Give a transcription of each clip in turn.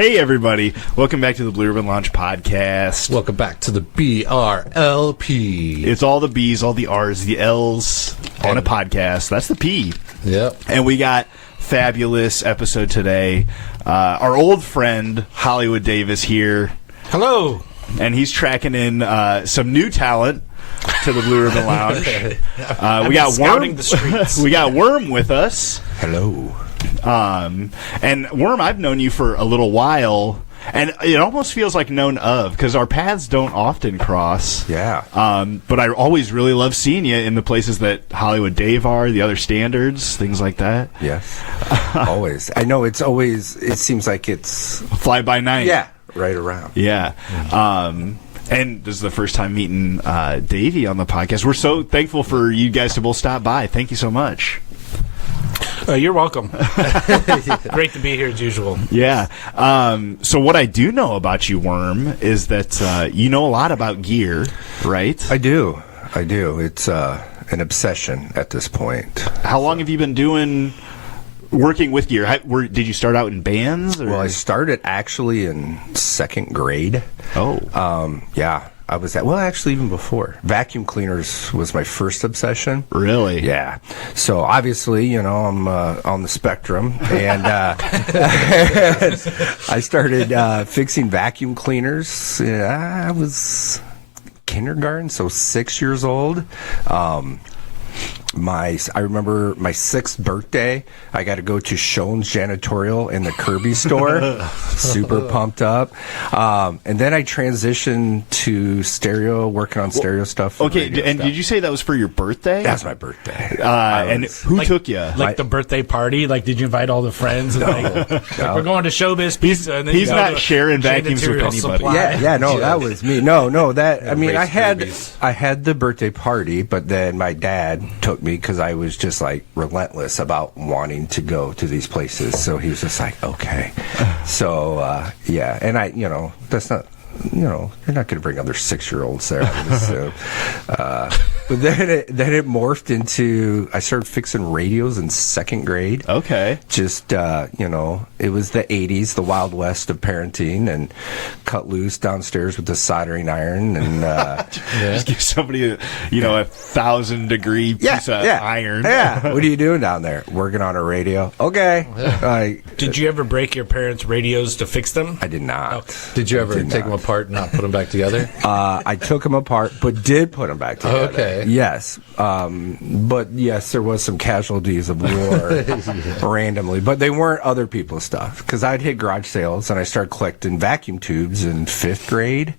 Hey, everybody. Welcome back to the Blue Ribbon Lounge podcast. Welcome back to the BRLP. It's all the B's, all the R's, the L's on a podcast. That's the P. Yep. And we got fabulous episode today. Our old friend, Hollywood Davis, here. Hello. And he's tracking in some new talent to the Blue Ribbon Lounge. We got scouting Wurm. the streets. We got Wurm with us. Hello. And Wurm, I've known you for a little while, and it almost feels like known of, because our paths don't often cross. Yeah. But I always really love seeing you in the places that Hollywood Dave are, the other standards, things like that. Yes. Always. I know it's always, it seems like it's... Fly by night. Yeah. Right around. Yeah. And this is the first time meeting Davey on the podcast. We're so thankful for you guys to both stop by. Thank you so much. You're welcome. Great to be here as usual. Yeah. So what I do know about you, Wurm, is that you know a lot about gear, right? I do. It's an obsession at this point. How long have you been working with gear? Did you start out in bands? Or? Well, I started actually in second grade. Oh. Yeah. I was actually even before. Vacuum cleaners was my first obsession. Really? Yeah. So obviously, I'm on the spectrum, and I started fixing vacuum cleaners. I was kindergarten, so 6 years old. I remember my 6th birthday, I got to go to Schoen's Janitorial in the Kirby store. Super pumped up. And then I transitioned to stereo, working on stereo stuff. Okay, and did you say that was for your birthday? That was my birthday. And who took you? Like the birthday party? Like, did you invite all the friends? And like, we're going to Showbiz Pizza. And then He's not sharing vacuums with anybody. That was me. I had the birthday party, but then my dad took me because I was just like relentless about wanting to go to these places. So he was just like, okay. So, and that's not, you're not going to bring other 6-year-olds there. But then it morphed into, I started fixing radios in second grade. Okay. Just, it was the 80s, the Wild West of parenting, and cut loose downstairs with the soldering iron. And just give somebody a 1,000-degree piece of iron. Yeah. What are you doing down there? Working on a radio. Okay. Yeah. Did you ever break your parents' radios to fix them? I did not. Okay. Did you ever take them apart and not put them back together? I took them apart, but did put them back together. Okay. Yes. But yes, there was some casualties of war randomly, but they weren't other people's stuff, because I'd hit garage sales and I started collecting vacuum tubes in 5th grade,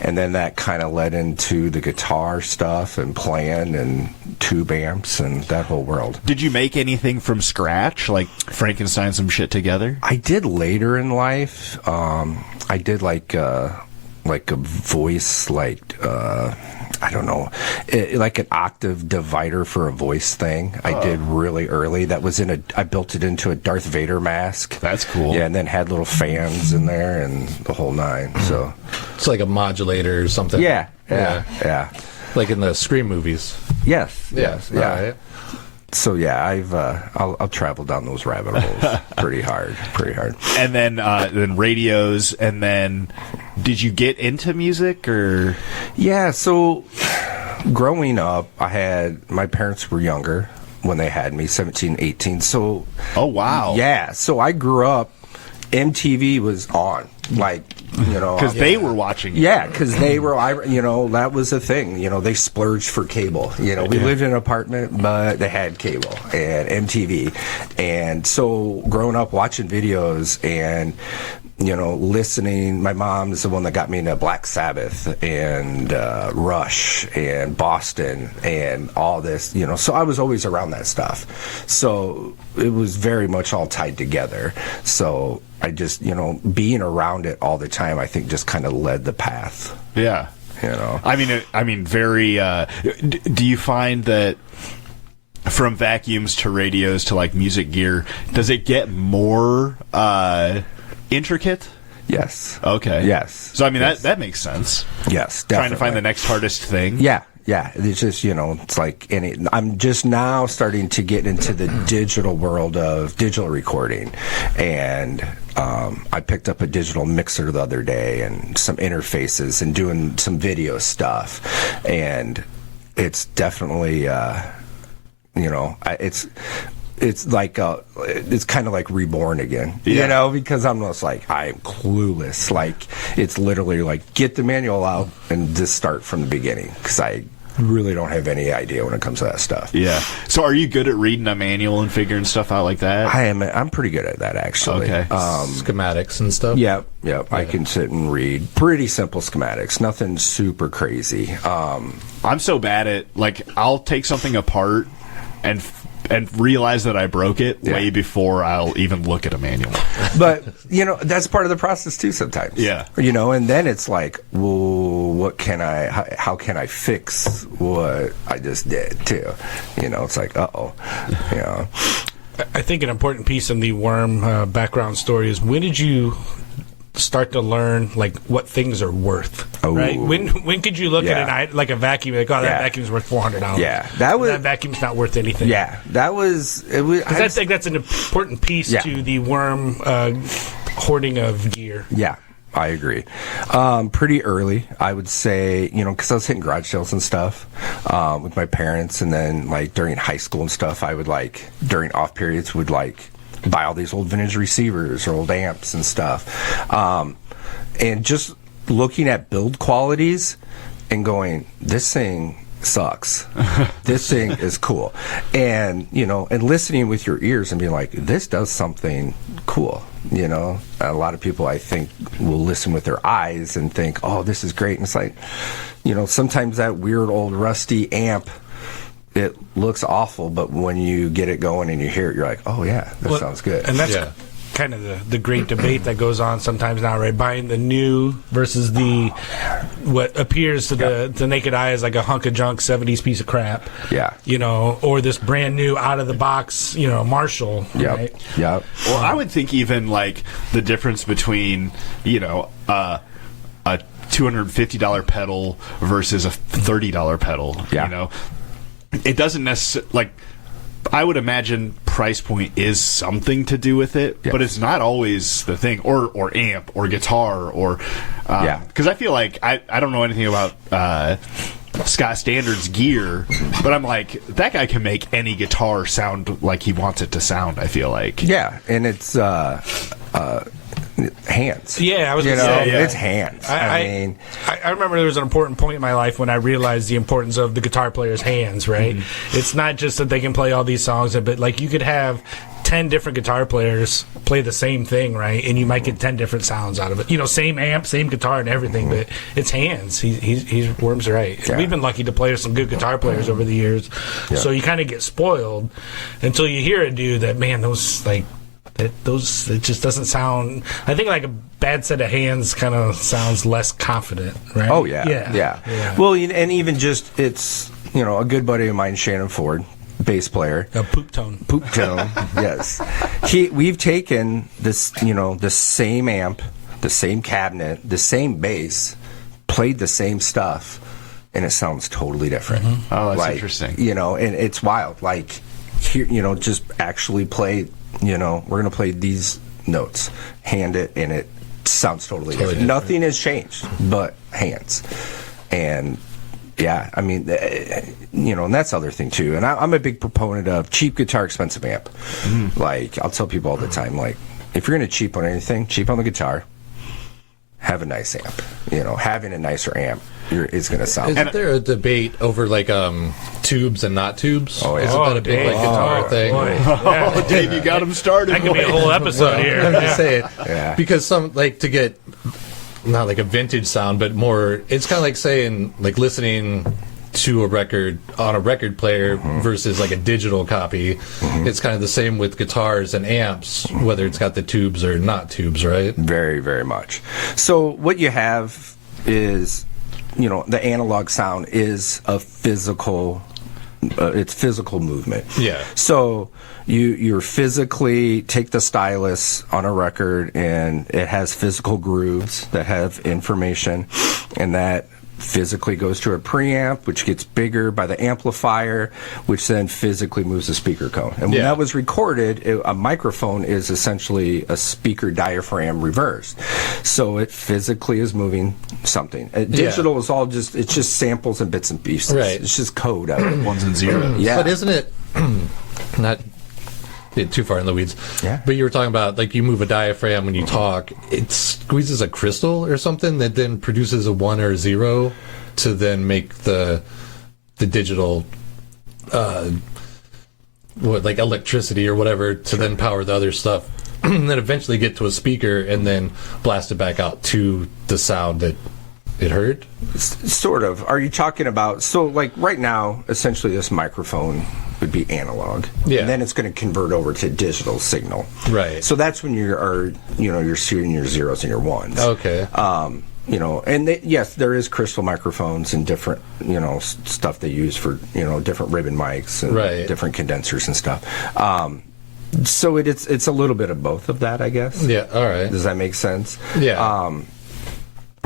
and then that kind of led into the guitar stuff and playing and tube amps and that whole world. Did you make anything from scratch, like Frankenstein some shit together? I did later in life. I did like a voice, I don't know, like an octave divider for a voice thing. I did really early. That was I built it into a Darth Vader mask. That's cool. Yeah, and then had little fans in there and the whole nine. So it's like a modulator or something. Yeah. Like in the Scream movies. Yes. Yeah. Right. So yeah, I'll travel down those rabbit holes pretty hard. And then radios, and then did you get into music or? Yeah, so growing up, my parents were younger when they had me, 17, 18. So oh wow, yeah. So I grew up. MTV was on, because they were watching. Yeah, because they were. That was the thing. They splurged for cable. We lived in an apartment, but they had cable and MTV, and so growing up watching videos and listening. My mom is the one that got me into Black Sabbath and Rush and Boston and all this. So I was always around that stuff. So it was very much all tied together. So I just, being around it all the time, I think just kind of led the path. Yeah. I mean, very. Do you find that from vacuums to radios to like music gear, does it get more intricate? Yes. Okay. Yes. So I mean that makes sense. Yes. Definitely. Trying to find the next hardest thing. Yeah. Yeah, it's just, it's like I'm just now starting to get into the digital world of digital recording, and I picked up a digital mixer the other day and some interfaces and doing some video stuff, and it's definitely it's like it's kind of like reborn again, because I'm just like, I'm clueless. Like, it's literally like, get the manual out and just start from the beginning, because I really don't have any idea when it comes to that stuff. Yeah. So are you good at reading a manual and figuring stuff out like that? I'm pretty good at that, actually. Okay. Schematics and stuff. Yep. I can sit and read pretty simple schematics, nothing super crazy. I'm so bad at, like, I'll take something apart and realize that I broke it way before I'll even look at a manual. But, that's part of the process too sometimes. Yeah. And then it's like, well, how can I fix what I just did too? It's like, uh-oh. I think an important piece in the Wurm background story is, when did you start to learn like what things are worth? Right? When could you look at a vacuum like, oh, that vacuum's worth $400? Yeah, that vacuum's not worth anything. Yeah, that was. I think that's an important piece to the Wurm hoarding of gear. Yeah. I agree. Pretty early, I would say, because I was hitting garage sales and stuff with my parents, and then like during high school and stuff, I would during off periods would buy all these old vintage receivers or old amps and stuff, and just looking at build qualities and going, this thing sucks. This thing is cool. And, and listening with your ears and being like, this does something cool. A lot of people, I think, will listen with their eyes and think, oh, this is great. And it's like, sometimes that weird old rusty amp, it looks awful, but when you get it going and you hear it, you're like, oh, yeah, that sounds good. And that's kind of the great debate that goes on sometimes now, right? Buying the new versus the what appears to the naked eye as like a hunk of junk 70s piece of crap. Yeah. Or this brand new out of the box, Marshall. Yep. Right? Yep. Well, I would think even like the difference between, a $250 pedal versus a $30 pedal. It doesn't necessarily, I would imagine price point is something to do with it, but it's not always the thing, or amp or guitar or because I feel like I don't know anything about Scott Standard's gear, but I'm like, that guy can make any guitar sound like he wants it to sound, I feel like. Yeah, and it's hands. Yeah, I was going to say. It's hands. I remember there was an important point in my life when I realized the importance of the guitar player's hands, right? Mm-hmm. It's not just that they can play all these songs, but you could have 10 different guitar players play the same thing, right? And you might get 10 different sounds out of it. Same amp, same guitar and everything, but it's hands. He's Wurm's right. Yeah. We've been lucky to play with some good guitar players over the years. Yeah. So you kind of get spoiled until you hear a dude that, man, it just doesn't sound. I think like a bad set of hands kind of sounds less confident, right? Oh yeah. Well, and even just it's a good buddy of mine, Shannon Ford, bass player. A Poop Tone. Yes. We've taken this, the same amp, the same cabinet, the same bass, played the same stuff, and it sounds totally different. Mm-hmm. Oh, that's interesting. And it's wild. Like here, just actually play. We're going to play these notes, hand it, and it sounds totally different. Nothing has changed but hands. And, yeah, I mean, and that's the other thing, too. And I'm a big proponent of cheap guitar, expensive amp. Mm-hmm. I'll tell people all the time, if you're going to cheap on anything, cheap on the guitar, have a nice amp. Having a nicer amp is going to sound. Isn't there a debate over tubes and not tubes? Oh, yeah. Isn't that a big guitar thing? Oh, Dave, you got him started. That could be a whole episode here. I'm just saying, because some to get not like a vintage sound, but more. It's kind of like saying listening to a record on a record player versus like a digital copy. Mm-hmm. It's kind of the same with guitars and amps, whether it's got the tubes or not tubes, right? Very, very much. So what you have is, the analog sound is a physical, it's physical movement. Yeah. So you physically take the stylus on a record, and it has physical grooves that have information, and that physically goes to a preamp, which gets bigger by the amplifier, which then physically moves the speaker cone. And when that was recorded, a microphone is essentially a speaker diaphragm reversed. So it physically is moving something. Digital is all just, it's just samples and bits and pieces. Right. It's just code out of it. Ones and zeros. Yeah. But isn't it not get too far in the weeds? Yeah. But you were talking about like you move a diaphragm when you talk. It squeezes a crystal or something that then produces a 1 or a 0 to then make the digital like electricity or whatever to then power the other stuff. And then eventually get to a speaker and then blast it back out to the sound that it heard? Sort of. Are you talking about, so like right now, essentially this microphone would be analog. Yeah. And then it's going to convert over to digital signal. Right. So that's when you're shooting your zeros and your ones. Okay. You know, and yes, there is crystal microphones and different, you know, stuff they use for, you know, different ribbon mics and different condensers and stuff. So it's a little bit of both of that, I guess. Yeah. All right. Does that make sense? Yeah.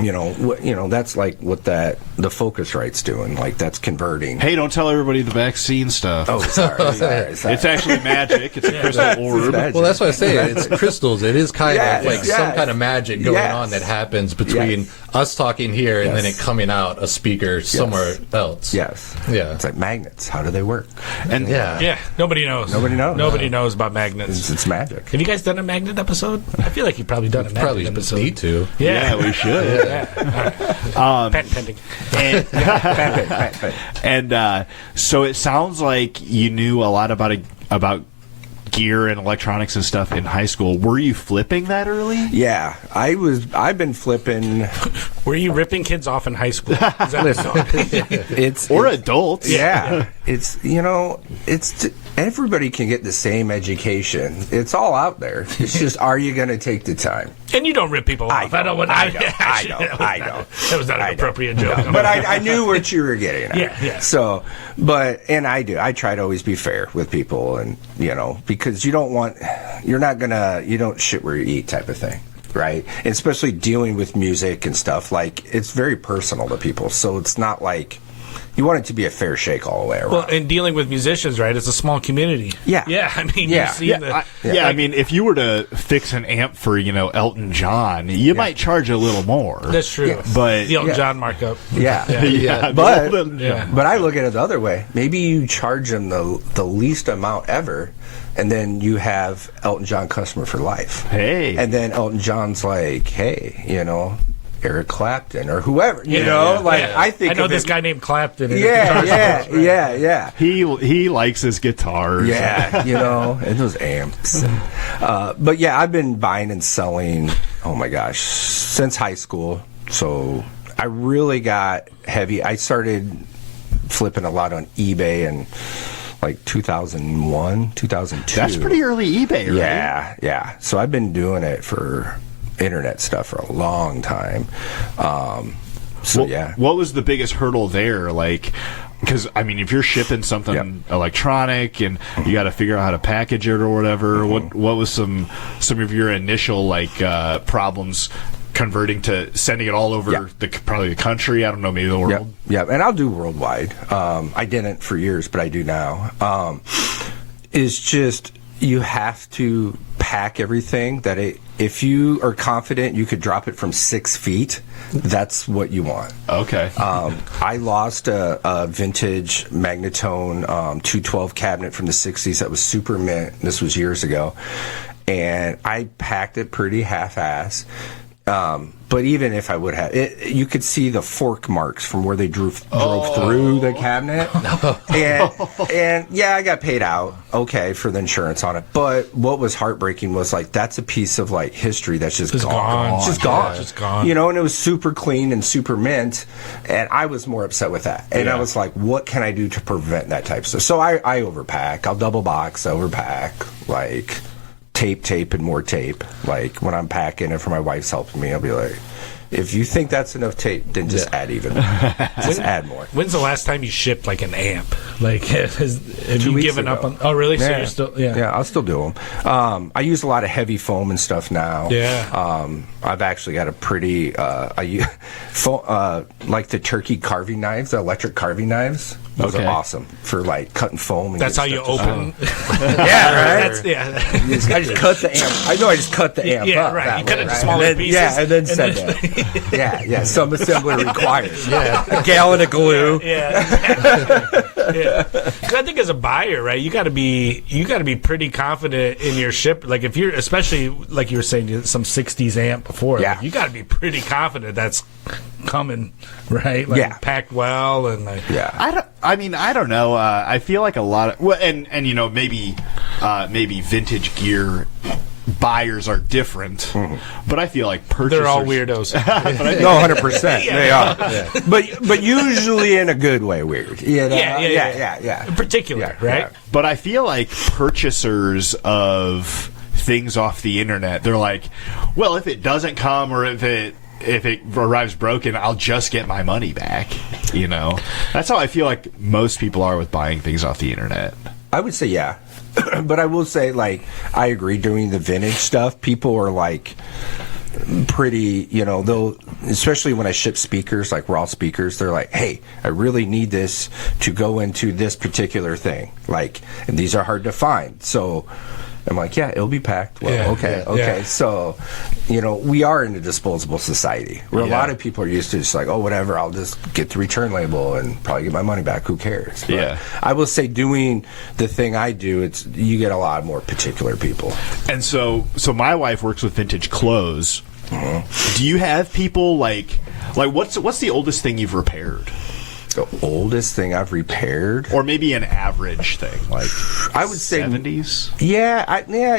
You know, that's like what the Focusrite's doing. Like that's converting. Hey, don't tell everybody the vaccine stuff. Oh, sorry. It's actually magic. It's a crystal orb. Well, that's what I say. It's crystals. It is kind of like some kind of magic going on that happens between us talking here and then it coming out a speaker somewhere else. Yes. Yeah. It's like magnets. How do they work? And Yeah, nobody knows. Nobody knows about magnets. It's magic. Have you guys done a magnet episode? I feel like you've probably done a magnet Probably episode. need to. Yeah, we should. Patent pending. And so it sounds like you knew a lot about gear and electronics and stuff in high school. Were you flipping that early? Yeah, I've been flipping. Were you ripping kids off in high school? Is that It's Or adults? Yeah, it's everybody can get the same education. It's all out there. It's just, are you going to take the time? And you don't rip people off. I know. That was not an appropriate joke. But I knew what you were getting at. Yeah. So, and I do. I try to always be fair with people, and you know, because you don't shit where you eat type of thing. Right? And especially dealing with music and stuff, like it's very personal to people. So it's not like you want it to be a fair shake all the way around. Well, and dealing with musicians, right? It's a small community. Yeah. Yeah. I mean, Yeah. you see I mean, if you were to fix an amp for, Elton John, you might charge a little more. That's true. Yeah. But the Elton John markup. Yeah. But I look at it the other way. Maybe you charge them the least amount ever, and then you have Elton John customer for life. Hey. And then Elton John's like, hey, Eric Clapton or whoever, I think I know of this it, guy named Clapton. Yeah. He likes his guitars. Yeah, and those amps. But yeah, I've been buying and selling, oh my gosh, since high school. So I really got heavy. I started flipping a lot on eBay and like 2001, 2002. That's pretty early eBay, right? Yeah. So I've been doing it for internet stuff for a long time. What was the biggest hurdle there? Like, because I mean, if you're shipping something electronic and you got to figure out how to package it or whatever, what was some of your initial problems converting to sending it all over probably the country? I don't know, maybe the world. Yeah, and I'll do worldwide. I didn't for years, but I do now. It's just you have to pack everything that if you are confident you could drop it from 6 feet, that's what you want. Okay. I lost a vintage Magnetone 212 cabinet from the 60s that was super mint. This was years ago. And I packed it pretty half-ass. But even if I would have, you could see the fork marks from where they drove through the cabinet. And yeah, I got paid out, for the insurance on it. But what was heartbreaking was that's a piece of history that's just gone. It's just gone. Just gone. And it was super clean and super mint. And I was more upset with that. And I was like, what can I do to prevent that type of stuff? So I overpack. I'll double box, overpack, tape and more tape. Like when I'm packing and for my wife's helping me, I'll be like, if you think that's enough tape, then just add even more. Just add more. When's the last time you shipped an amp? Like, have you given up on? Oh, really? So you're still, I'll still do them. I use a lot of heavy foam and stuff now. Yeah. I've actually got a pretty, like the turkey carving knives, the electric carving knives. Those are awesome for like cutting foam. And that's how you open. Yeah, right. I just cut the amp. I know I just cut the amp. Yeah, up right. You way, cut it into right? smaller pieces. Yeah, and then send that. Yeah. Some assembly required. A gallon of glue. Yeah. 'Cause I think as a buyer, right, you got to be pretty confident in your ship. Like if you're, especially like you were saying, some '60s amp before. Yeah. Like, you got to be pretty confident that's coming, right? Like packed well and like. Yeah. I don't know. I feel like a lot of and you know maybe vintage gear buyers are different, but I feel like purchasers They're all weirdos. No, 100%. They are. Yeah. But usually in a good way weird. You know? Yeah. In particular, right? Yeah. But I feel like purchasers of things off the internet, they're like, well, if it doesn't come or if it arrives broken, I'll just get my money back. You know, that's how I feel like most people are with buying things off the internet. I would say yeah. But I will say, like, I agree, doing the vintage stuff, people are like pretty, you know, they'll, especially when I ship speakers, like raw speakers, they're like, hey, I really need this to go into this particular thing. Like, and these are hard to find. So I'm like, yeah, it'll be packed. Well, okay. Yeah. So, you know, we are in a disposable society where a lot of people are used to just like, oh, whatever, I'll just get the return label and probably get my money back. Who cares? But I will say, doing the thing I do, you get a lot more particular people. And so my wife works with vintage clothes. Do you have people like what's the oldest thing you've repaired? The oldest thing I've repaired, or maybe an average thing, like I would say 70s.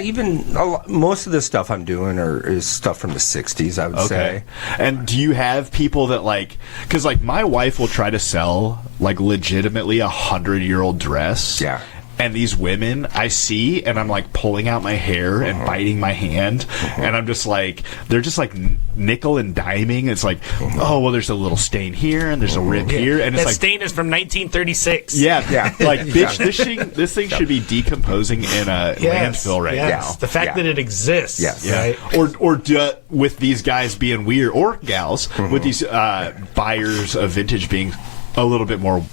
Even most of the stuff I'm doing is stuff from the 60s. I would say. And do you have people that like? Because like my wife will try to sell like legitimately 100-year-old dress. Yeah. And these women I see, and I'm like pulling out my hair and biting my hand, and I'm just like, they're just like nickel and diming. It's like, oh well, there's a little stain here, and there's a rip here, and it's that like stain is from 1936. Yeah. Like, bitch, this thing should be decomposing in a landfill right now. The fact that it exists, right? Or with these guys being weird, or gals, with these buyers of vintage being a little bit more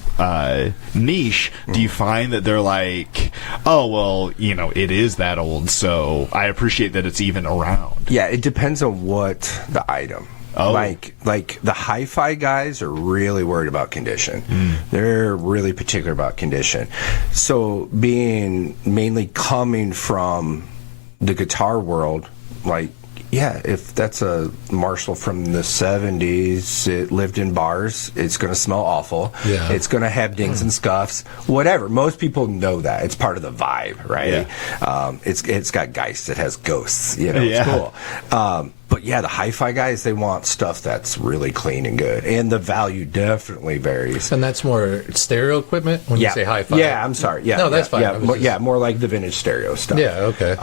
niche, do you find that they're like, oh well, you know, it is that old, so I appreciate that it's even around? Yeah, it depends on what the item. Like the hi-fi guys are really worried about condition. They're really particular about condition. So being mainly coming from the guitar world, like, yeah, if that's a Marshall from the 70s, it lived in bars, it's going to smell awful. Yeah. It's going to have dings and scuffs, whatever. Most people know that. It's part of the vibe, right? Yeah. It's got Geist. It has ghosts. You know, it's cool. But yeah, the hi-fi guys, they want stuff that's really clean and good. And the value definitely varies. And that's more stereo equipment when you say hi-fi? Yeah, I'm sorry. Yeah, no, that's fine. Yeah, more like the vintage stereo stuff. Yeah, okay.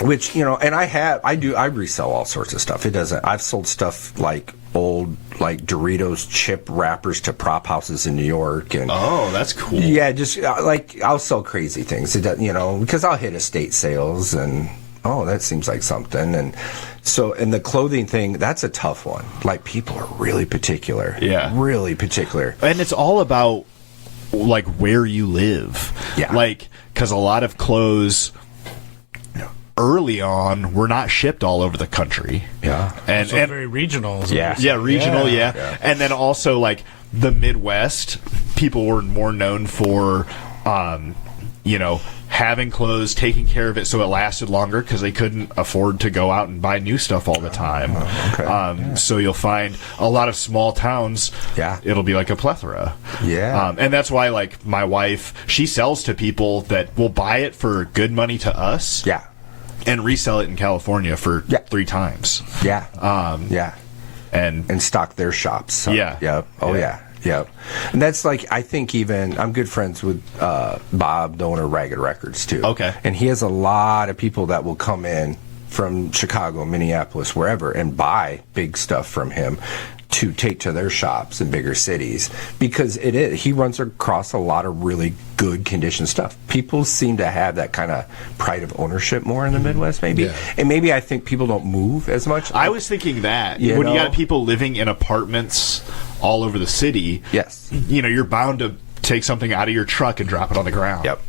Which, you know, and I resell all sorts of stuff. I've sold stuff like old, like Doritos chip wrappers to prop houses in New York. And oh, that's cool. Yeah, just like, I'll sell crazy things, you know, because I'll hit estate sales and, oh, that seems like something. And so, and the clothing thing, that's a tough one. Like, people are really particular. Yeah. Really particular. And it's all about, like, where you live. Yeah. Like, because a lot of clothes early on were not shipped all over the country. Yeah. And very regional. Regional, yeah. And then also, like, the Midwest, people were more known for, you know, having clothes, taking care of it so it lasted longer because they couldn't afford to go out and buy new stuff all the time. So you'll find a lot of small towns, it'll be like a plethora. Yeah. And that's why, like, my wife, she sells to people that will buy it for good money to us. Yeah. And resell it in California for 3 times. Yeah. And stock their shops. So, yeah. Oh, yeah. Yep. And that's like, I think even, I'm good friends with Bob, the owner of Ragged Records, too. Okay. And he has a lot of people that will come in from Chicago, Minneapolis, wherever, and buy big stuff from him to take to their shops in bigger cities, because he runs across a lot of really good condition stuff. People seem to have that kind of pride of ownership more in the Midwest, maybe. Yeah. And maybe I think people don't move as much. I was thinking that You when you know? got people living in apartments all over the city, Yes. you're bound to take something out of your truck and drop it on the ground. Yep.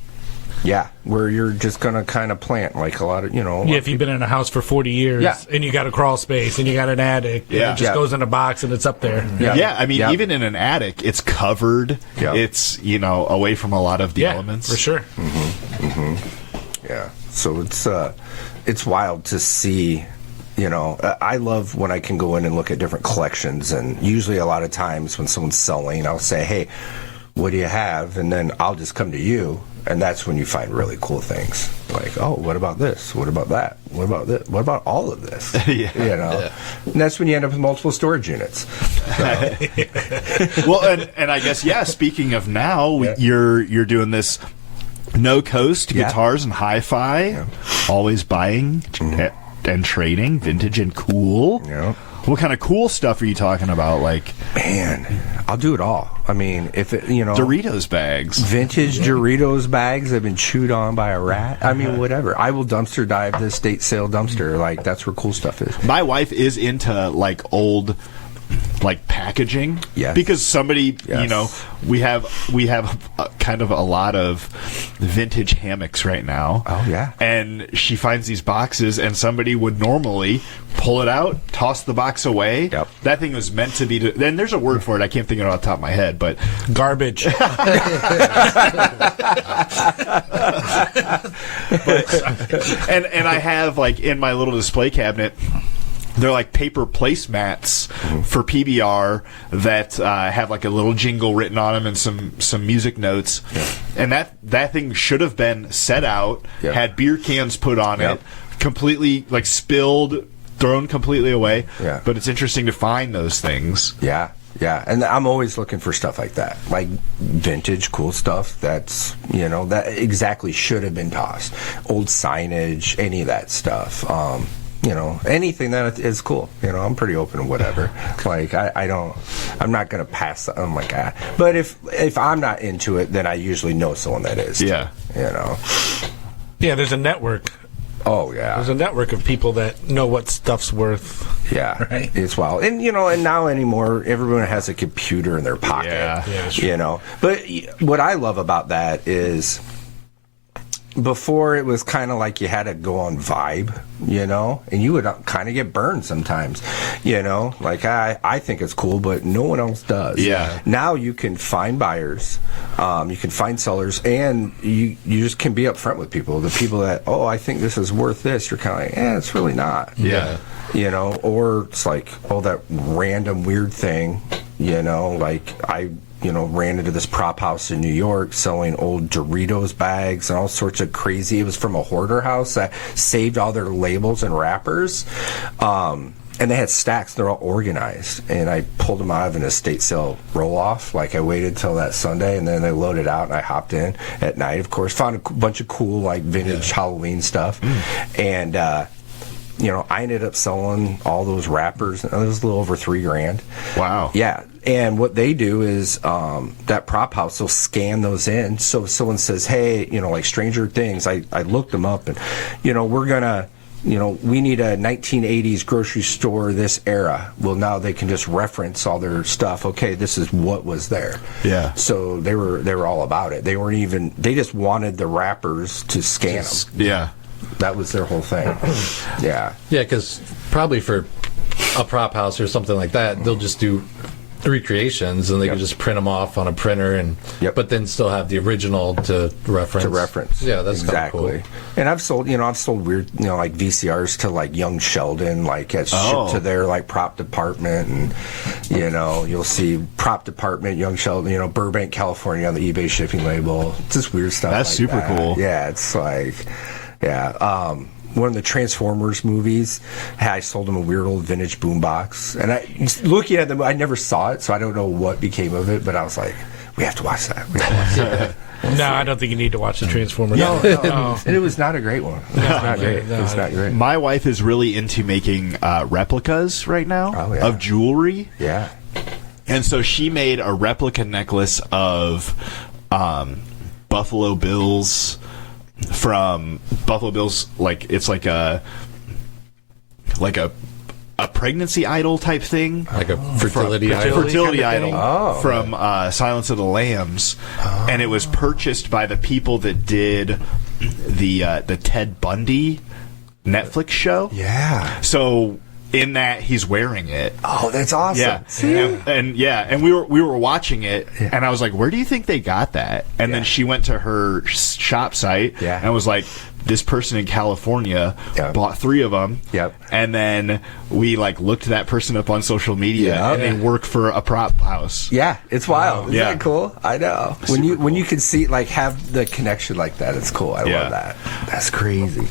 Yeah, where you're just going to kind of plant like a lot of, Yeah, if you've been in a house for 40 years Yeah. and you got a crawl space and you got an attic, and Yeah. it just Yeah. goes in a box and it's up there. Yeah, I mean, Yeah. even in an attic, it's covered. Yeah. It's, away from a lot of the Yeah, elements. for sure. Yeah, so it's wild to see. I love when I can go in and look at different collections, and usually a lot of times when someone's selling, I'll say, "Hey, what do you have?" And then I'll just come to you, and that's when you find really cool things. Like, oh, what about this? What about that? What about this? What about all of this? Yeah. And that's when you end up with multiple storage units. So, Well, and I guess, speaking of now, Yeah. you're doing this no coast Yeah. guitars and hi-fi, always buying and trading, vintage and cool. Yeah. What kind of cool stuff are you talking about? Like man, I'll do it all. I mean, if it, Doritos bags. vintage Doritos bags that have been chewed on by a rat. I mean, whatever. I will dumpster dive the estate sale dumpster. Like, that's where cool stuff is. My wife is into like old packaging. Yes. Because somebody, Yes. we have kind of a lot of vintage hammocks right now. Oh, yeah. And she finds these boxes, and somebody would normally pull it out, toss the box away. Yep. That thing was meant to be. Then there's a word for it. I can't think of it off the top of my head, but Garbage. and I have in my little display cabinet. They're like paper placemats for PBR that have like a little jingle written on them and some music notes. Yeah. And that thing should have been set out, Yeah. had beer cans put on Yep. it, completely spilled, thrown completely away. Yeah. But it's interesting to find those things. Yeah. Yeah. And I'm always looking for stuff like that. Like vintage, cool stuff that's, that exactly should have been tossed. Old signage, any of that stuff. Anything that is cool. I'm pretty open to whatever. Like, I'm not going to pass. I'm like, But if I'm not into it, then I usually know someone that is. Yeah. Yeah, there's a network. Oh, yeah. There's a network of people that know what stuff's worth. Yeah, Right. It's wild, and and now anymore, everyone has a computer in their pocket. Yeah. Yeah, that's true. But what I love about that is, before it was kind of like you had to go on vibe, and you would kind of get burned sometimes, like I think it's cool, but no one else does. Yeah. Now you can find buyers, you can find sellers, and you just can be upfront with people. The people that, I think this is worth this, you're kind of like, it's really not. Yeah. Or it's like, that random weird thing, like I ran into this prop house in New York selling old Doritos bags and all sorts of crazy. It was from a hoarder house that saved all their labels and wrappers. And they had stacks. They're all organized. And I pulled them out of an estate sale roll-off. Like, I waited till that Sunday, and then they loaded out, and I hopped in at night, of course. Found a bunch of cool, vintage Halloween stuff. And, I ended up selling all those wrappers. It was a little over $3,000. Wow. Yeah. And what they do is that prop house will scan those in. So if someone says, hey, like Stranger Things, I looked them up, and, we're going to, we need a 1980s grocery store this era. Well, now they can just reference all their stuff. Okay, this is what was there. Yeah. So they were all about it. They just wanted the wrappers to scan them. Yeah. That was their whole thing. Yeah. Yeah, because probably for a prop house or something like that, they'll just do recreations, and they Yep. can just print them off on a printer, and Yep. but then still have the original to reference. Yeah, that's exactly. Cool. And I've sold weird, like VCRs to like Young Sheldon, like it's shipped to their prop department, and you'll see prop department Young Sheldon, Burbank, California on the eBay shipping label. It's just weird stuff. That's like super that. cool. Yeah, it's like, yeah. One of the Transformers movies, I sold him a weird old vintage boombox, and looking at them, I never saw it, so I don't know what became of it. But I was like, we have to watch that. We have to watch that. No, I don't think you need to watch the Transformers. No. And it was not a great one. It was not great. It was not great. My wife is really into making replicas right now of jewelry. Yeah. And so she made a replica necklace of Buffalo Bills from Buffalo Bills. Like it's like a pregnancy idol type thing, like a fertility idol from Silence of the Lambs, and it was purchased by the people that did the Ted Bundy Netflix show. Yeah. So in that, he's wearing it. Oh, that's awesome. Yeah. See? And we were watching it, and I was like, where do you think they got that? And then she went to her shop site and was like, this person in California bought 3 of them. Yep. And then we looked that person up on social media, and they work for a prop house. Yeah, it's wild. Isn't that cool? I know. When you can see have the connection like that, it's cool. I love that. That's crazy.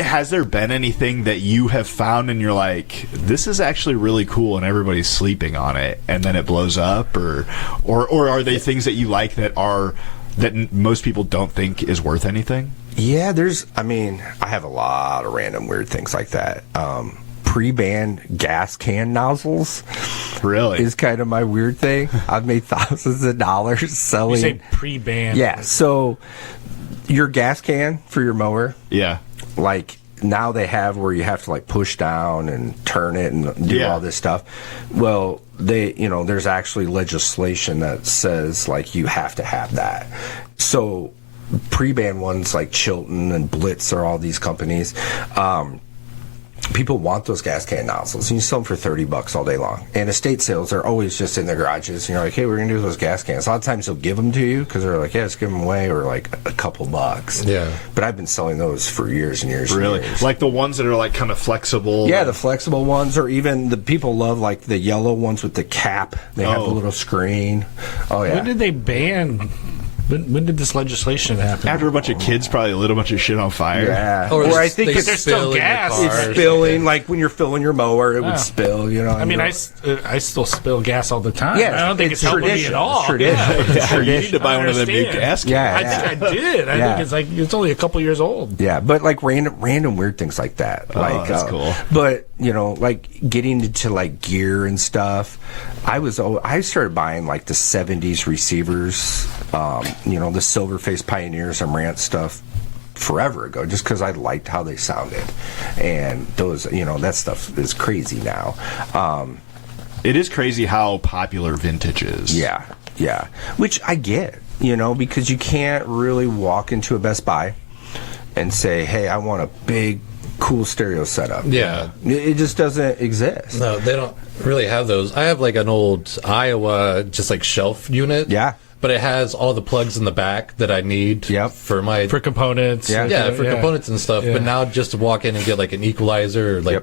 Has there been anything that you have found and you're like, this is actually really cool, and everybody's sleeping on it, and then it blows up, or are they things that you like that most people don't think is worth anything? Yeah, I have a lot of random weird things like that. Pre-band gas can nozzles really is kind of my weird thing. I've made thousands of dollars selling. You say pre-band. Yeah, so your gas can for your mower. Yeah. Now they have where you have to push down and turn it and do all this stuff. Well, there's actually legislation that says you have to have that. So pre-band ones like Chilton and Blitz are all these companies. People want those gas can nozzles, and you sell them for $30 all day long. And estate sales are always just in the garages, and you're like, hey, we're going to do those gas cans. A lot of times they'll give them to you because they're like, yeah, let's give them away, or a couple bucks. Yeah. But I've been selling those for years and years really? and years. Like the ones that are kind of flexible? Yeah, the flexible ones, or even the people love the yellow ones with the cap. They have the little screen. Oh, yeah. When did they ban... When did this legislation happen? After a bunch of kids probably lit a bunch of shit on fire. Yeah. Or I think there's still gas. It's spilling, when you're filling your mower, it would spill, I still spill gas all the time. Yeah, I don't think it's helping me at all. It's tradition. Yeah. You need to buy one of them new gas cans. Yeah, I think I did. I think it's only a couple years old. Yeah, but random weird things like that. That's cool. But getting into gear and stuff. I started buying the 70s receivers, the Silverface Pioneers and Marantz stuff forever ago, just because I liked how they sounded. And those, that stuff is crazy now. It is crazy how popular vintage is. Yeah. Which I get, because you can't really walk into a Best Buy and say, hey, I want a big, cool stereo setup. Yeah. It just doesn't exist. No, they don't really have those. I have an old Iowa shelf unit. Yeah. But it has all the plugs in the back that I need for components. For components and stuff. Yeah. But now just to walk in and get an equalizer or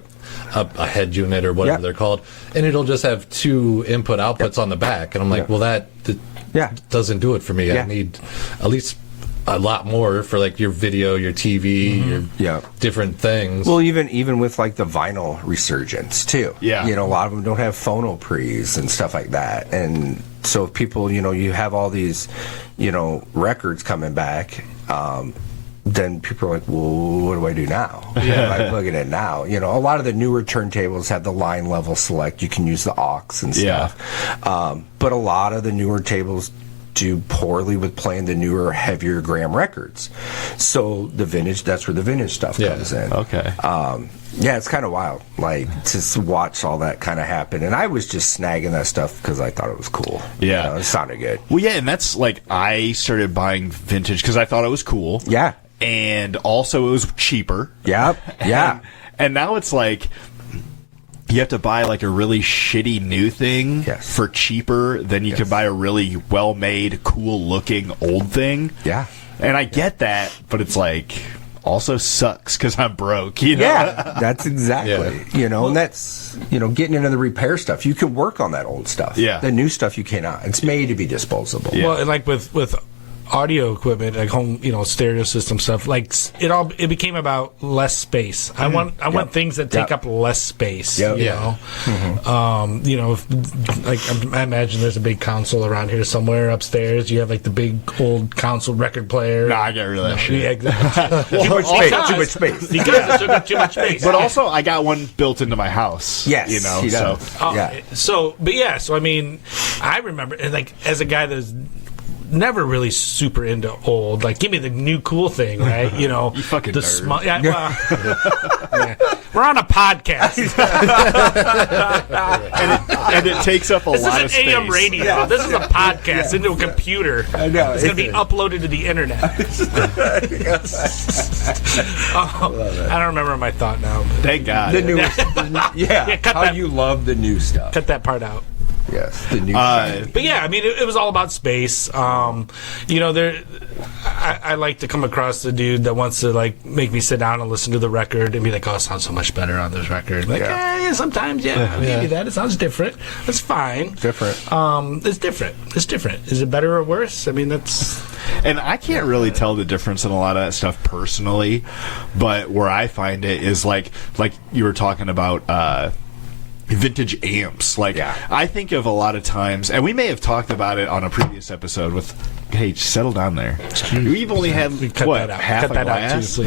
a head unit or whatever they're called, and it'll just have 2 input outputs on the back, and I'm like, well, that doesn't do it for me. I need at least a lot more for your video, your TV, your different things. Well, even with the vinyl resurgence too. Yeah. A lot of them don't have phono pre's and stuff like that. And so if people, you have all these, records coming back, then people are like, well, what do I do now? Yeah. I plug it in now. A lot of the newer turntables have the line level select. You can use the aux and stuff. But a lot of the newer tables do poorly with playing the newer, heavier gram records. So that's where the vintage stuff comes in. Okay. It's kind of wild, to watch all that kind of happen. And I was just snagging that stuff because I thought it was cool. Yeah. It sounded good. Well, yeah, and that's I started buying vintage because I thought it was cool. Yeah. And also it was cheaper. Yep. Yeah. And now it's you have to buy a really shitty new thing for cheaper than you could buy a really well-made, cool-looking old thing. Yeah. And I get that, but it's also sucks because I'm broke, Yeah, that's exactly. And that's, getting into the repair stuff. You can work on that old stuff. Yeah. The new stuff you cannot. It's made to be disposable. Yeah. Well, and with audio equipment, like home, stereo system stuff, like it became about less space. I want things that take up less space. I imagine there's a big console around here somewhere upstairs. You have like the big old console record player. No, I get rid of that shit. Yeah, exactly. Too much space. Because it took up too much space. But also, I got one built into my house. Yes, you know. he So does. So I mean, I remember, and like as a guy that's never really super into old, like give me the new cool thing, right? You fucking the nerd. yeah. We're on a podcast. and it takes up a This lot of is space. an AM radio. This is a podcast into a computer. I know. It's going to be uploaded to the internet. I don't remember my thought now. But Thank God. The newest, cut how that- you love the new stuff. cut that part out. Yes, the new. But yeah, I mean, it was all about space. I like to come across the dude that wants to like make me sit down and listen to the record and be like, "Oh, it sounds so much better on this record." Like, sometimes, I'll give you that. It sounds different. That's fine. Different. It's different. It's different. Is it better or worse? I mean, that's. And I can't really tell the difference in a lot of that stuff personally, but where I find it is like you were talking about vintage amps. I think of a lot of times, and we may have talked about it on a previous episode with, hey, settle down there. We've only had, half Cut a that glass? out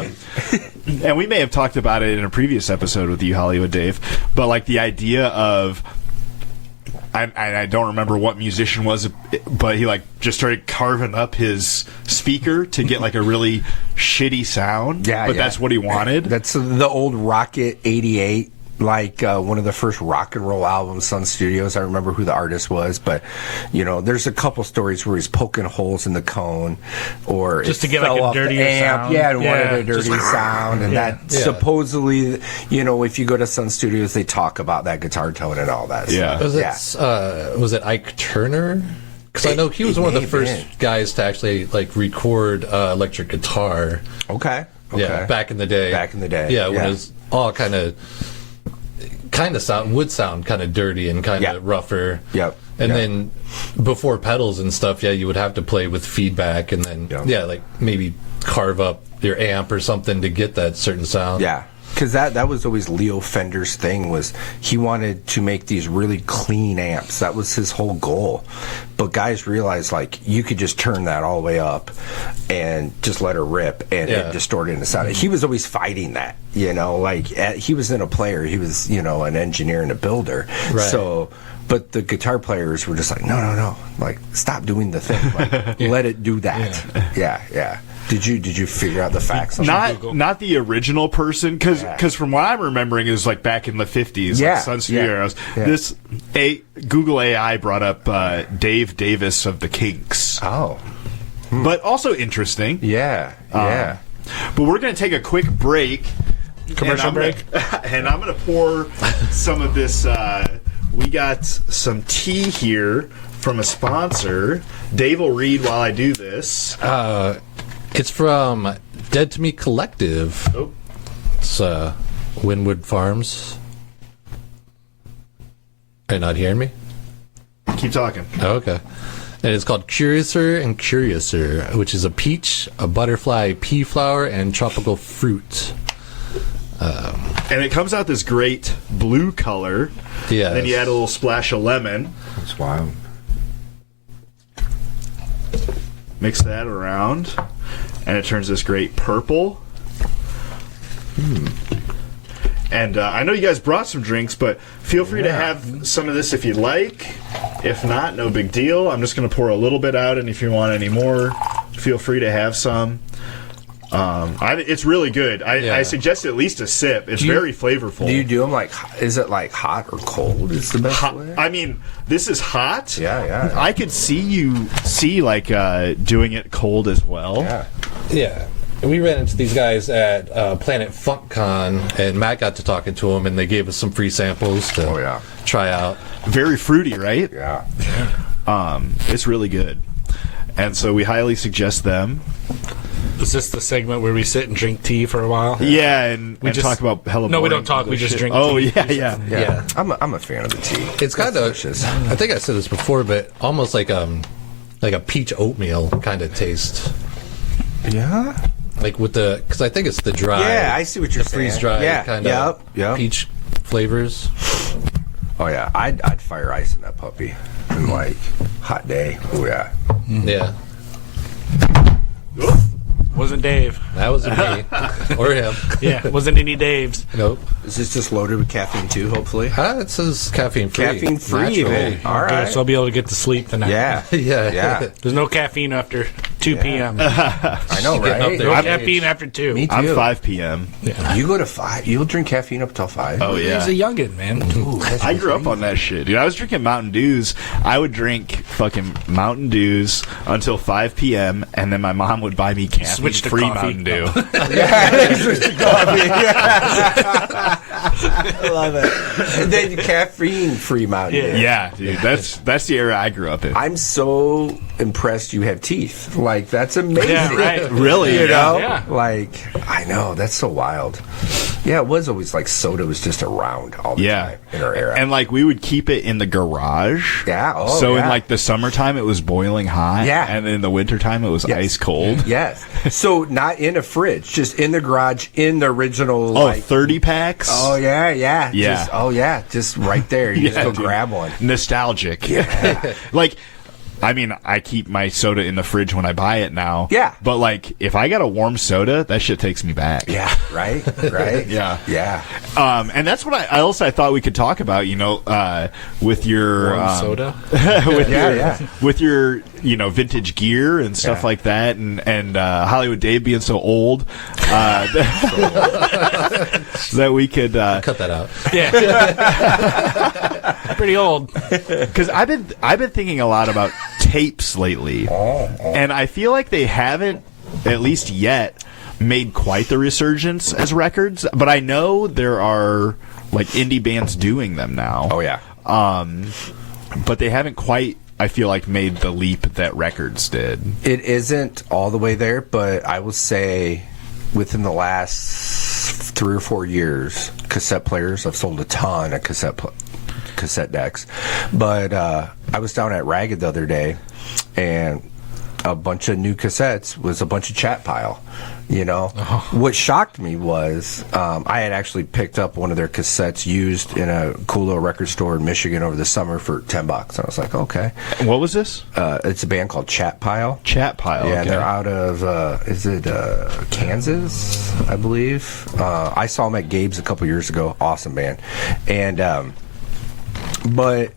too, please. And we may have talked about it in a previous episode with you, Hollywood Dave, but like the idea of, I don't remember what musician was, but he like just started carving up his speaker to get like a really shitty sound. That's what he wanted. That's the old Rocket 88. Like one of the first rock and roll albums, Sun Studios. I remember who the artist was, but there's a couple stories where he's poking holes in the cone, or Just it to get, fell like, a off the dirtier amp. sound. Yeah, it Yeah, wanted a dirty just- sound, and that supposedly, if you go to Sun Studios, they talk about that guitar tone and all that. Yeah. Was it Ike Turner? Because I know he was one of the first guys to actually like record electric guitar. Okay. Yeah, back in the day. Yeah, when it was all kind of would sound kind of dirty and kind of rougher. Yep. And then before pedals and stuff, you would have to play with feedback and then like maybe carve up your amp or something to get that certain sound. Yeah. Because that was always Leo Fender's thing, was he wanted to make these really clean amps. That was his whole goal. But guys realized, like, you could just turn that all the way up and just let her rip and it distort into sound. He was always fighting that, he wasn't a player. He was, an engineer and a builder. Right. So... But the guitar players were just like, no, like, stop doing the thing, like, let it do that. Yeah. Did you figure out the facts? Not the original person, because from what I'm remembering, it was like back in the 50s, like Sun Studios. This Google AI brought up Dave Davis of the Kinks. Oh, but also interesting. yeah. But we're going to take a quick break, Commercial break, and I'm going to pour some of this. We got some tea here from a sponsor. Dave will read while I do this. It's from Dead to Me Collective. Oh. It's Wynwood Farms. Are you not hearing me? Keep talking. Oh, okay. And it's called Curiouser and Curiouser, which is a peach, a butterfly pea flower, and tropical fruit. And it comes out this great blue color. Yeah. Then you add a little splash of lemon. That's wild. Mix that around. And it turns this great purple. And I know you guys brought some drinks, but feel free to have some of this if you'd like. If not, no big deal. I'm just going to pour a little bit out, and if you want any more, feel free to have some. It's really good. I suggest at least a sip. It's very flavorful. Do you do them like? Is it like hot or cold? Is the best way? I mean, this is hot. Yeah. I could see you doing it cold as well. Yeah. We ran into these guys at Planet FunkCon, and Matt got to talking to them, and they gave us some free samples to try out. Very fruity, right? Yeah. It's really good. And so we highly suggest them. Is this the segment where we sit and drink tea for a while? Yeah, and just talk about hella No, we boring don't talk. We English just shit. drink Oh, tea. Yeah. I'm a fan of the tea. It's kind of, I think I said this before, but almost like like a peach oatmeal kind of taste. Yeah. Like with the, because I think it's the dry. Yeah, I see what you're saying. Freeze dry kind of peach flavors. Oh yeah, I'd fire ice in that puppy. And like hot day. Oh yeah. Yeah. Wasn't Dave. That wasn't me. Or him. Yeah, wasn't any Dave's. Nope. Is this just loaded with caffeine too? Hopefully. It says caffeine free. Caffeine free, Natural. man. All Okay, right. so I'll be able to get to sleep tonight. Yeah. Yeah. There's no caffeine after 2 p.m. I know, Getting up right? there. No caffeine after 2. Me too. I'm 5 p.m. You go to 5. You'll drink caffeine up till 5. Oh yeah. He's a youngin', man. Ooh, that's I grew up on that shit, dude. I was drinking Mountain Dews. I would drink fucking Mountain Dews until 5 p.m. and then my mom would buy me Switch to caffeine-free coffee. Mountain Dew. Yeah, switch to coffee. I love it. And then caffeine-free Mountain Dew. Yeah, dude. That's the era I grew up in. I'm so impressed you have teeth. Like, that's amazing. Yeah, right. Really? You know? Yeah. Like, I know. That's so wild. Yeah, it was always like soda was just around all the time in our era. And like we would keep it in the garage. Yeah, oh, So in yeah. like the summertime it was boiling hot. Yeah. And in the wintertime it was ice cold. Yes. So not in a fridge, just in the garage, in the original. Oh, like, 30 packs. Oh yeah, yeah, Yeah. Just right there. You just go dude. grab one. Nostalgic. Yeah. Like, I mean, I keep my soda in the fridge when I buy it now. Yeah. But like, if I got a warm soda, that shit takes me back. Yeah, right. Yeah. Yeah. And that's what I thought we could talk about. You know, with your Warm soda. with your vintage gear and stuff like that, and Hollywood Dave being so old, that we could Cut that out. Yeah. Pretty old. because I've been thinking a lot about tapes lately, and I feel like they haven't, at least yet, made quite the resurgence as records. But I know there are like indie bands doing them now. Oh yeah. But they haven't quite, I feel like, made the leap that records did. It isn't all the way there, but I will say within the last 3 or 4 years, cassette players, I've sold a ton of cassette decks. But I was down at Ragged the other day, and a bunch of new cassettes was a bunch of chat pile. What shocked me was I had actually picked up one of their cassettes used in a cool little record store in Michigan over the summer for $10. And I was like, okay. What was this? It's a band called Chat Pile. Chat Pile. Yeah, okay. and they're out of Kansas, I believe. I saw them at Gabe's a couple years ago. Awesome band. And but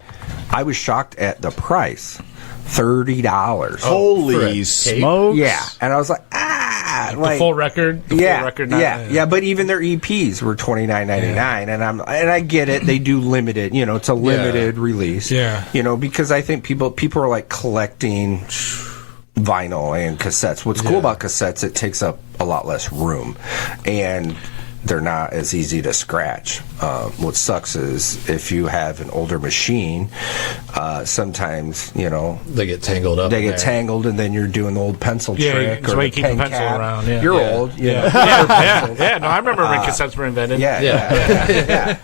I was shocked at the price. $30. Holy smokes! Yeah, and I was like, The full record. The full record. Yeah. But even their EPs were $29.99, and I get it. They do limited. It's a limited release. Yeah. Because I think people are like collecting vinyl and cassettes. What's cool about cassettes? It takes up a lot less room, and they're not as easy to scratch. What sucks is if you have an older machine, sometimes They get tangled up. they get tangled, and then you're doing the old pencil trick. that's or why the you keep a pen pencil cap. around. Yeah. You're Yeah. old. Yeah. No, I remember when cassettes were invented. Yeah.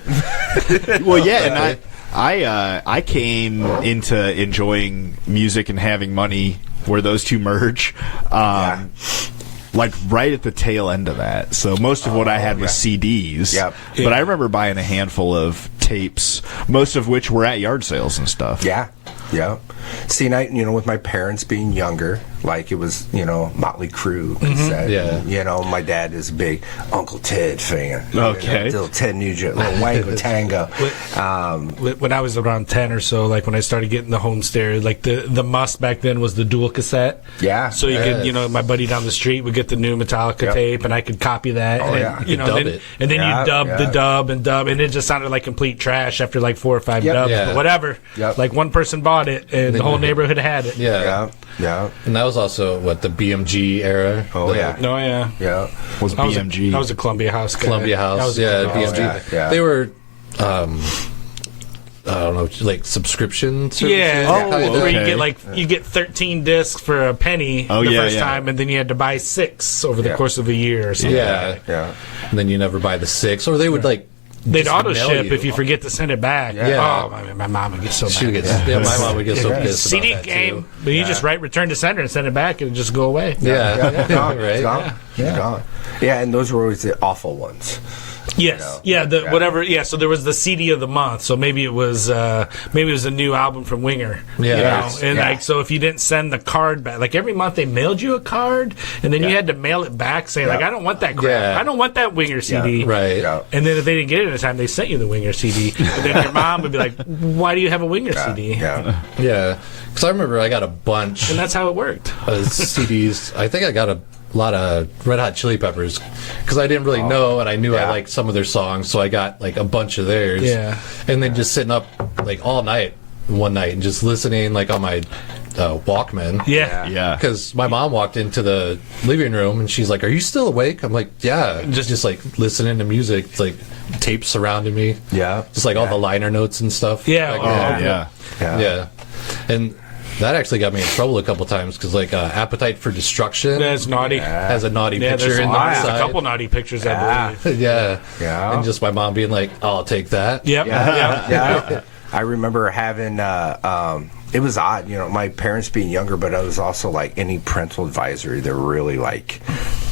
Well, yeah, and I came into enjoying music and having money where those two merge. Like right at the tail end of that. So most of what I had was CDs. Yep. But I remember buying a handful of tapes, most of which were at yard sales and stuff. Yeah. See, and I, with my parents being younger, like it was, Motley Crue cassette. Yeah. And, my dad is a big Uncle Ted fan. Okay. Little Ted Nugent, little Wango Tango. When I was around 10 or so, like when I started getting the home stereo, like the must back then was the dual cassette. Yeah. So you could, my buddy down the street would get the new Metallica tape, and I could copy that. Oh, and, yeah. You could dub it. And then Yeah, you dub yeah. the dub and dub, and it just sounded like complete trash after like 4 or 5 dubs. Yeah. But whatever. Yep. Like one person bought it, and the whole neighborhood had it. Yeah. Yeah. And that was also, the BMG era? Oh, yeah. No, yeah. Yeah. Was I was BMG. I was a Columbia House guy. Columbia That House. was a Yeah, Columbia BMG. House guy. Yeah. They were, I don't know, like subscription services? Yeah, Oh, where you okay. get you get 13 discs for a penny Oh, the yeah, first yeah. time, and then you had to buy 6 over the Yeah. course of a year or something. Yeah. Yeah. And then you never buy the 6. Or they would, they'd just auto mail ship you. if you forget to send it back. Yeah. Oh, my mom would get so She mad. gets, yeah, my mom would get so pissed CD about that game, too. but you just write return to sender and send it back, and it just go away. Yeah, It's gone. right. It's gone. It's gone. Yeah, and those were always the awful ones. Yes, You know? whatever. Yeah, so there was the CD of the month. So maybe it was a new album from Winger. Yeah. you know? Yes. And Yeah. like, so if you didn't send the card back, like every month they mailed you a card, and then you had to mail it back saying like, I don't want that crap. Yeah. I don't want that Winger CD. Right. Yeah. And then if they didn't get it in time, they sent you the Winger CD. And then your mom would be like, "Why do you have a Winger CD?" Yeah. Yeah. Because I remember I got a bunch And that's how it worked. of CDs. I think I got a lot of Red Hot Chili Peppers because I didn't really know, and I knew I liked some of their songs, so I got like a bunch of theirs. Yeah. And then just sitting up like all night one night and just listening like on my Walkman. Yeah. Yeah. Because my mom walked into the living room and she's like, "Are you still awake?" I'm like, "Yeah." Just like listening to music, it's like tapes surrounding me. Yeah. Just like all the liner notes and stuff. Yeah. back Oh, then. Yeah. Yeah. Yeah. And that actually got me in trouble a couple times because like Appetite for Destruction That's naughty. has a naughty Yeah, picture there's in the a side. couple naughty pictures, I believe. Yeah. Yeah. And just my mom being like, "I'll take that." Yep. Yeah. Yeah. I remember having it was odd, you know, my parents being younger, but it was also like any parental advisory, they're really like,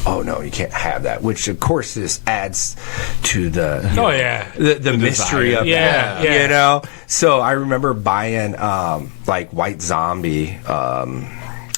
"Oh no, you can't have that," which of course this adds to the Oh, yeah. the mystery of Yeah, it, yeah. you know. So I remember buying like White Zombie.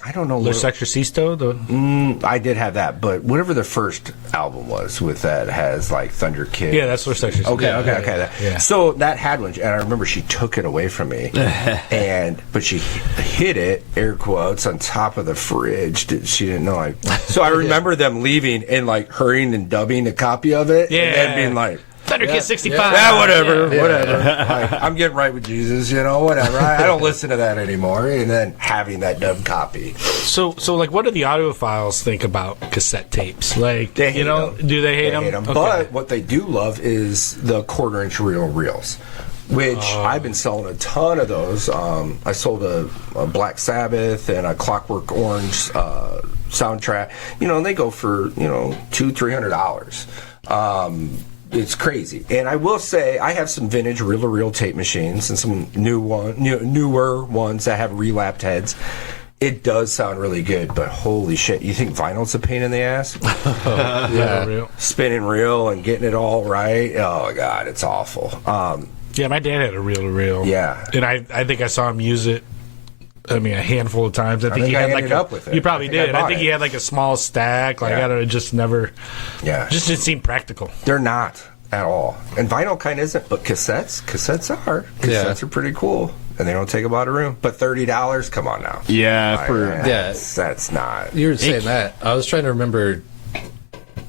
I don't know. Los Exorcisto? I did have that, but whatever the first album was with that has like Thunder Kid. Yeah, that's Los Exorcisto. Okay, okay. Yeah. So that had one, and I remember she took it away from me, but she hid it, air quotes, on top of the fridge. She didn't know. So I remember them leaving and like hurrying and dubbing a copy of it, and Yeah. then being like, Thunder Kid 65. yeah, whatever. Like, I'm getting right with Jesus, you know, whatever. I don't listen to that anymore. And then having that dub copy. So like, what do the audiophiles think about cassette tapes? Like, They hate them. do they hate They hate them? them. But what they do love is the quarter-inch reel reels, which I've been selling a ton of those. I sold a Black Sabbath and a Clockwork Orange soundtrack. You know, and they go for, you know, $200-300. It's crazy. And I will say, I have some vintage reel-to-reel tape machines and some newer ones that have relapped heads. It does sound really good, but holy shit, you think vinyl's a pain in the ass? Yeah. Spinning reel and getting it all right. Oh, God, it's awful. Yeah, my dad had a reel-to-reel. Yeah. And I think I saw him use it, I mean, a handful of times. I think he I had like ended up with it. You probably I think I did. bought I think it. he had like a small stack. Like, Yeah. I don't know, just never, Yeah. just didn't seem practical. They're not at all. And vinyl kind of isn't, but cassettes are. Cassettes are pretty cool. And they don't take a lot of room. But $30, come on now. Yeah, That's not. You were saying that. I was trying to remember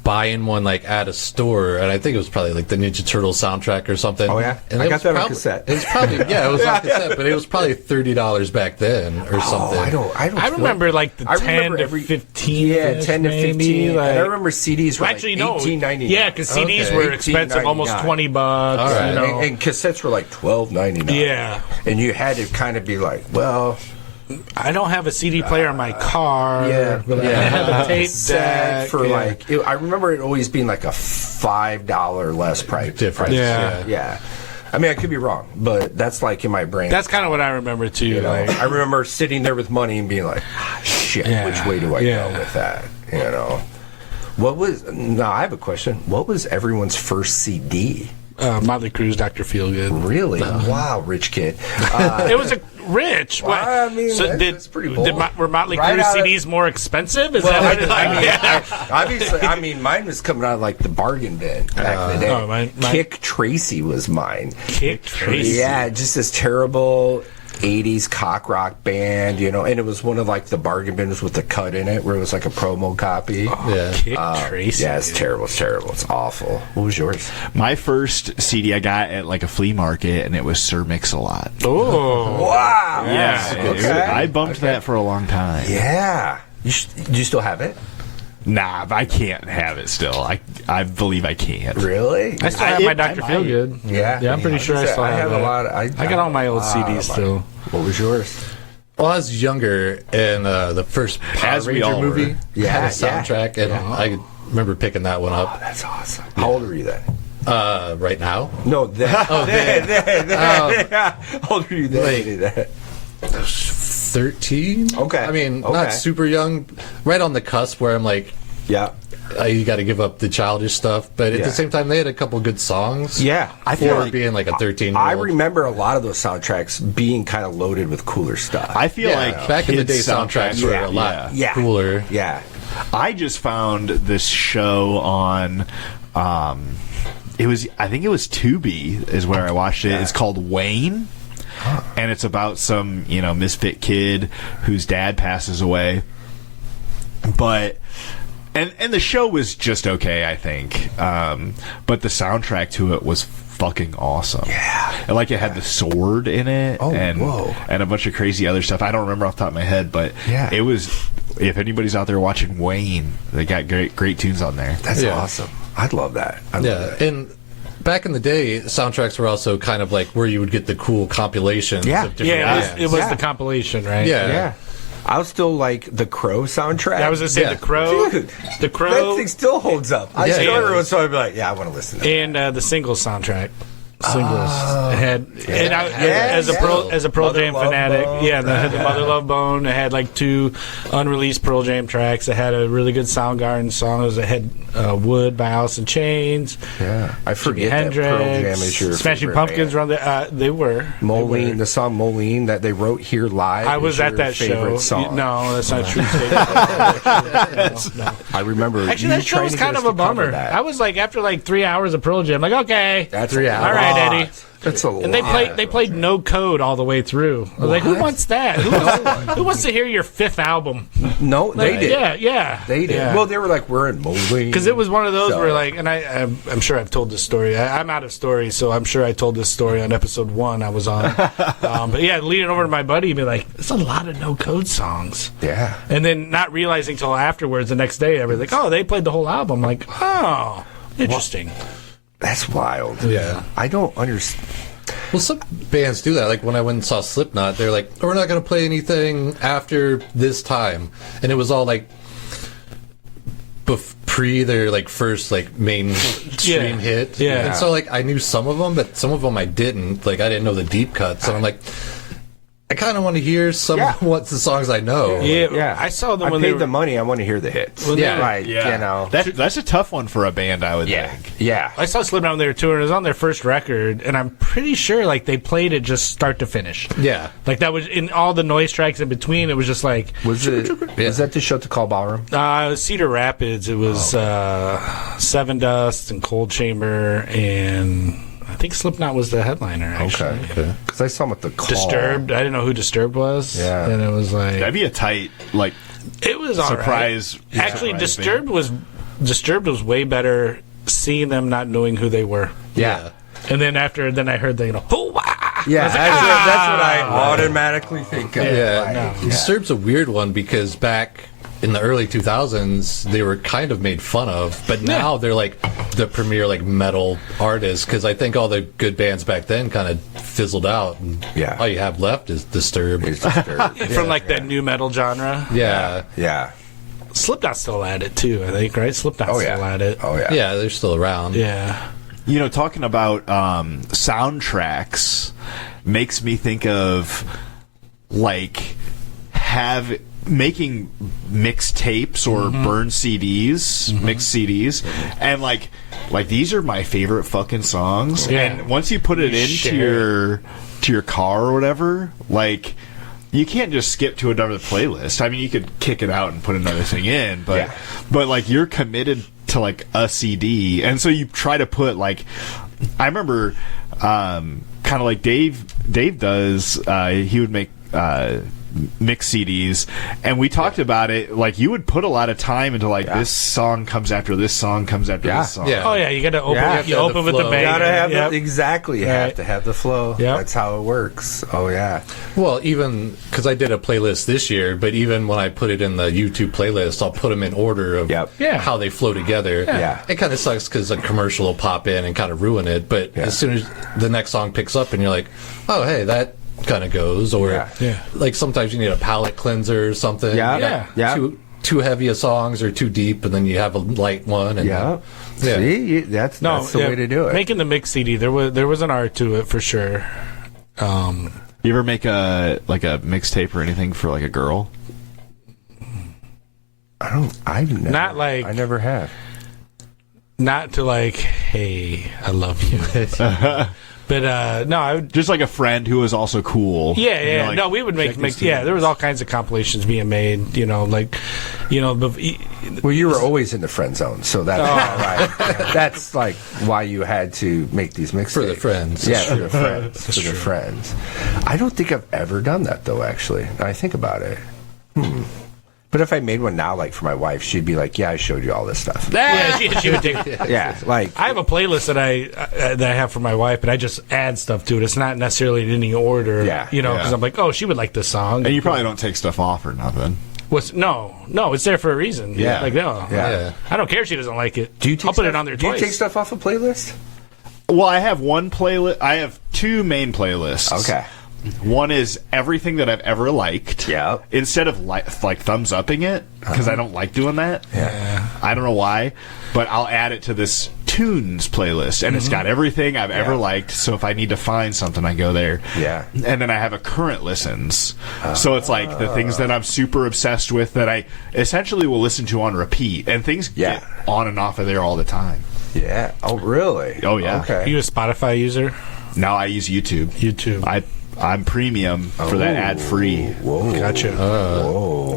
buying one like at a store, and I think it was probably like the Ninja Turtles soundtrack or something. Oh, yeah? And I it got was that on probably, cassette. It was probably it was on cassette, but it was probably $30 back then or something. I don't. I remember like the I 10 remember to every 15. Yeah, 10 to 15. Maybe, like, and I remember CDs were actually, like no. $18.99. Yeah, because CDs Okay. were expensive, almost $18.99. $20. All right. You know. And cassettes were like $12.99. Yeah. And you had to kind of be like, well, I don't have a CD player in my car. yeah, But I have a tape cassette deck. for yeah. like. I remember it always being like a $5 less price Difference. Yeah. Yeah. I mean, I could be wrong, but that's like in my brain. That's kind of what I remember too. You know, Like, I remember sitting there with money and being like, shit, Yeah. which way do I Yeah. go with that? You know, now I have a question. What was everyone's first CD? Motley Crue's Dr. Feelgood. Really? Wow, rich kid. It was a rich. Well, I mean, that's pretty bold. Were Motley Right Crue out of- CDs more expensive? Is Well, that what I mean, yeah. obviously, I mean, mine was coming out of like the bargain bin back in the day. Oh, mine- Kick Tracy was mine. Kick Tracy. Yeah, just this terrible 80s cock rock band, you know, and it was one of like the bargain bins with the cut in it where it was like a promo copy. Yeah. Kick Tracy. Yeah, it's terrible. It's terrible. It's awful. What was yours? My first CD I got at like a flea market, and it was Sir Mix-a-Lot. Oh. Wow. Yeah, Okay. I bumped that for a long time. Yeah. Do you still have it? Nah, but I can't have it still. I believe I can't. Really? I still have my Dr. might. Feelgood. Yeah. Yeah, I'm pretty sure I still have a that. lot. I got all my old CDs still. What was yours? Well, I was younger, and the first Power As we Ranger all were. movie Yeah, had a soundtrack, and I remember picking that one up. That's awesome. How old were you then? Right now? No, then. Oh, then. How old are you then? 13. Okay. I mean, not super young. Right on the cusp where I'm like, yeah. You got to give up the childish stuff, but at the same time, they had a couple good songs. Yeah, I feel like being like a 13-year-old. I remember a lot of those soundtracks being kind of loaded with cooler stuff. I feel like back in the day, kids' soundtracks were a lot cooler. Yeah, I just found this show on. I think it was Tubi is where I watched it. It's called Wayne, and it's about some misfit kid whose dad passes away, but. And the show was just okay, I think. But the soundtrack to it was fucking awesome. Yeah. And it had the sword in it. Oh, and, whoa. And a bunch of crazy other stuff. I don't remember off the top of my head, but it was, if anybody's out there watching Wayne, they got great tunes on there. That's awesome. I'd love that. And back in the day, soundtracks were also kind of like where you would get the cool compilations of different bands. It was the compilation, right? Yeah. I was still like the Crow soundtrack. I was gonna say the Crow. Dude, the Crow. That thing still holds up. I still yeah. every once in a while I'd be like, I want to listen to that. And the singles soundtrack. Singles as a Pearl Jam Love fanatic, Bone. they had the Mother Love Bone. It had like 2 unreleased Pearl Jam tracks. It had a really good Soundgarden song. It had Wood by Alice in Chains. Yeah, I forget Jimi that Pearl Jam Hendrix, is your Smashing favorite Pumpkins band. were on there. They were. Moline, the song Moline that they wrote here live. I was is at your that favorite show. Song. No, that's not true. No. I remember. Actually, that show was kind of a bummer. I was like, after like 3 hours of Pearl Jam, like, okay, That's 3 hours. all right, Eddie. That's a lot. And they played No Code all the way through. I was like, who wants that? Who wants to hear your 5th album? No, they did. Yeah. They did. Yeah. Well, they were like, we're in Moline. Because it was one of those where, like, and I'm sure I've told this story. I'm out of stories, so I'm sure I told this story on episode 1 I was on. But yeah, leaning over to my buddy and be like, "It's a lot of No Code songs." Yeah. And then not realizing until afterwards, the next day, I was like, "Oh, they played the whole album." I'm like, "Oh, interesting." That's wild. Yeah. I don't understand. Well, some bands do that. Like when I went and saw Slipknot, they're like, "We're not going to play anything after this time," and it was all like pre their like first like mainstream hit. Yeah. And so like I knew some of them, but some of them I didn't. Like I didn't know the deep cuts, and I'm like, I kind of want to hear some of what the songs I know. Yeah, I saw them when I they paid the money. I want to hear the hits. Yeah. Right. Yeah. You know. That's a tough one for a band, I would think. Yeah. I saw Slipknot when they were touring. It was on their first record, and I'm pretty sure like they played it just start to finish. Yeah. Like that was in all the noise tracks in between. It was just like Was that the show to call Ballroom? Cedar Rapids. It was Seven Dust and Cold Chamber, and I think Slipknot was the headliner. Actually, Because I saw them at the call. Disturbed. I didn't know who Disturbed was. Yeah. and it was like That'd be a tight, it was all surprise. right. Actually, surprise Disturbed was way better. Seeing them not knowing who they were. Yeah. And then I heard they hoo-wah! Yeah, that's what I automatically think of. Yeah. Disturbed's a weird one because back in the early 2000s, they were kind of made fun of, but now they're like the premier like metal artists because I think all the good bands back then kind of fizzled out. And all you have left is Disturbed. From like that new metal genre. Yeah. Slipknot's still at it too, I think, right? Slipknot's still at it. Oh, yeah. Yeah, they're still around. Yeah. Talking about soundtracks makes me think of like making mixtapes or burn CDs, mixed CDs, and like these are my favorite fucking songs. Yeah. And once you put it into your car or whatever, like you can't just skip to another playlist. I mean, you could kick it out and put another thing in, but like you're committed to like a CD, and so you try to put like I remember kind of like Dave does. He would make mix CDs, and we talked about it. Like you would put a lot of time into like this song comes after this song comes after this song. Oh yeah, you got to open. You open with the bang. You gotta have exactly. You have to have the flow. Yep. That's how it works. Oh yeah. Well, even because I did a playlist this year, but even when I put it in the YouTube playlist, I'll put them in order of how they flow together. Yeah. It kind of sucks because a commercial will pop in and kind of ruin it. But as soon as the next song picks up, and you're like, oh hey, that kind of goes, or like sometimes you need a palate cleanser or something. too heavy of songs or too deep, and then you have a light one. And Yeah. Yeah. See, that's the way to do it. Making the mix CD, there was an art to it for sure. You ever make a mixtape or anything for like a girl? I never have. Not to like, hey, I love you. But no, I would Just like a friend who was also cool. Yeah, You know, yeah. like, No, we would make check mix. these Yeah, things. there was all kinds of compilations being made. Well, you were always in the friend zone, so that's right. That's like why you had to make these mixtapes For the friends. Yeah, for the friends. For the friends. I don't think I've ever done that though. Actually, I think about it. But if I made one now, like for my wife, she'd be like, "Yeah, I showed you all this stuff." Yeah, she would take. Yeah, like I have a playlist that I have for my wife, but I just add stuff to it. It's not necessarily in any order. Yeah, because I'm like, oh, she would like this song. And you probably don't take stuff off or nothing. No, it's there for a reason. Yeah. Like no, Yeah. I don't care if she doesn't like it. do you take I'll put stuff, it on there Do twice. you take stuff off a playlist? Well, I have one playlist. I have two main playlists. Okay. One is everything that I've ever liked. Yeah. Instead of like thumbs upping it, because I don't like doing that. Yeah. I don't know why, but I'll add it to this tunes playlist, and it's got everything I've ever liked. So if I need to find something, I go there. Yeah. And then I have a current listens. So it's like the things that I'm super obsessed with that I essentially will listen to on repeat, and things get on and off of there all the time. Yeah. Oh, really? Oh, yeah. Okay. Are you a Spotify user? Now I use YouTube. I'm premium for that ad free. Whoa. Gotcha. Whoa.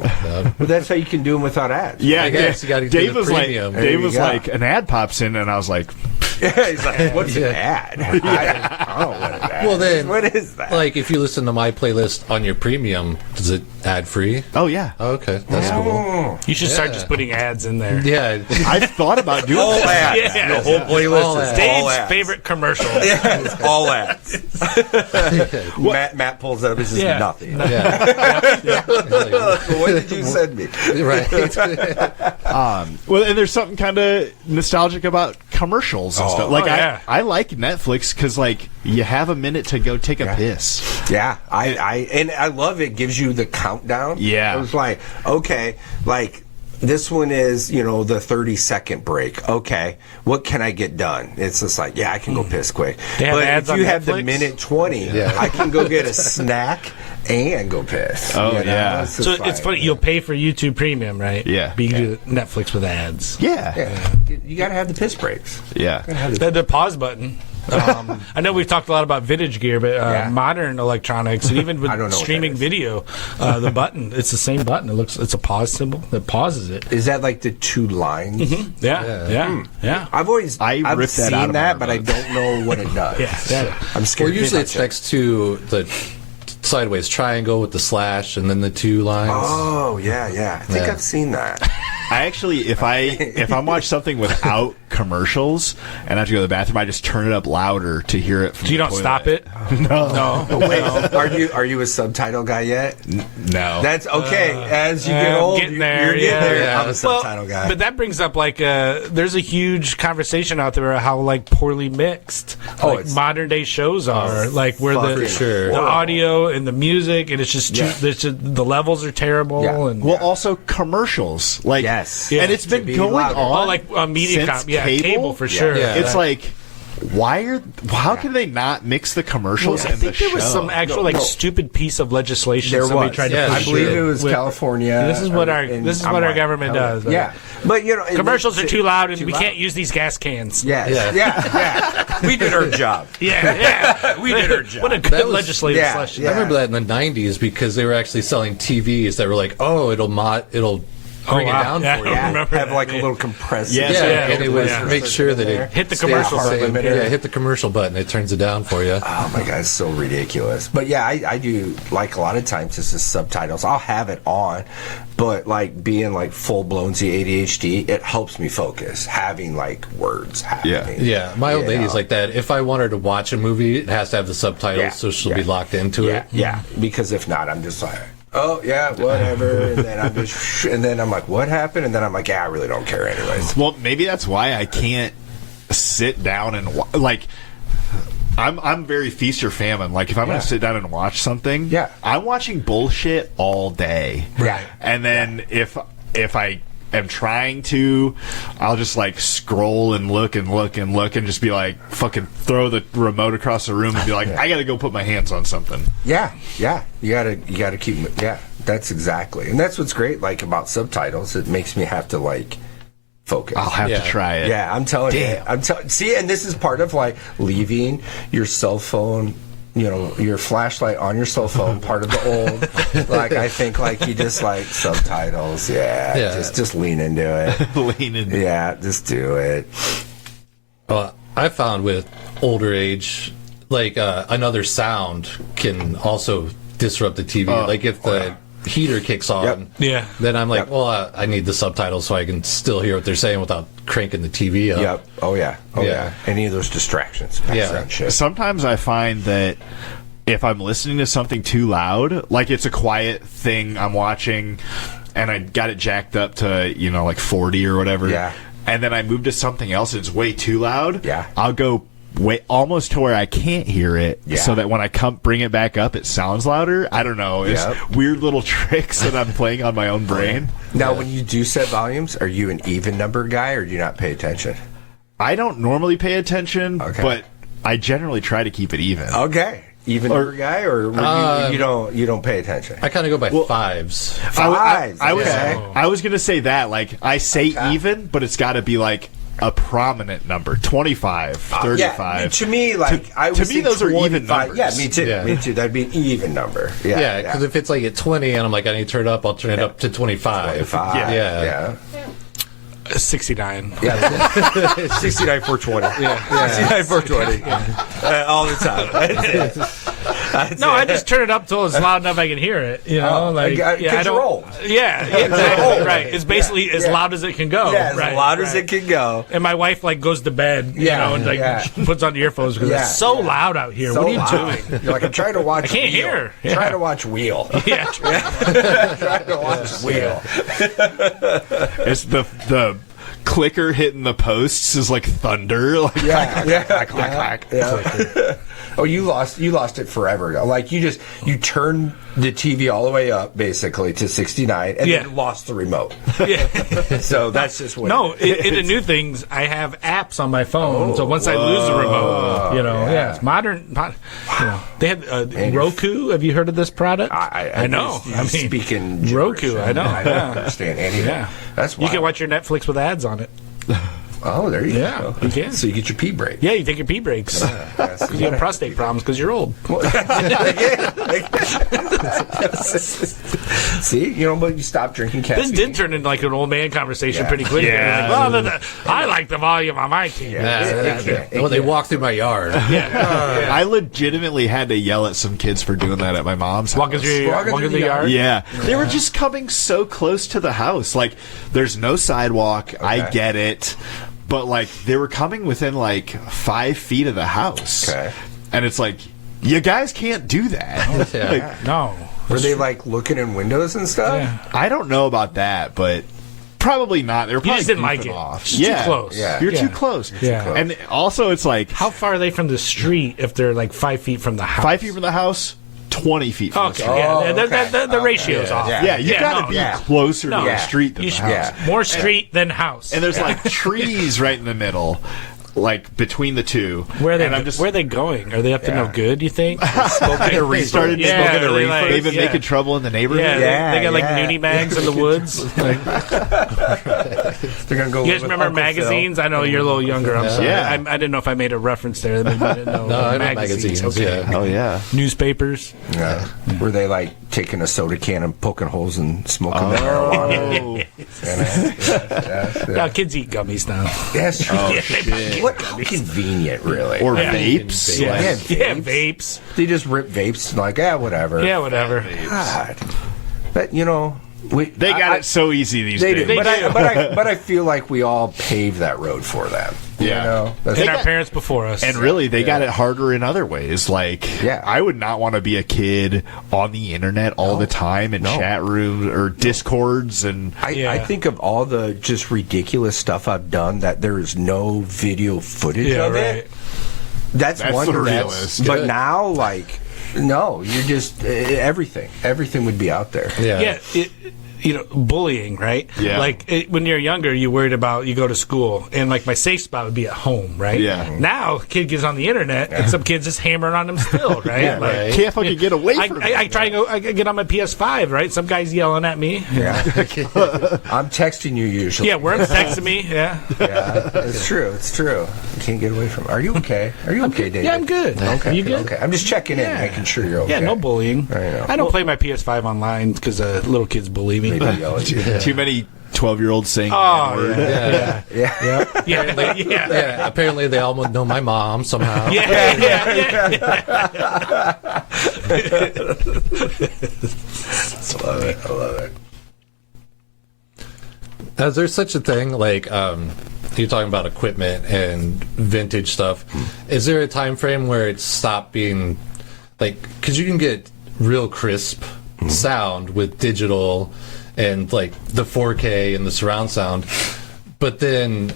But that's how you can do them without ads. Yeah, I guess you gotta do Dave the was like, premium. There Dave you was go. like, an ad pops in, and I was like, He's like, what's an ad? I don't know what an ad Well, is. then, What is that? like, if you listen to my playlist on your premium, does it ad free? oh yeah. Oh, okay, that's cool. Oh. You should start Yeah. just putting ads in there. Yeah, I've thought about doing All that. ads. Yeah. The whole playlist All is ads. all Dave's ads. favorite commercial. Yeah, all ads. Matt pulls up. This is Yeah. nothing. yeah. What did you send me? Right. Well, and there's something kind of nostalgic about commercials and stuff. Like yeah. I like Netflix because like you have a minute to go take a piss. Yeah, I love it. Gives you the countdown. Yeah. It was like, okay, like this one is, the 30-second break. Okay, what can I get done? It's just like, yeah, I can go piss quick. They have But ads if on you have the Netflix? minute 20, I can go get a snack and go piss. Oh, yeah. It's just So like- it's funny. You'll pay for YouTube Premium, right? Yeah. But you can do Netflix with ads. Yeah. Yeah, you got to have the piss breaks. Yeah. The pause button. I know we've talked a lot about vintage gear, but modern electronics, and even I don't know with what streaming that is. video, the button, it's the same button. It's a pause symbol that pauses it. Is that like the two lines? Yeah. I've ripped that seen out of my that, but I remote. don't know what it does. Yeah. I'm scared. Well, usually it's next to the sideways triangle with the slash and then the two lines. Oh yeah. I think Yeah. I've seen that. I actually, if I'm watching something without commercials and I have to go to the bathroom, I just turn it up louder to hear it. From So you the don't toilet. stop it? No. Wait, are you a subtitle guy yet? No. That's okay. As you get old, getting you're there, getting there. yeah. I'm a subtitle guy. But that brings up there's a huge conversation out there about how poorly mixed it's- modern day shows are, where fucking the sure. the audio and the music and it's just the levels are terrible Yeah. and Well, also commercials, like Yes. and it's been To be going louder. on MediaCom, since cable for sure. Yeah. It's like, how can they not mix the commercials I and the think there was show? some actual stupid piece of legislation There somebody was. tried Yeah, to I push. believe sure. it was With- California. This is what our and this is I'm what our like, government hell, does. Yeah, but Commercials are too loud and too we loud. can't use these gas cans. Yes. Yeah. We did our job. Yeah. We did our job. What a good That was- legislative yeah, session. yeah. I remember that in the 90s because they were actually selling TVs that were like, oh, it'll bring it wow. down Yeah. for you. I Yeah, remember have that, like a yeah. little compressor. Yeah, Yeah, Yeah, and it was yeah. make sure that it Hit the stays commercial the same. button. Yeah, hit the commercial button. It turns it down for you. Oh my god, it's so ridiculous. But yeah, I do like a lot of times it's just subtitles. I'll have it on, but like being like full blown ADHD, it helps me focus. Having like words happening. Yeah, my old You lady's know? like that. If I want her to watch a movie, it has to have the subtitles, Yeah, so she'll yeah. be locked into Yeah, it. yeah. Because if not, I'm just like, oh yeah, whatever. And then I'm just, and then I'm like, what happened? And then I'm like, yeah, I really don't care anyways. Well, maybe that's why I can't sit down and like. I'm very feast or famine. Like if I'm going to sit down and watch something, Yeah. I'm watching bullshit all day. Right. And then if if I am trying to, I'll just like scroll and look and just be like, fucking throw the remote across the room and be like, I gotta go put my hands on something. Yeah. You gotta keep. Yeah, that's exactly, and that's what's great like about subtitles. It makes me have to like focus. I'll have to try it. Yeah, I'm telling you. See, and this is part of like leaving your cell phone, your flashlight on your cell phone, part of the old, like, I think, like, you just, like, subtitles, just lean into it. Lean into it. Yeah, just do it. Well, I found with older age, like, another sound can also disrupt the TV. Like, if the heater kicks on, then I'm like, well, I need the subtitles so I can still hear what they're saying without cranking the TV up. Yep. Oh yeah. Any of those distractions. Background shit. Sometimes I find that if I'm listening to something too loud, like it's a quiet thing I'm watching and I got it jacked up to, like 40 or whatever, and then I move to something else and it's way too loud, I'll go almost to where I can't hear it, so that when I bring it back up, it sounds louder. I don't know. It's weird little tricks that I'm playing on my own brain. Now, when you do set volumes, are you an even number guy, or do you not pay attention? I don't normally pay attention, but I generally try to keep it even. Okay. Even number guy, or you don't pay attention? I kind of go by fives. Fives. I was going to say that. Like, I say even, but it's got to be like a prominent number, 25, 35. To me, like, to me, those are even numbers. Yeah, me too. Yeah. Me too. That'd be an even number. Yeah, because if it's like at 20 and I'm like, I need to turn it up, I'll turn it up to 25. 25. Yeah. 69. Yeah, 69 420. Yeah, 69 420. All the time. No, I just turn it up till it's loud enough I can hear it. I don't. Old. Yeah, exactly. Right. It's basically as loud as it can go. Yeah, as loud as it can go. And my wife like goes to bed, and like puts on the earphones because it's so loud out here. So what are you loud. doing? You're like, I'm trying to watch. I can't hear. Yeah. Trying to watch Wheel. Yeah. Trying to watch Wheel. It's the clicker hitting the posts is like thunder. Like clack, clack. Yeah. Oh, you lost it forever. Like you turned the TV all the way up basically to 69 and then lost the remote. Yeah. So that's just what. No, in the new things, I have apps on my phone. So once I lose the remote, it's modern. They have Roku. Have you heard of this product? I know. Speaking gibberish. Roku. I know. I don't understand anything. Yeah, that's wild. You can watch your Netflix with ads on it. Oh, there you go. Yeah, you can. So you get your pee break. Yeah, you take your pee breaks. Because you have prostate problems because you're old. See, but you stop drinking caffeine. This did turn into like an old man conversation pretty quickly. Yeah. Like, I like the volume on my TV. When they walk through my yard. I legitimately had to yell at some kids for doing that at my mom's house. Walking through the yard? Yeah. They were just coming so close to the house. Like, there's no sidewalk. Okay. I get it. But, like, they were coming within, like, 5 feet of the house. Okay. And it's like, you guys can't do that. No. Were they, like, looking in windows and stuff? Yeah. I don't know about that, but probably not. They were probably just didn't like it. Off. Too close. Yeah. You're too close. Yeah. And also, it's like... How far are they from the street if they're, like, 5 feet from the house? 5 feet from the house? 20 feet from the street. The ratio's off. Yeah, you got to be closer to the street than the house. More street than house. And there's like trees right in the middle, like between the two. Where are they going? Are they up to no good, you think? Smoking a reefer. Started smoking a reefer. They've been making trouble in the neighborhood. They got like nudie mags in the woods. They're gonna go. You guys remember magazines? Phil. I know you're a little younger. I'm sorry. I didn't know if I made a reference there. Maybe you didn't know. No, I know magazines. Okay. Oh yeah. Newspapers. Yeah. Were they like taking a soda can and poking holes and smoking marijuana? Now kids eat gummies now. That's true. Oh, shit. What convenient, really. Or vapes. Yeah, vapes. They just rip vapes like, whatever. Yeah, whatever. God. But, they got it so easy these days. But I feel like we all paved that road for them. Yeah. And our parents before us. And really, they got it harder in other ways. Like, I would not want to be a kid on the internet all the time in chat rooms or discords. And I think of all the just ridiculous stuff I've done that there is no video footage of it. That's surrealist. But now, like, no, you're just everything. Everything would be out there. Yeah. bullying, right? Yeah. Like when you're younger, you worried about you go to school, and like my safe spot would be at home, right? Yeah. Now, a kid gets on the internet, and some kids just hammering on them still, right? Yeah, like, right. Can't fucking get away from it. I try to go. I get on my PS5, right? Some guy's yelling at me. Yeah. I'm texting you usually. Yeah, Wurms texting me. Yeah. Yeah, it's true. It's true. You can't get away from it. Are you okay? Are you okay, David? Yeah, I'm good. Okay. You good? Okay. I'm just checking in, Yeah. making sure you're okay. Yeah, no bullying. I know. I don't play my PS5 online because little kids bully me. Maybe yell at you. Too many 12-year-olds saying Oh, N-word. yeah. Yeah. Yeah. Yeah, apparently they all know my mom somehow. Yeah. I love it. I love it. Is there such a thing like you're talking about equipment and vintage stuff? Is there a time frame where it stopped being like, because you can get real crisp sound with digital and like the 4K and the surround sound, but then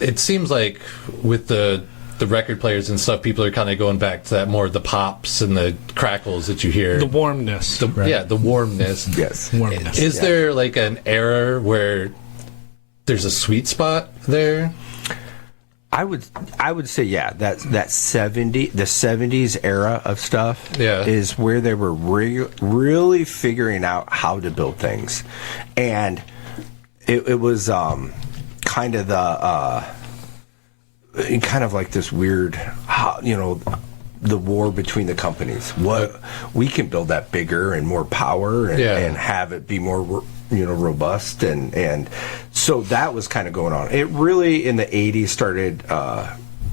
it seems like with the record players and stuff, people are kind of going back to that more the pops and the crackles that you hear. The warmness. Yeah, the warmness. Yes. Warmness. Is there like an era where there's a sweet spot there? I would say the 70s era of stuff is where they were really figuring out how to build things, and it was kind of like this weird, the war between the companies. What we can build that bigger and more power and have it be more robust, and so that was kind of going on. It really in the 80s started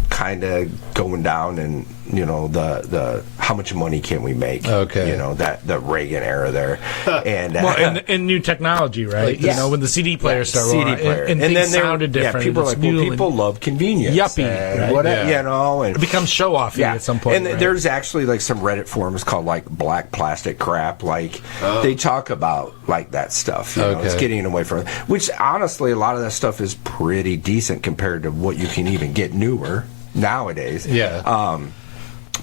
kind of going down, and the how much money can we make? That the Reagan era there, and and new technology, right? Yes. When the CD players start CD rolling, player, and then things they sounded different. people are It's like, well, new people love convenience, yuppie, and right? whatever, and it becomes show offy at some point. And right? there's actually like some Reddit forums called like Black Plastic Crap. Like they talk about like that stuff. It's getting away from it. Which honestly, a lot of that stuff is pretty decent compared to what you can even get newer nowadays. Yeah.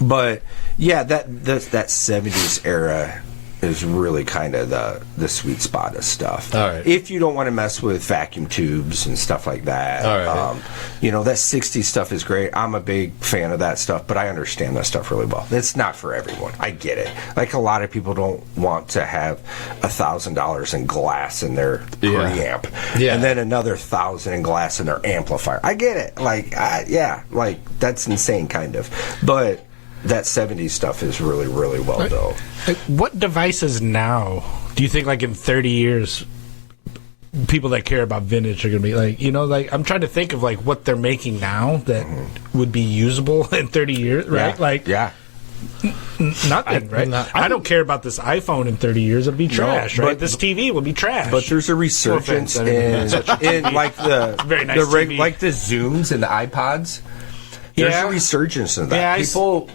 But yeah, that 70s era is really kind of the sweet spot of stuff. All right. If you don't want to mess with vacuum tubes and stuff like that. All right. That 60s stuff is great. I'm a big fan of that stuff, but I understand that stuff really well. It's not for everyone. I get it. Like a lot of people don't want to have $1,000 in glass in their preamp, and then another $1,000 in glass in their amplifier. I get it. Like that's insane, kind of. But that 70s stuff is really, really well built. Like, what devices now do you think, like in 30 years, people that care about vintage are going to be like? I'm trying to think of like what they're making now that would be usable in 30 years, right? Nothing, right? I don't care about this iPhone in 30 years. It'll be trash, right? This TV will be trash. But there's a resurgence in like very nice TV. like the Zooms and the iPods. There's a resurgence in that.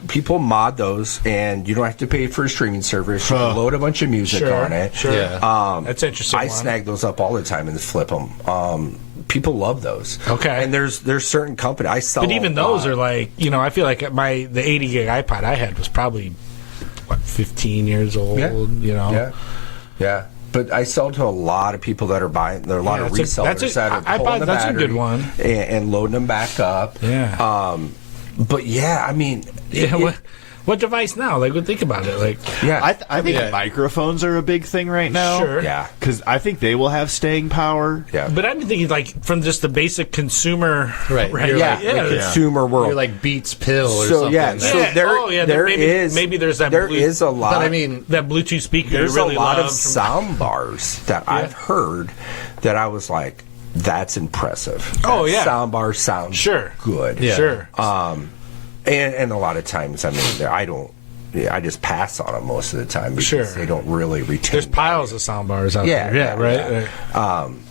People mod those, and you don't have to pay for a streaming service. You can load a bunch of music on it. Sure. Yeah. That's interesting. I snag those up all the time and flip them. People love those. Okay. And there's certain companies I sell. But even those are like, I feel like the 80 gig iPod I had was probably 15 years old. Yeah. But I sell to a lot of people that are buying. There are a lot of resellers that are pulling the battery a good one. and loading them back up. Yeah. But yeah, I mean, what device now? Like, think about it. Like, I think microphones are a big thing right now. Sure. Yeah. Because I think they will have staying power. Yeah. But I'm thinking like from just the basic consumer, Right. Consumer world. You're like Beats Pill or So something. yeah, so maybe there's that. There is a lot. But I mean, that Bluetooth speaker. There's you really a lot of love sound bars that I've heard that I was like, that's impressive. That sound bars sound good. Yeah. Sure. And a lot of times, I mean, I just pass on them most of the time because they don't really retain. There's piles of sound bars out there. Yeah, right.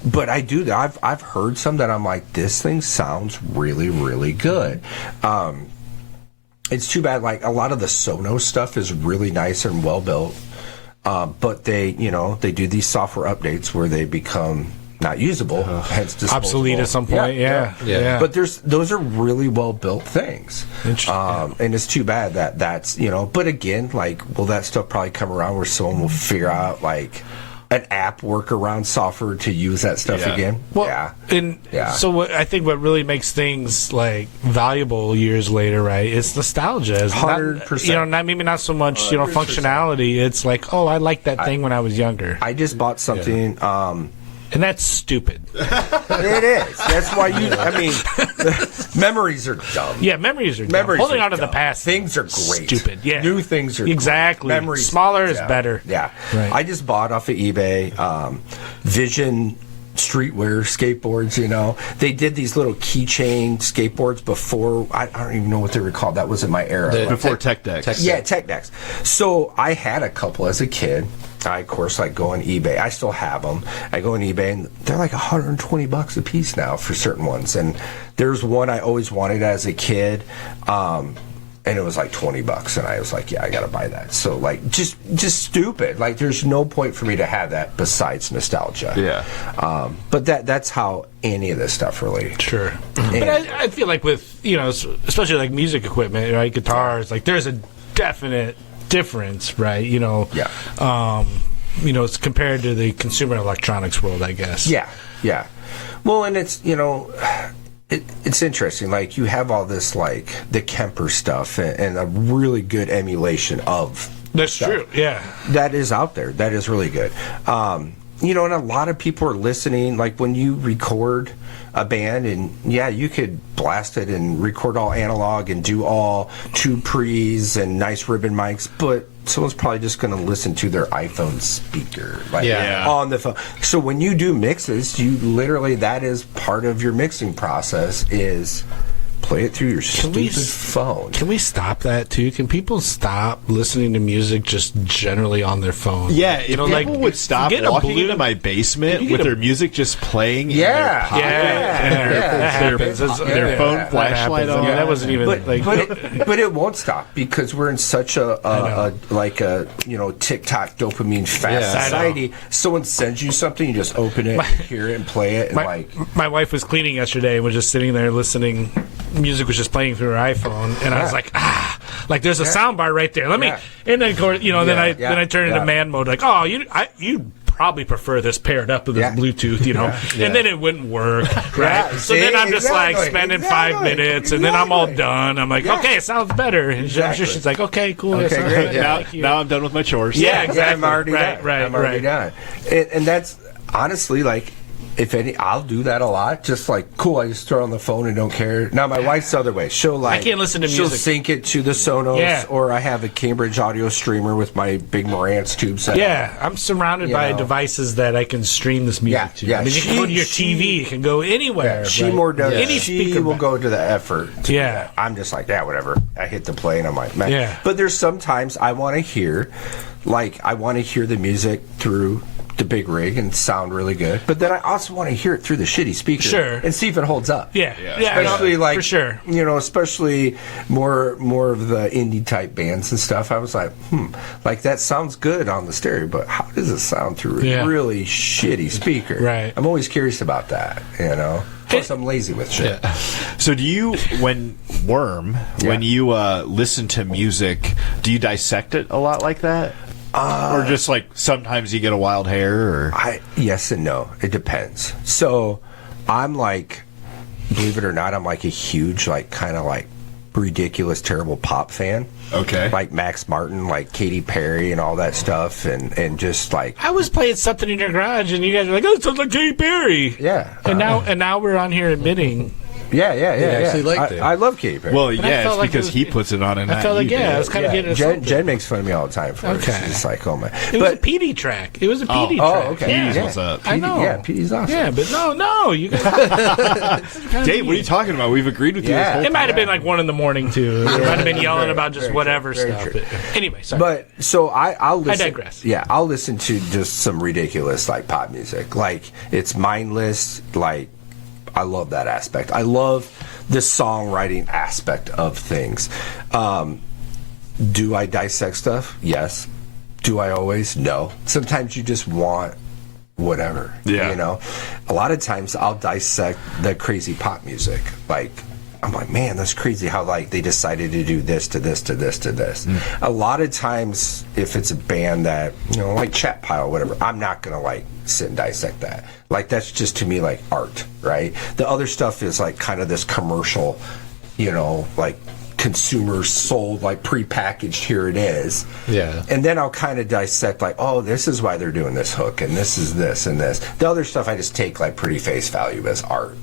But I do. I've heard some that I'm like, this thing sounds really, really good. It's too bad. Like a lot of the Sonos stuff is really nice and well built, but they do these software updates where they become not usable, hence disposable. Obsolete at some point. Yeah. But those are really well built things. And it's too bad that's But again, like, will that stuff probably come around where someone will figure out like, an app workaround software to use that stuff again. Well, so I think what really makes things like valuable years later, right? It's nostalgia. It's 100%. Maybe not so much, functionality. It's like, oh, I liked that thing when I was younger. I just bought something. And that's stupid. It is. That's why memories are dumb. Yeah, memories are dumb. Holding on to the past. Things are great. Stupid. Yeah. New things are exactly. Great. Memories. Smaller is better. Yeah. Right. I just bought off of eBay Vision streetwear skateboards. They did these little keychain skateboards before. I don't even know what they were called. That wasn't my era. Before Tech Decks. Tech Decks. So I had a couple as a kid. I, of course, go on eBay. I still have them. I go on eBay, and they're like $120 a piece now for certain ones. And there's one I always wanted as a kid, and it was like $20, and I was like, yeah, I got to buy that. So, just stupid. There's no point for me to have that besides nostalgia. Yeah. But that's how any of this stuff really. Sure. But I feel like with, especially like music equipment, right, guitars, there's a definite difference, right? It's compared to the consumer electronics world, I guess. Yeah. Well, and it's it's interesting. You have all this the Kemper stuff and a really good emulation of. That's stuff. true. Yeah. That is out there. That is really good. And a lot of people are listening. When you record a band, and you could blast it and record all analog and do all two pre's and nice ribbon mics, but someone's probably just going to listen to their iPhone speaker on the phone. So when you do mixes, you literally, that is part of your mixing process, is play it through your stupid phone. Can we stop that too? Can people stop listening to music just generally on their phone? Yeah, if people would stop walking into my basement with their music just playing in their pocket, their phone flashlight on. Yeah, that wasn't even. But it won't stop because we're in such a TikTok dopamine fast society. Someone sends you something, you just open it, and hear it, and play it. And my wife was cleaning yesterday and was just sitting there listening. Music was just playing through her iPhone, and I was like, there's a sound bar right there. Let me, and then then I turn into man mode, you probably prefer this paired up with this Bluetooth, and then it wouldn't work, right? So then I'm just spending 5 minutes, and then I'm all done. I'm like, okay, it sounds better. And she's like, okay, cool. Okay, great. Now I'm done with my chores. Yeah, exactly. I'm already done. I'm already done. And that's honestly if any, I'll do that a lot. Just cool, I just throw it on the phone and don't care. Now, my wife's the other way. I can't listen to music. She'll sync it to the Sonos, or I have a Cambridge audio streamer with my big Marantz tube set. Yeah, I'm surrounded by devices that I can stream this music to. Yeah, you can go to your TV, you can go anywhere. She more does. Any speaker will go to the effort. Yeah. I'm just whatever. I hit the play and I'm like, man. Yeah. But there's sometimes I want to hear, the music through the big rig and sound really good, but then I also want to hear it through the shitty speaker and see if it holds up. Especially for sure. Especially more of the indie type bands and stuff. I was like, that sounds good on the stereo, but how does it sound through a really shitty speaker? Right. I'm always curious about that. Plus, I'm lazy with shit. Yeah. So do you, when you listen to music, do you dissect it a lot like that? Or just sometimes you get a wild hair? Or yes and no. It depends. So I'm believe it or not, I'm a huge, ridiculous, terrible pop fan. Okay. Like Max Martin, Katy Perry and all that stuff. And just I was playing something in your garage and you guys were like, oh, it sounds like Katy Perry. Yeah. And now we're on here admitting. Yeah. actually liked it. I love Katy Perry. Well, it's because he puts it on, and I felt I was kind of getting Jen makes fun of me all the time for it. She's like, oh my. It was a PD track. It was a PD track. Oh, okay. PD's what's up. I know. Yeah, PD's awesome. Yeah, but no, you guys. Dave, what are you talking about? We've agreed with you this whole time. It might have been 1 in the morning too. It might have been yelling about just whatever stuff. But anyway, sorry. But so I'll listen. I digress. Yeah, I'll listen to just some ridiculous pop music. It's mindless. I love that aspect. I love the songwriting aspect of things. Do I dissect stuff? Yes. Do I always? No. Sometimes you just want whatever. Yeah. A lot of times I'll dissect the crazy pop music. I'm like, man, that's crazy how like they decided to do this to this to this to this. A lot of times, if it's a band that, you know, like Chat Pile or whatever, I'm not gonna like sit and dissect that. Like that's just to me like art, right? The other stuff is like kind of this commercial, you know, like consumer sold, like prepackaged, here it is. Yeah. And then I'll kind of dissect like, oh, this is why they're doing this hook, and this is this and this. The other stuff I just take like pretty face value as art,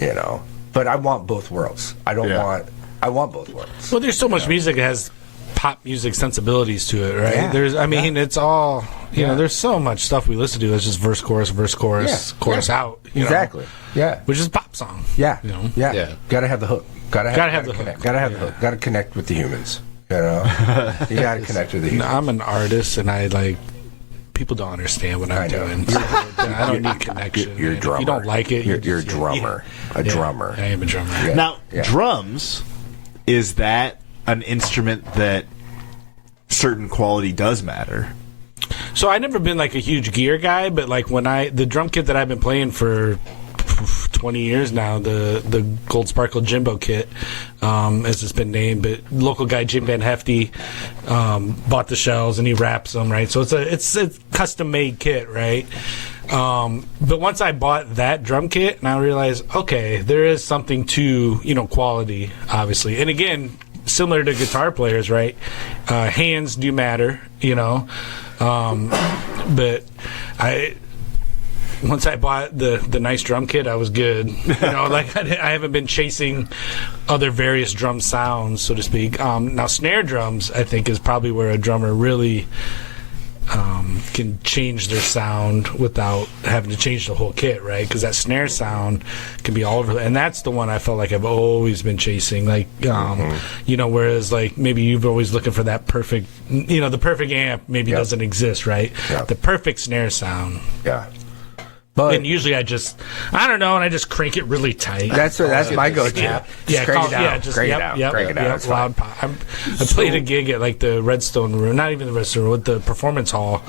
you know. But I want both worlds. I want both worlds. Well, there's so much music that has pop music sensibilities to it, right? Yeah. It's all, you know, there's so much stuff we listen to that's just verse, chorus, chorus out. You Exactly. know, Yeah. which is a pop song. Yeah. You know? Yeah. Gotta have the hook. Gotta have the hook. Gotta have the hook. Gotta connect with the humans. You know? You gotta connect with the humans. I'm an artist, and I like... People don't understand what I'm doing. So I don't need connection. You're a drummer. If you don't like it, You're a drummer. A drummer. I am a drummer. Yeah. Now, drums, is that an instrument that certain quality does matter? So I've never been like a huge gear guy, but like the drum kit that I've been playing for 20 years now, the Gold Sparkle Jimbo kit, as it's been named, but local guy Jim Van Hefty bought the shells and he wraps them, right? So it's a custom made kit, right? But once I bought that drum kit, and I realized, okay, there is something to, you know, quality, obviously. And again, similar to guitar players, right? Hands do matter, you know. But once I bought the nice drum kit, I was good. You know, like I haven't been chasing other various drum sounds, so to speak. Now, snare drums, I think, is probably where a drummer really can change their sound without having to change the whole kit, right? Because that snare sound can be all over, and that's the one I felt like I've always been chasing. Like, you know, whereas like maybe you've always looking for that perfect, you know, the perfect amp maybe doesn't exist, right? The perfect snare sound. Yeah. But and usually I don't know, and I just crank it really tight. That's my go-to. Yeah, crank it down. just Crank it down. Crank it down. It's fine. Loud pop. I played a gig at like the Redstone Room, not even the Redstone Room, with the Performance Hall,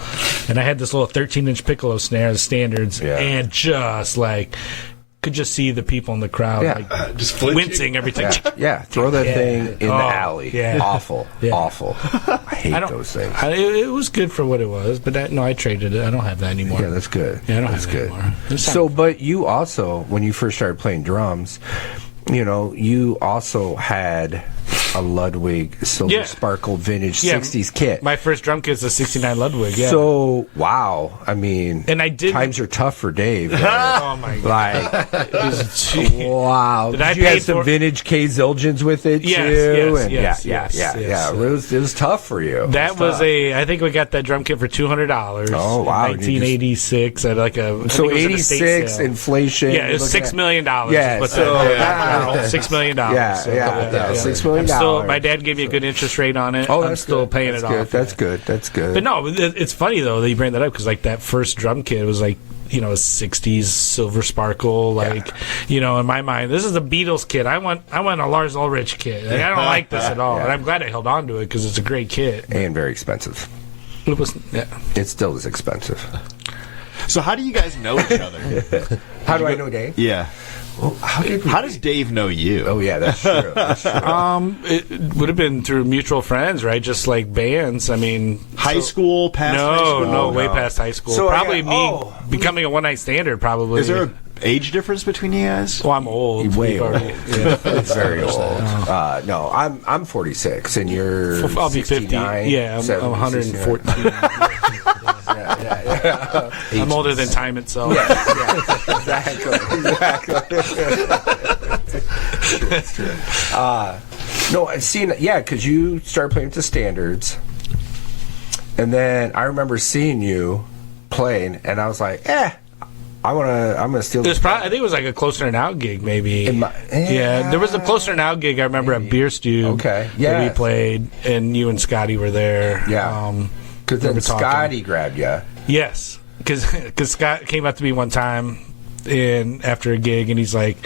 and I had this little 13-inch piccolo snare, the standards, and just like could just see the people in the crowd like just flinching. wincing every time. Yeah, throw that thing in the alley. Yeah. Awful. I hate those things. It was good for what it was, but I traded it. I don't have that anymore. Yeah, that's good. Yeah, I don't that's have that good. anymore. So, but you also, when you first started playing drums, you know, you also had a Ludwig Silver Sparkle vintage 60s kit. My first drum kit is a 69 Ludwig, So, wow. I mean, and I did times are tough for Dave. Oh, my God. Like, wow. Did you have some vintage K Zildjians with it, too? Yes. Yeah. It was tough for you. That was I think we got that drum kit for $200. Oh, wow. 1986 at like a... So 86, inflation. Yeah, it was $6 million. Yeah, $6 million. Yeah, $6 million. My dad gave me a good interest rate on it. Oh, I'm still paying it off. That's good. But no, it's funny though that you bring that up because like that first drum kit was like, you know, a 60s Silver Sparkle, like, you know, in my mind, this is a Beatles kit. I want a Lars Ulrich kit. Like, I don't like this at all, and I'm glad I held on to it because it's a great kit and very expensive. It was, it still is expensive. So how do you guys know each other? How do I know Dave? Yeah. Well, how does Dave know you? Oh yeah, that's true. It would have been through mutual friends, right? Just like bands. I mean, high school, past high school? No, way past high school. So probably becoming a one-night standard. Probably. Is there an age difference between you guys? Well, I'm old. Way old. It's very old. No, I'm 46, and you're. I'll be 50. Yeah, I'm 114. I'm older than time itself. Exactly. No, I've seen. Yeah, because you started playing with the standards, and then I remember seeing you playing, and I was like, I'm gonna steal. I think it was like a Closer Now gig, maybe. There was a Closer Now gig I remember at Beer Stew. Okay, where we played, and you and Scotty were there. Yeah, because then Scotty grabbed you. Yes, because Scott came up to me one time after a gig, and he's like,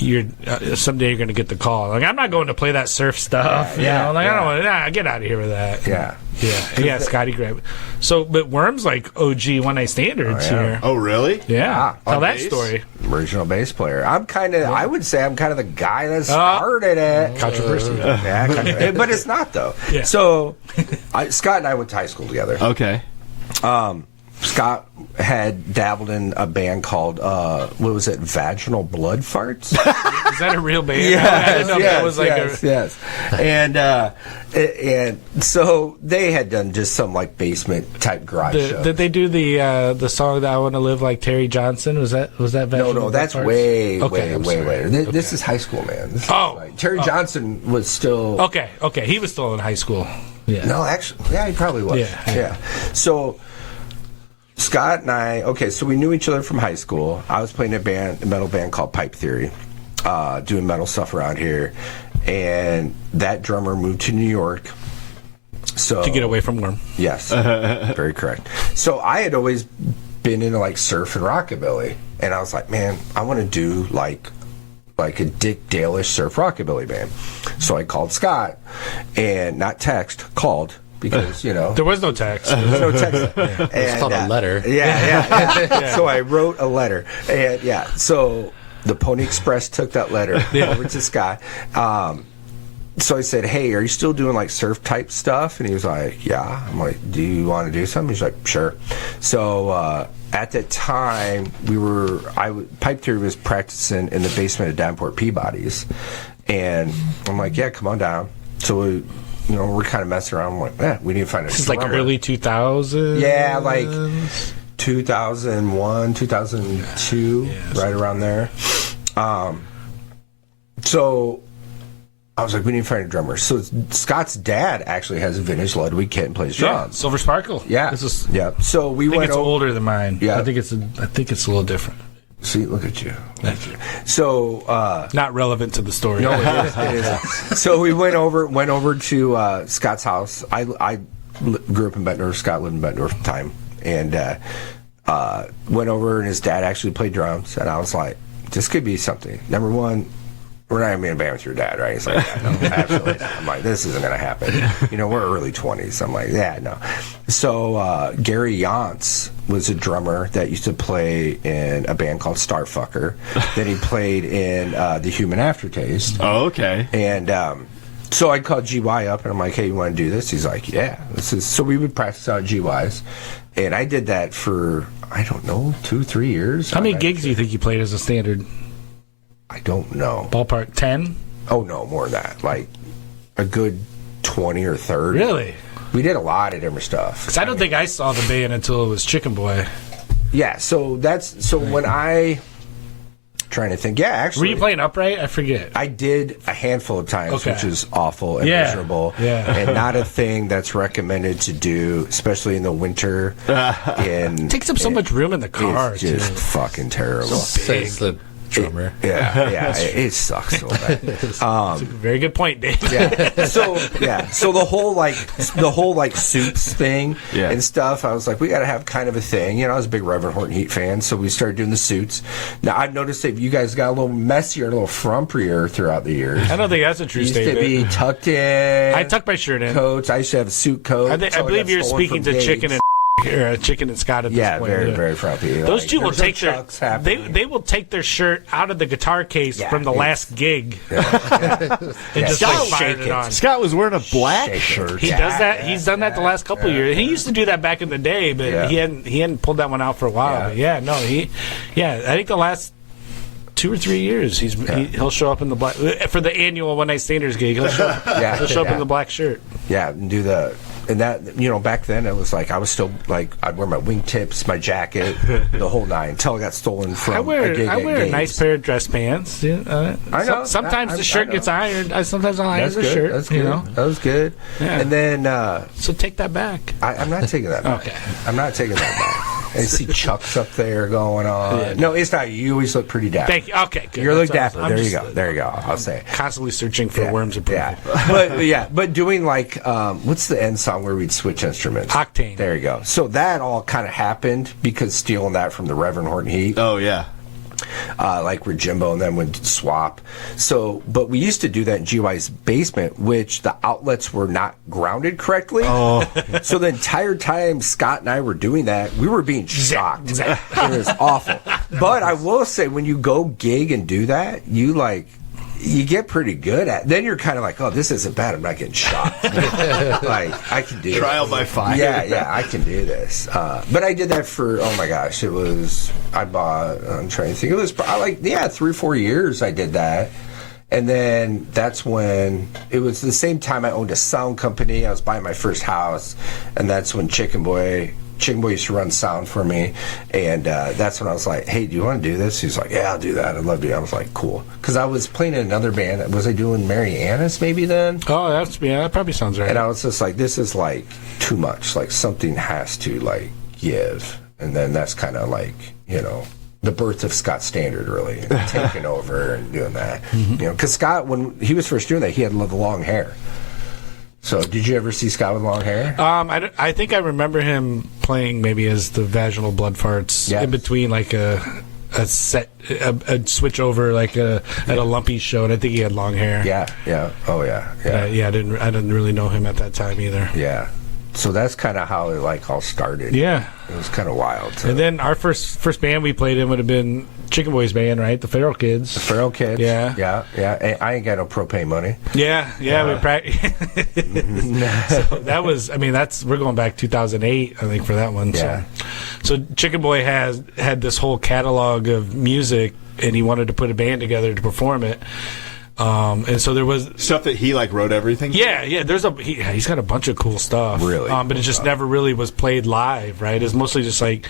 you're someday you're going to get the call. Like, I'm not going to play that surf stuff. I don't want to. Get out of here with that. Yeah. Scotty Grab. So, but Wurms like OG one night standards here. Oh, really? Yeah. Tell that bass? story. Original bass player. I would say I'm kind of the guy that started it. Controversy. But it's not though. Yeah. So, Scott and I went to high school together. Okay. Scott had dabbled in a band called what was it? Vaginal Blood Farts. Is that a real band? I didn't know that was like yes. And so they had done just some like basement type garage shows. Did they do the song that I Want to Live Like Terry Johnson? Was that No, that's way later. This is high school, man. Terry Johnson was still okay. He was still in high school. Yeah. No, actually, he probably was. Yeah. So Scott and I, so we knew each other from high school. I was playing a metal band called Pipe Theory, doing metal stuff around here, and that drummer moved to New York. So to get away from Wurm. Yes, very correct. So I had always been into like surf and rockabilly, and I was like, man, I want to do like a Dick Dale-ish surf rockabilly band. So I called Scott, and not called. Because, there was no text. There was no text. And, it's called a letter. Yeah. So I wrote a letter. And so the Pony Express took that letter over to Scott. So I said, hey, are you still doing like surf type stuff? And he was like, yeah. I'm like, do you want to do something? He's like, sure. So at that time, Pipe Theory was practicing in the basement of Davenport Peabody's. And I'm like, yeah, come on down. So we're kind of messing around. I'm like, we need to find a This is drummer. like early 2000s? Yeah, like 2001, 2002, right around there. So I was like, we need to find a drummer. So Scott's dad actually has a vintage Ludwig kit and plays drums. Silver Sparkle. Yeah. So we went it's older than mine. Yeah. I think it's a little different. See, look at you. So not relevant to the story. No, it is. So we went over to Scott's house. I grew up in Bettendorf. Scott lived in Bettendorf at the time, and went over, and his dad actually played drums, and I was like, this could be something. Number one, we're not going to be in a band with your dad, right? He's like, yeah, no, absolutely not. I'm like, this isn't going to happen. We're early 20s. I'm like, yeah, no. So Gary Yance was a drummer that used to play in a band called Starfucker. Then he played in The Human Aftertaste. Oh, okay. And so I called GY up, and I'm like, hey, you want to do this? He's like, yeah. So we would practice out at GY's. And I did that for, I don't know, 2-3 years. How many gigs do you think you played as a standard? I don't know. Ballpark 10? Oh, no, more than that. Like a good 20 or 30. Really? We did a lot of different stuff. Because I don't think I saw the band until it was Chicken Boy. Yeah, so when trying to think, actually. Were you playing upright? I forget. I did a handful of times, which is awful and miserable. Yeah. And not a thing that's recommended to do, especially in the winter. It takes up so much room in the car, it's just fucking terrible. Says the drummer. It sucks so bad. That's a very good point, Dave. So the whole suits thing and stuff. I was like, we got to have kind of a thing. I was a big Reverend Horton Heat fan, so we started doing the suits. Now I've noticed that you guys got a little messier, a little frumpier throughout the years. I don't think that's a true used statement. to be tucked in. I tucked my shirt in. Coats. I used to have a suit coat. I believe you're speaking to Chicken and Chicken and Scott at this point. Very, very frumpy. Those two will take they will take their shirt out of the guitar case from the last gig and just fire it on. Scott was wearing a black shirt. He does that. He's done that the last couple of years. He used to do that back in the day, but he hadn't pulled that one out for a while. But I think the last 2 or 3 years he'll show up in the black for the annual One Night Standards gig. He'll show up in the black shirt. Yeah, and do the. And that, back then it was like I was still like I'd wear my wingtips, my jacket, the whole nine until I got stolen from. I wear a nice pair of dress pants. I know. Sometimes the shirt gets ironed. Sometimes I'll iron the shirt. That's good. That was good. Yeah. And then so take that back. I'm not taking that back. Okay. I'm not taking that back. I see Chucks up there going on. Yeah. No, it's not. You always look pretty dapper. Thank you. Okay, good. You look dapper. There you go. There you go. I'll say it. Constantly searching for Wurms approval. But doing like what's the end song where we'd switch instruments? Octane. There you go. So that all kind of happened because stealing that from the Reverend Horton Heat. Oh yeah. like where Jimbo and then would swap. So, but we used to do that in GY's basement, which the outlets were not grounded correctly. Oh. So the entire time Scott and I were doing that, we were being shocked. It was awful. But I will say, when you go gig and do that, you get pretty good at it. Then you're kind of like, oh, this isn't bad. I'm not getting shot. Like, I can do Trial by fire. Yeah, I can do this. But I did that for, oh my gosh, I'm trying to think. It was probably 3 or 4 years I did that. And then that's when, it was the same time I owned a sound company. I was buying my first house. And that's when Chicken Boy used to run sound for me, and that's when I was like, hey, do you want to do this? He's like, yeah, I'll do that. I'd love to. I was like, cool. Because I was playing in another band. Was I doing Mary Annis maybe then? Oh, that probably sounds right. And I was just like, this is like too much. Like, something has to like give. And then that's kind of like, the birth of Scott Standard, really, and taking over and doing that. Because Scott, when he was first doing that, he had the long hair. So, did you ever see Scott with long hair? I think I remember him playing maybe as the Vaginal Blood Farts in between like a switch over like at a Lumpy show, and I think he had long hair. Yeah. Oh yeah. I didn't really know him at that time either. Yeah. So that's kind of how it all started. Yeah. It was kind of wild. And then our first band we played in would have been Chicken Boy's band, right? The Feral Kids. The Feral Kids. Yeah. And I ain't got no propane money. Yeah. We So that was, we're going back 2008, I think, for that one. Yeah. So Chicken Boy had this whole catalog of music, and he wanted to put a band together to perform it. And so there was stuff that he wrote everything. Yeah. He's got a bunch of cool stuff. Really, but it just never really was played live, right? It's mostly just like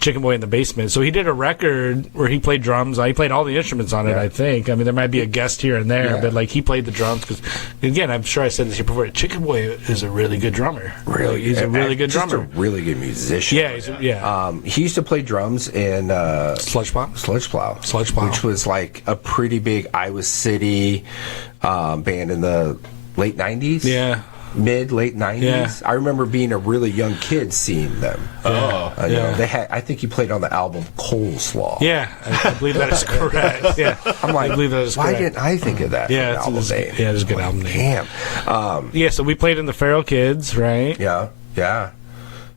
Chicken Boy in the basement. So he did a record where he played drums. He played all the instruments on it, I think. There might be a guest here and there, but like he played the drums because, again, I'm sure I said this here before. Chicken Boy is a really good drummer. Really, he's a really good drummer. Just a really good musician. Yeah, he used to play drums in Sludge Plow, which was like a pretty big Iowa City band in the late '90s. Yeah. Late 90s. Yeah. I remember being a really young kid seeing them. They had. I think he played on the album Coleslaw. Yeah, I believe that is correct. Yeah, I'm like, I believe that is why correct. didn't I think of that? Yeah, it's a good album name. Damn. So we played in the Feral Kids, right? Yeah.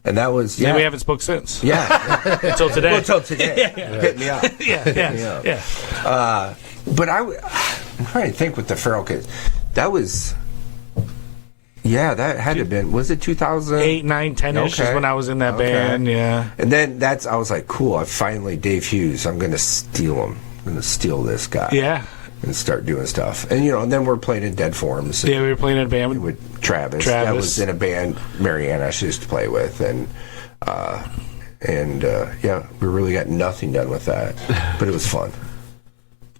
And that was we haven't spoke since. Yeah. Until today. Hit me up. Yeah. But I'm trying to think with the Feral Kids. That was. Yeah, that had to have been. Was it 2008, 9, 10-ish is when I was in that band. Yeah. And then I was like, cool. I finally, Dave Hughes. I'm going to steal him. I'm going to steal this guy. Yeah. And start doing stuff. And and then we're playing in Dead Forms. Yeah, we were playing in a band with Travis. That was in a band Marianne I used to play with, and we really got nothing done with that, but it was fun.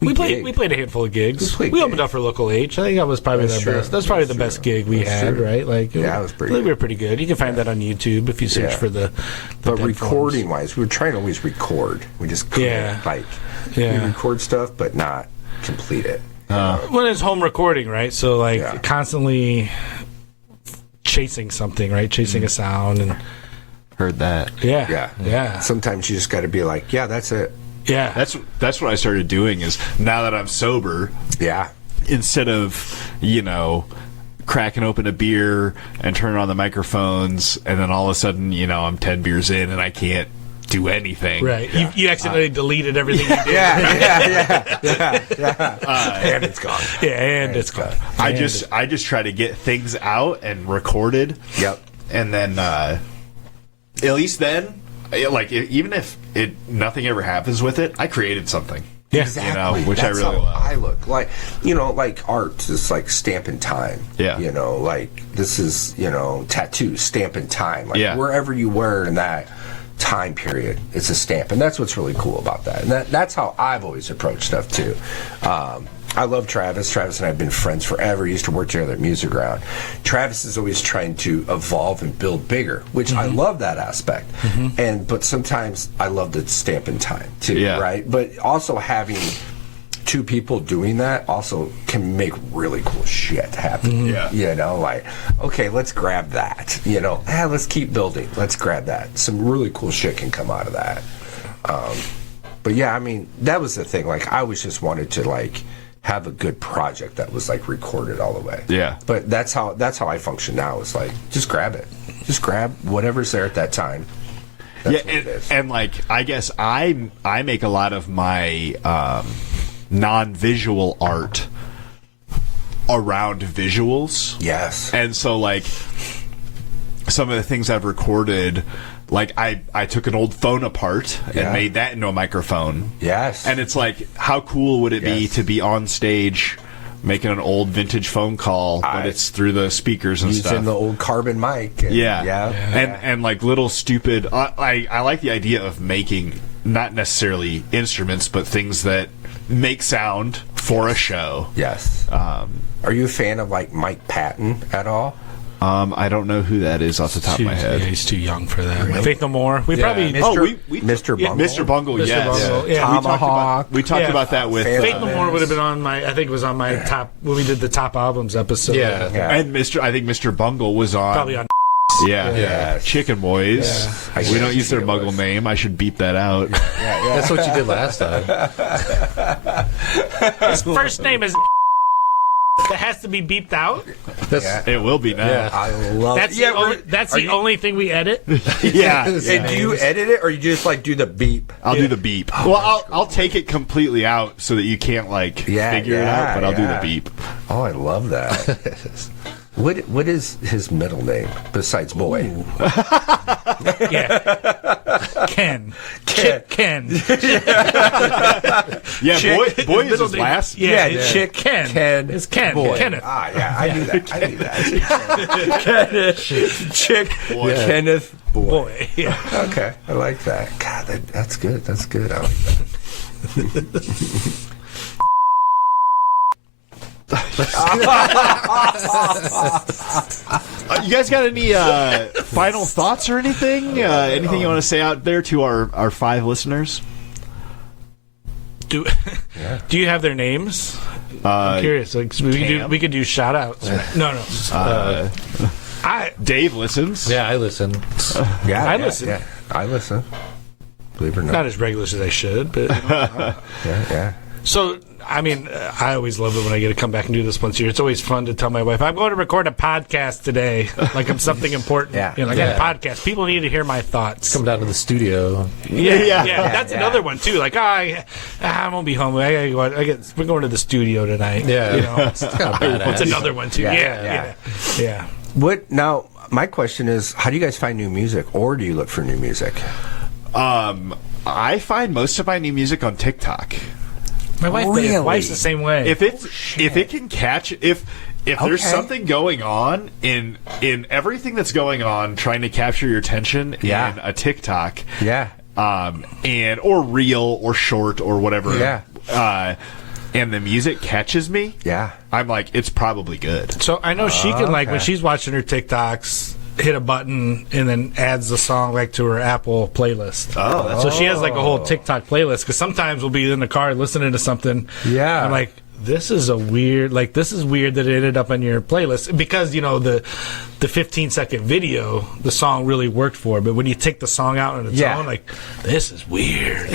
We played a handful of gigs. We opened up for Local H. I think that was probably the best. That's probably the best gig we had, right? Like, it was pretty. We were pretty good. You can find that on YouTube if you search for the. But recording wise, we were trying to always record. We just couldn't we record stuff, but not complete it. Well, it's home recording, right? So constantly chasing something, right? Chasing a sound and. Heard that. Yeah. Sometimes you just got to be like, yeah, that's it. Yeah, that's what I started doing. Is now that I'm sober, instead of cracking open a beer and turning on the microphones, and then all of a sudden I'm 10 beers in and I can't do anything. Right, you accidentally deleted everything you did. And it's gone. Yeah, and it's gone. I just try to get things out and recorded. Yep, and then at least then. Even if nothing ever happens with it, I created something. Yeah, exactly. Which that's I really love. I look like art is like stamping time. Yeah, this is tattoo stamping time. Wherever you were in that time period, it's a stamp, and that's what's really cool about that. And that's how I've always approached stuff too. I love Travis. Travis and I have been friends forever. He used to work together at Music Ground. Travis is always trying to evolve and build bigger, which I love that aspect. But sometimes I love the stamp in time too, right? But also having two people doing that also can make really cool shit happen. Okay, let's grab that. Let's keep building. Let's grab that. Some really cool shit can come out of that. But yeah, I mean, that was the thing. Like, I always just wanted to like have a good project that was like recorded all the way. Yeah. But that's how I function now. Is like, just grab it. Just grab whatever's there at that time. That's what it is. And like, I guess I make a lot of my non-visual art around visuals. Yes. And so, like, some of the things I've recorded, like, I took an old phone apart and made that into a microphone. Yes. And it's like, how cool would it be to be on stage making an old vintage phone call, but it's through the speakers and stuff. Using the old carbon mic. And, And like little stupid... I like the idea of making, not necessarily instruments, but things that make sound for a show. Yes. Are you a fan of, like, Mike Patton at all? I don't know who that is off the top of my head. Yeah, he's too young for that. Faith No More. We probably... Mr. Bungle. Mr. Bungle, Mr. yes. Bungle, yeah. Tomahawk. We talked about that with... Faith No More would have been on my... I think it was on my top... When we did the top albums episode. Yeah. And I think Mr. Bungle was on... Probably on... Yeah. Chicken Boys. Yeah. We don't use their Muggle name. I should beep that out. That's what you did last time. His first name is... That has to be beeped out. It will be now. Yeah. I love That's the only thing we edit. Yeah. And do you edit it, or you just, like, do the beep? I'll do the beep. Well, I'll take it completely out so that you can't, like, figure it out, but I'll do the beep. Oh, I love that. What is his middle name besides Boy? Ken. Chick Ken. Yeah, Boy is his last. Chick Ken. Ken. It's Ken. Boy. Kenneth. Ah, yeah, I knew that. Kenneth. Chick. Boy. Kenneth Boy. Boy. Yeah. Okay, I like that. God, that's good. That's good. I like that. You guys got any final thoughts or anything? Anything you want to say out there to our 5 listeners? Do you have their names? I'm curious. Like, we could do shout outs. No. Dave listens. Yeah, I listen. I listen. Yeah, I listen. Believe it or not. Not as regular as I should, but Yeah. so. I mean, I always love it when I get to come back and do this once a year. It's always fun to tell my wife, I'm going to record a podcast today, like I'm something important. Yeah. You know, I got a podcast. People need to hear my thoughts. Come down to the studio. Yeah. That's another one, too. Like, I won't be home. I gotta go. We're going to the studio tonight. Yeah. You know, It's kind of badass. it's another one, too. Yeah. What now? My question is, how do you guys find new music, or do you look for new music? I find most of my new music on TikTok. My wife's the same way. If it can catch if there's something going on in everything that's going on, trying to capture your attention in a TikTok, and or reel or short or whatever, and the music catches me, I'm like, it's probably good. So I know she can, like, when she's watching her TikToks, hit a button and then adds the song like to her Apple playlist. So she has like a whole TikTok playlist, because sometimes we'll be in the car listening to something. I'm like, this is weird that it ended up on your playlist, because the 15-second video, the song really worked for, but when you take the song out on its own, like, this is weird.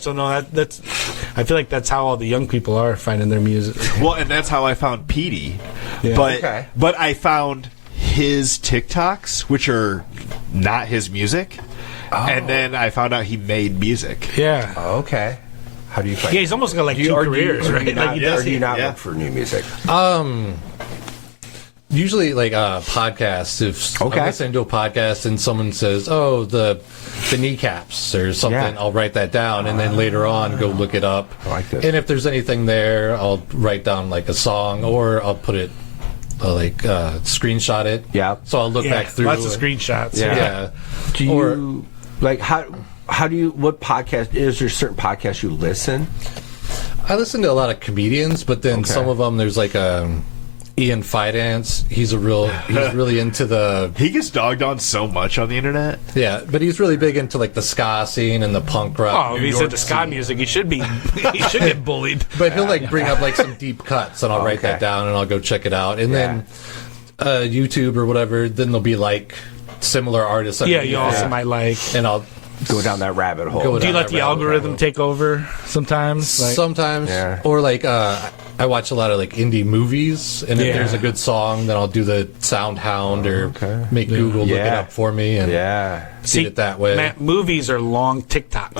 So no, that's I feel like that's how all the young people are finding their music. Well, and that's how I found Petey. But I found his TikToks, which are not his music, and then I found out he made music. Okay. How do you find? Yeah, he's almost got like 2 careers, right? Like, do you not look for new music? Usually, like podcasts. If I'm listening to a podcast and someone says, "Oh, the kneecaps" or something, I'll write that down, and then later on go look it up. I like this. And if there's anything there, I'll write down like a song, or I'll put it screenshot it. So I'll look back through. Lots of screenshots. Do you like how do you? What podcast is there? Certain podcasts you listen? I listen to a lot of comedians, but then some of them there's like Ian Fidance. He's really into the... He gets dogged on so much on the internet. Yeah, but he's really big into like the ska scene and the punk rock. Oh, if he's into ska music, he should get bullied. But he'll like bring up like some deep cuts, and I'll write that down, and I'll go check it out. And then YouTube or whatever, then there'll be like similar artists. You also might like. And I'll go down that rabbit hole. Do you let the algorithm take over sometimes? Like, Sometimes, Yeah. or like I watch a lot of like indie movies, and if Yeah. there's a good song, then I'll do the Sound Hound or make Google look it Yeah. up for me and Yeah. see it that way. Matt, movies are long TikToks.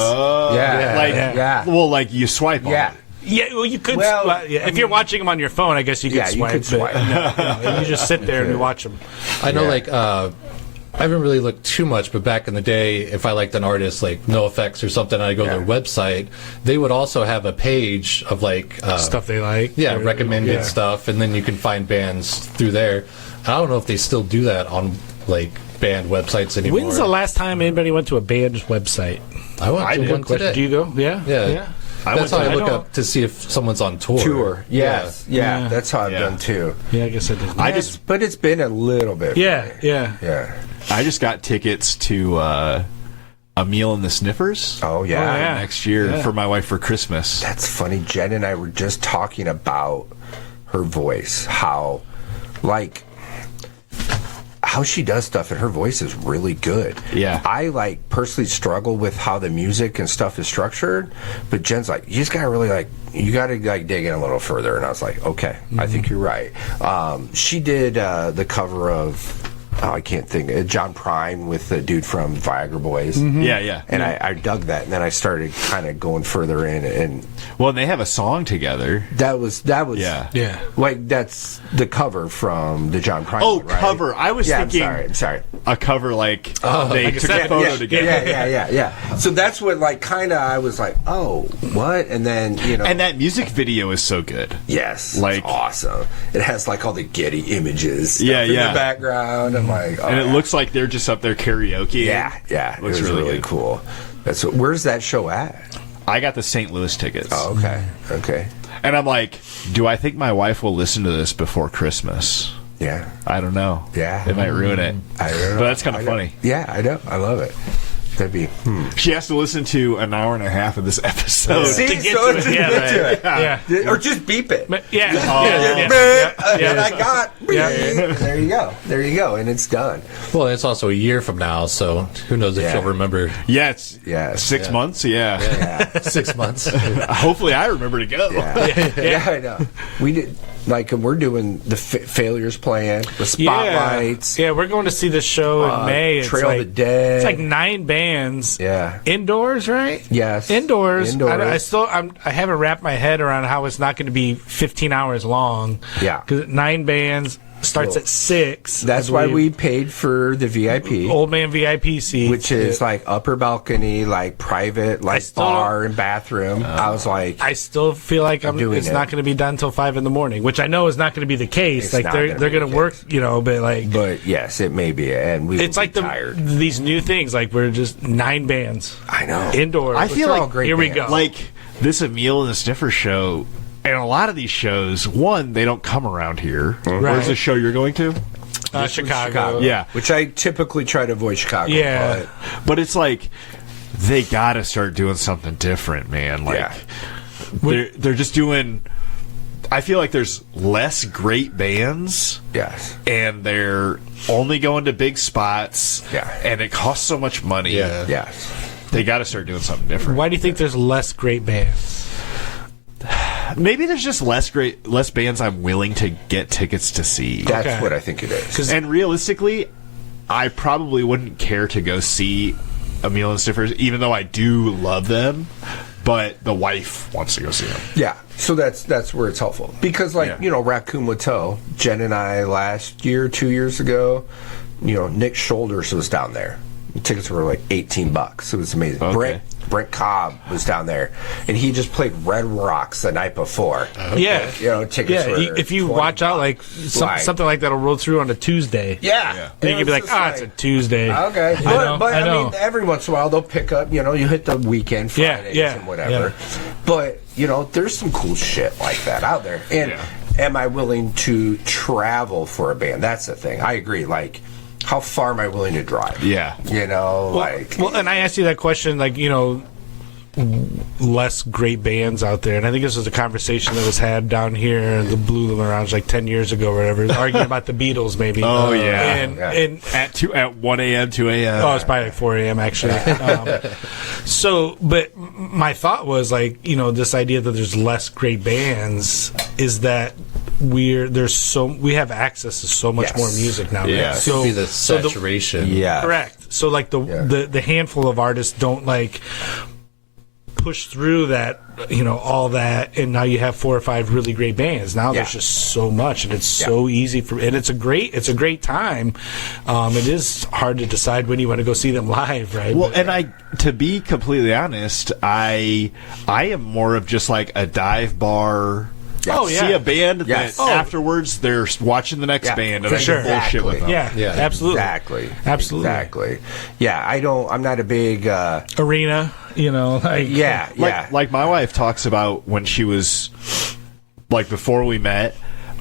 Yeah. Like, Yeah. well, like you swipe on Yeah. it. Yeah, well, you could. Well, if you're watching them on your phone, I guess you could Yeah, you swipe. could swipe. But, no, you just sit there and you watch them. I know, Yeah. like, I haven't really looked too much, but back in the day, if I liked an artist like No Effects or something, and I go to their website, they would also have a page of like Stuff they like. yeah, Or- recommended yeah. stuff, and then you can find bands through there. I don't know if they still do that on like band websites anymore. When's the last time anybody went to a band's website? I went to did. one today. Do you go? Yeah. Yeah. That's how I look up to see if someone's on tour. Tour. Yes. Yeah. Yeah. That's how I've Yeah. done too. Yeah, I guess I did. But it's been a little bit. Yeah, yeah. Yeah. I just got tickets to A Meal in the Sniffers Oh yeah. Oh, yeah. next year Yeah. for my wife for Christmas. That's funny. Jen and I were just talking about her voice. How she does stuff, and her voice is really good. Yeah. I like personally struggle with how the music and stuff is structured, but Jen's like, you just gotta really you gotta dig in a little further. And I was like, okay, I think you're right. She did the cover of I can't think. John Prine with the dude from Viagra Boys. Yeah, yeah. And I dug that, and then I started kind of going further in, and Well, and they have a song together. that was Yeah. Yeah. like that's the cover from the John Prine. Oh, one, right? cover. I was yeah, thinking I'm sorry. a cover like they like a took a set- photo yeah, together. yeah. So that's what kind of I was like, oh, what? And then And that music video is so good. yes, like- it's awesome. It has all the Getty images, stuff Yeah, in yeah. the background. I'm like, oh, And it yeah. looks like they're just up there karaoke. yeah. It Looks was really really good. cool. Where's that show at? I got the St. Louis tickets. Oh, okay. And I'm like, do I think my wife will listen to this before Christmas? Yeah. I don't know. Yeah. It might ruin it. I don't know. But that's kind I of know. funny. Yeah, I know. I love it. That'd be. She has to listen to an hour and a half of this episode. See, To get so to it's it, yeah, get to it. Yeah. Or just beep it. Yeah. And I got. Yeah. There you go. There you go. And it's done. Well, it's also a year from now, so who knows if Yeah. she'll remember Yeah, it's Yes. 6 months. Yeah. 6 months. Hopefully, I remember to go. Yeah, I know. We did. We're doing the failures plan, the spotlights. Yeah, we're going to see this show in May. It's Trail like, of the Dead. It's like 9 bands. Yeah. Indoors, right? Yes. Indoors. Indoors. I haven't wrapped my head around how it's not going to be 15 hours long. Yeah. Because 9 bands starts at 6. That's I why believe. we paid for the VIP, Old man VIP seats. which is upper balcony, private, still bar and bathroom. I was like, I still feel like doing it's it. not going to be done till 5 in the morning, which I know is not going to be the case. It's Like not they're gonna they're be going the to work, but but yes, it may be, and we. it's like tired. these new things. Like we're just 9 bands I know. indoors. I feel They're all like great here we bands. go. like this Emil and the Sniffer show, and a lot of these shows, one, they don't come around here. Mm-hmm. Where's the show you're going to? Chicago. Yeah. Which I typically try to avoid Chicago. Yeah. But it's like they got to start doing something different, man. Like Yeah. they're just doing. I feel like there's less great bands, Yes. and they're only going to big spots. Yeah. And it costs so much money. Yeah. Yes. They got to start doing something different. Why do you think there's less great bands? Maybe there's just less bands I'm willing to get tickets to see. That's Okay. what I think it is. And realistically, I probably wouldn't care to go see Emil and Stiffers, even though I do love them. But the wife wants to go see them. Yeah, so that's where it's helpful because, Raccoon Plateau, Jen and I last year, 2 years ago, Nick Shoulders was down there. The tickets were like $18. It was amazing. Okay. Brent Cobb was down there, and he just played Red Rocks the night before. Yeah. Tickets were If you 20 watch out, bucks. something like that'll roll through on a Tuesday. Yeah. And you can be like, it's a Tuesday. Okay, I but know. mean, every once in a while they'll pick up. You hit the weekend Fridays yeah, and whatever. But there's some cool shit like that out there. And am I willing to travel for a band? That's the thing. I agree. How far am I willing to drive? Yeah. Well, Well, and I asked you that question, less great bands out there, and I think this was a conversation that was had down here in the Blue Lounge like 10 years ago, or whatever, arguing about the Beatles, maybe. Oh yeah, and at 1 a.m., 2 a.m. Oh, it's probably like 4 a.m. actually. But my thought was like, this idea that there's less great bands is that we have access to so much more music now. Yeah. Right? So, be the saturation. Correct. So like the handful of artists don't like push through that, all that, and now you have 4 or 5 really great bands. Now there's just so much, and it's so easy and it's a great time. It is hard to decide when you want to go see them live, right? Well, and to be completely honest, I am more of just like a dive bar. Oh, yeah. See a band that afterwards they're watching the next band and I can bullshit with them. Yeah, absolutely. Absolutely. Exactly. Yeah, I'm not a big arena, like my wife talks about when she was like before we met,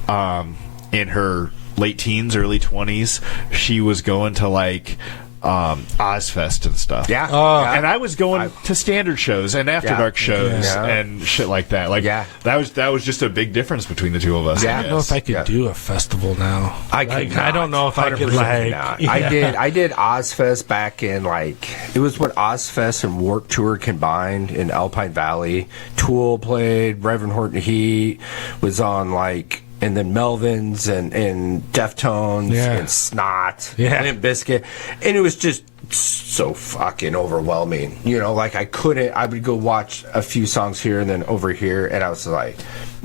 in her late teens, early 20s, she was going to like Ozfest and stuff. Yeah. And I was going to standard shows and after dark shows and shit like that. Like that was just a big difference between the two of us. I don't know if I could do a festival now. I don't know if I could I did Ozfest back in it was when Ozfest and Warped Tour combined in Alpine Valley. Tool played, Reverend Horton Heat was on and then Melvins and Deftones and Snot, Limp Bizkit, and it was just so fucking overwhelming. I would go watch a few songs here and then over here, and I was like,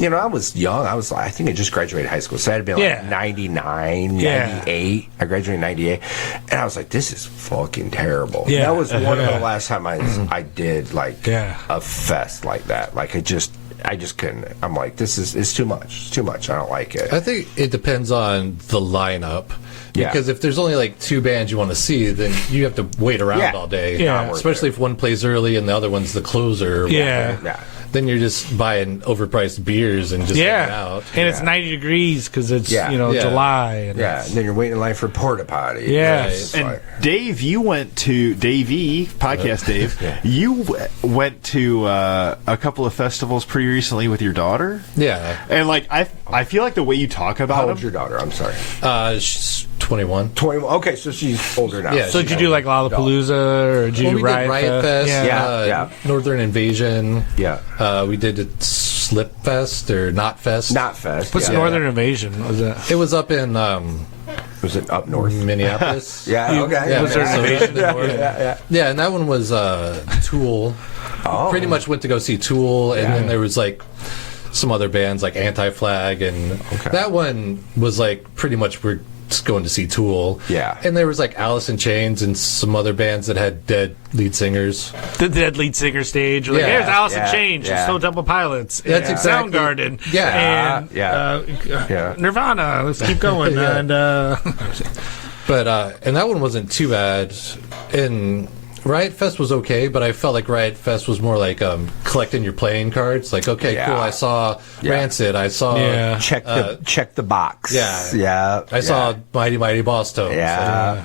I was young. I think I just graduated high school, so I had been 99, 98. I graduated in 98, and I was like, this is fucking terrible. Yeah. That was one of the last time I did a fest like that. I just couldn't. I'm like, it's too much. It's too much. I don't like it. I think it depends on the lineup. Because if there's only 2 bands you want to see, then you have to wait around all day. Yeah. Especially if one plays early and the other one's the closer. Then you're just buying overpriced beers and just hanging out. And it's 90 degrees because it's July. And and then you're waiting in line for porta potty. Yes. And Dave, you went to podcast Dave. You went to a couple of festivals pretty recently with your daughter. Yeah. And I feel like the way you talk about How old's your daughter? I'm sorry. She's 21. 21. Okay, so she's older now. Yeah, so did you do Lollapalooza or did you do Riot Fest? Yeah. Northern Invasion. Yeah. We did a Slip Fest or Not Fest. Not Fest. What's Northern Invasion? Was that? It was up in was it up north? Minneapolis. Okay. Yeah, Was there an invasion in North? Yeah, and that one was Tool. Pretty much went to go see Tool, and then there was some other bands like Anti-Flag, and that one was pretty much we're just going to see Tool. Yeah. And there was Alice in Chains and some other bands that had dead lead singers. The dead lead singer stage. Here's Alice in Chains, Stone Temple Pilots, That's exactly. Soundgarden, and Nirvana. Let's keep going. And But and that one wasn't too bad. And Riot Fest was okay, but I felt like Riot Fest was more collecting your playing cards. Cool, I saw Rancid, I saw check the box. I saw Mighty Mighty Boss Tones.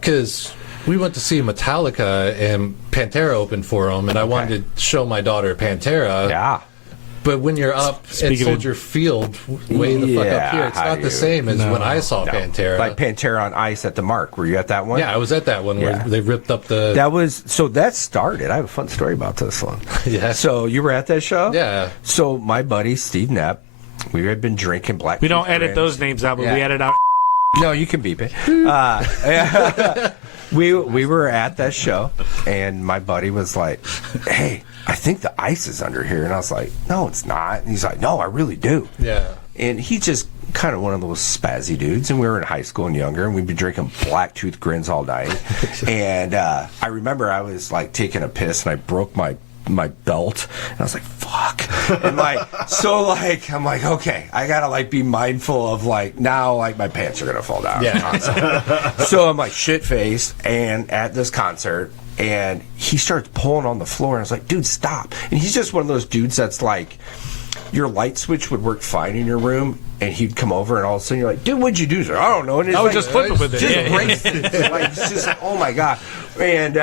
Because we went to see Metallica and Pantera opened for them, and I wanted to show my daughter Pantera. Yeah. But when you're up at Soldier Field, way the fuck up here, it's not the same as when I saw Pantera. Like Pantera on Ice at the Mark. Were you at that one? Yeah, I was at that one where they ripped up the... That started. I have a fun story about this one. Yeah. So you were at that show? Yeah. So my buddy, Steve Knapp, we had been drinking Black... We don't edit those names out, but we edit out... No, you can beep it. We were at that show, and my buddy was like, hey, I think the ice is under here. And I was like, no, it's not. And he's like, no, I really do. Yeah. And he's just kind of one of those spazzy dudes. And we were in high school and younger, and we'd be drinking Black Tooth Grins all night. And I remember I was taking a piss, and I broke my belt, and I was like, fuck. And I'm like, okay, I gotta be mindful of now my pants are gonna fall down. Yeah. So I'm shit faced and at this concert, and he starts pulling on the floor, and I was like, dude, stop. And he's just one of those dudes that's your light switch would work fine in your room, and he'd come over, and all of a sudden you're like, dude, what'd you do, sir? I don't know. And I was just flipping with it. Just breaks it. It's just oh my god. And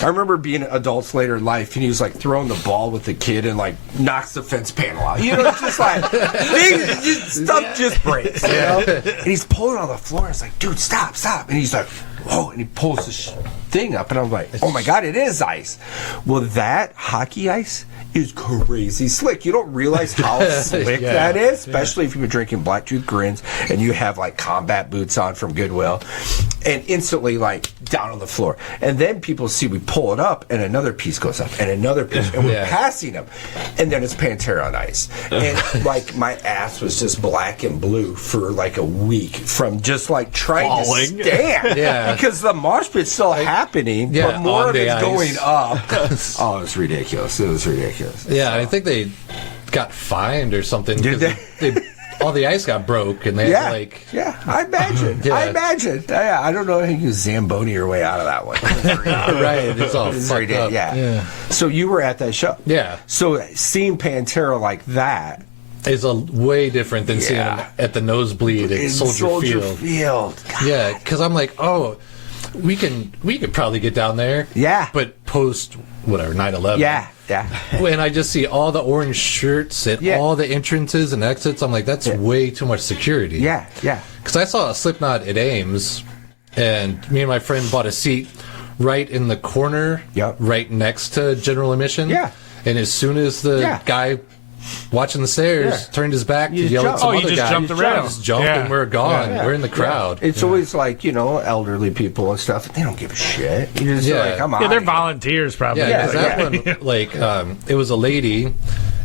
I remember being adults later in life, and he was like throwing the ball with the kid and like knocks the fence panel out. You know, it's just like stuff just breaks. You know? And he's pulling on the floor. It's like, dude, stop. And he's like, whoa, and he pulls this thing up, and I'm like, oh my God, it is ice. Well, that hockey ice is crazy slick. You don't realize how slick that is, especially if you've been drinking Blacktooth Grins and you have like combat boots on from Goodwill, and instantly like down on the floor. And then people see we pull it up, and another piece goes up, and another piece, and we're passing them, and then it's Pantera on ice, and like my ass was just black and blue for like a week from just like trying to stand, because the mosh pit's still happening, but more of it's going up. Oh, it's ridiculous. It was ridiculous. Yeah, I think they got fined or something. Did they? All the ice got broke, and they had like... Yeah, I imagine. I don't know how you Zamboni your way out of that one. Right, it's all fucked up. Yeah. So you were at that show. Yeah. So seeing Pantera like that... is a way different than seeing them at the nosebleed at Soldier Field. God. Yeah, because I'm like, oh, we could probably get down there. Yeah. But post, whatever, 9/11. Yeah. When I just see all the orange shirts at all the entrances and exits, I'm like, that's way too much security. Yeah. Because I saw a Slipknot at Ames, and me and my friend bought a seat right in the corner, right next to general admission. Yeah. And as soon as the guy watching the stairs turned his back to yell at some other guy, jumped around. Just jumped, and we're gone. We're in the crowd. It's always like, elderly people and stuff. They don't give a shit. You just like, come on. Yeah, they're volunteers probably. Yeah, because that one, like, it was a lady,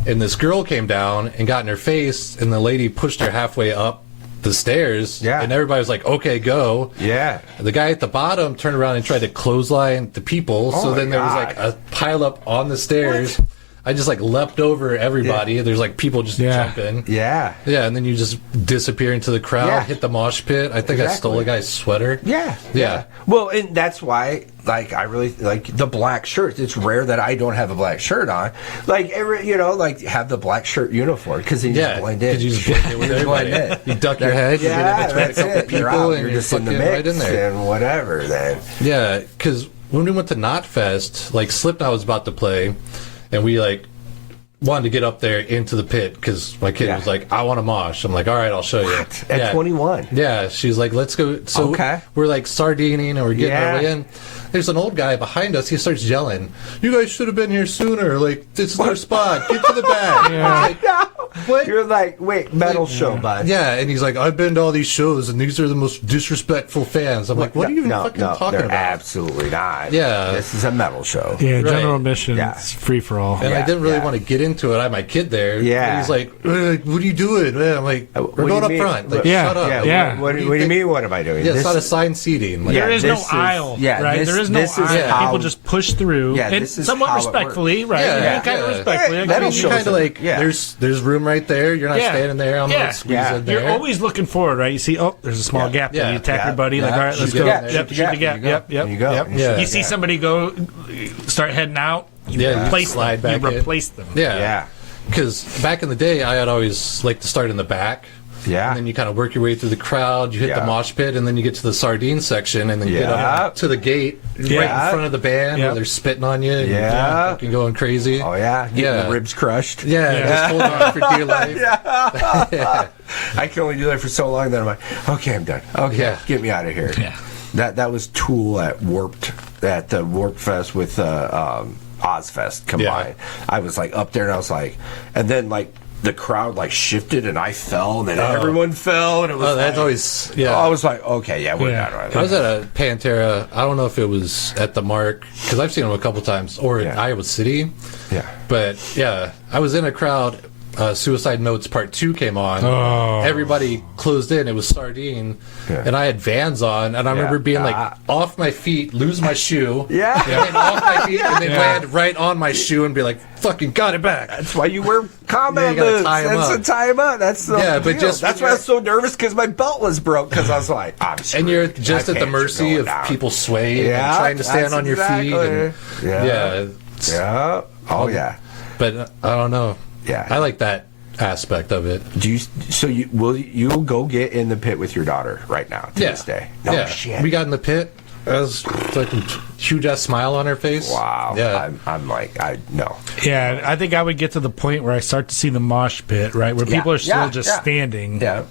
and this girl came down and got in her face, and the lady pushed her halfway up the stairs, and everybody was like, okay, go. Yeah. The guy at the bottom turned around and tried to clothesline the people, so then there was like a pile up on the stairs. What? I just like leapt over everybody. There's like people just jumping. Yeah, and then you just disappear into the crowd, hit the mosh pit. I think I stole a guy's sweater. Yeah. Well, and that's why, like, I really like the black shirts. It's rare that I don't have a black shirt on. Like, like have the black shirt uniform because then you just blend in. You just blend in with everybody. You duck your head. You get in between a couple people, and you're just in the mix right in there. And whatever. Then. Yeah, because when we went to Knotfest, like Slipknot was about to play. And we, like, wanted to get up there into the pit because my kid was like, I want to mosh. I'm like, all right, I'll show you. At 21? Yeah. She's like, let's go. So we're, like, sardining and we're getting our way in. There's an old guy behind us. He starts yelling, you guys should have been here sooner. Like, this is our spot. Get to the back. What? You're like, wait, metal show, bud. Yeah, and he's like, I've been to all these shows, and these are the most disrespectful fans. I'm like, what are you fucking talking about? Absolutely not. Yeah. This is a metal show. Yeah, general admission. It's free for all. And I didn't really want to get into it. I had my kid there. Yeah. And he's like, what are you doing? I'm like, we're going up front. Like, shut up. Yeah. What do you mean, what am I doing? Yeah, it's not assigned seating. There is no aisle, right? There is no aisle. People just push through. Yeah, and somewhat respectfully, right? Yeah, kind of respectfully. Metal show kind of like, there's room right there. You're not standing there. I'm not squeezing in there. You're always looking forward, right? You see, there's a small gap there. You tap your buddy, like, all right, let's go. Yep, shoot the gap. Yep. You see somebody go, start heading out. You replace them. Yeah. Because back in the day, I had always liked to start in the back. Yeah. And then you kind of work your way through the crowd. You hit the mosh pit, and then you get to the sardine section, and then you get up to the gate right in front of the band where they're spitting on you. And you're fucking going crazy. Oh, yeah. Getting the ribs crushed. Yeah. Just hold on for dear life. I can only do that for so long that I'm like, okay, I'm done. Okay, get me out of here. Yeah. That was Tool at the Warped Fest with Ozfest combined. I was like up there, and I was like, and then like, the crowd like shifted and I fell and then everyone fell and it was that's always I was like, okay, we're not right. I was at a Pantera. I don't know if it was at the Mark because I've seen them a couple times or in Iowa City. Yeah, but I was in a crowd. Suicide Notes Part 2 came on. Everybody closed in. It was Sardine. And I had Vans on. And I remember being like off my feet, lose my shoe. And then off my feet and then land right on my shoe and be like, fucking got it back. That's why you wear combat boots. That's to tie them up. That's the but just that's why I was so nervous because my belt was broke because I was like, I'm screwed. And you're just at the mercy of people swaying and trying to stand on your feet. And, Oh, yeah. But I don't know. Yeah, I like that aspect of it. Will you go get in the pit with your daughter right now to this day? No shit. We got in the pit. was like a huge ass smile on her face. Wow. Yeah. I'm like, no. Yeah, I think I would get to the point where I start to see the mosh pit, right, where people are still just standing. Yeah.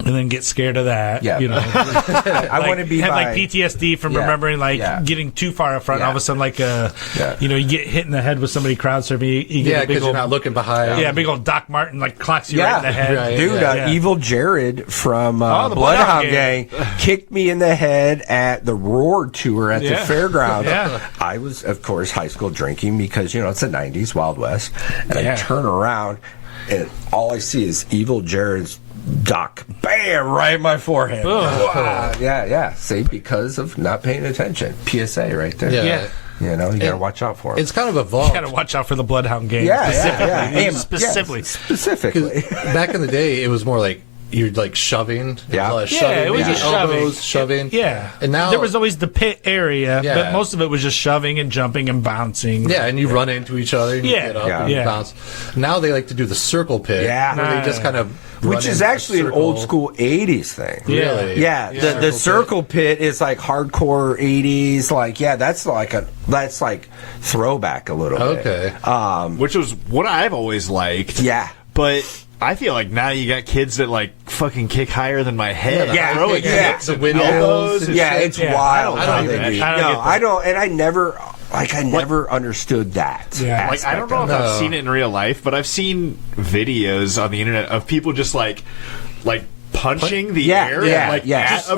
And then get scared of that. Yeah. You know, I want to be have like PTSD from remembering getting too far up front. All of a sudden, like you get hit in the head with somebody crowd surfing. You get a big because you're not looking behind. Yeah, big old Doc Martin like clocks you right in the head. Right. Dude, Evil Jared from Bloodhound Gang kicked me in the head at the Roar tour at the fairgrounds. I was, of course, high school drinking because, it's the 90s, Wild West. And I turn around, and all I see is Evil Jared's Doc, bam, right in my forehead. Wow. Yeah. See, because of not paying attention. PSA right there. Yeah. You gotta watch out for him. It's kind of evolved. You gotta watch out for the Bloodhound Gang. Specifically. Back in the day, it was more like you're like shoving. Shoving, it was just elbows, shoving. Yeah. And now there was always the pit area, but most of it was just shoving and jumping and bouncing. Yeah, and you run into each other and you get up and you bounce. Now they like to do the circle pit. Yeah. Where they just kind of which is actually an old school 80s thing. Really? Yeah. The circle pit is like hardcore 80s. Like, that's like throwback a little bit. Okay. Which was what I've always liked. Yeah. But I feel like now you got kids that like fucking kick higher than my head. Throwing kicks and elbows. It's wild. I don't, and I never understood that. Yeah. Like I don't know if I've seen it in real life, but I've seen videos on the internet of people just like punching the air. Or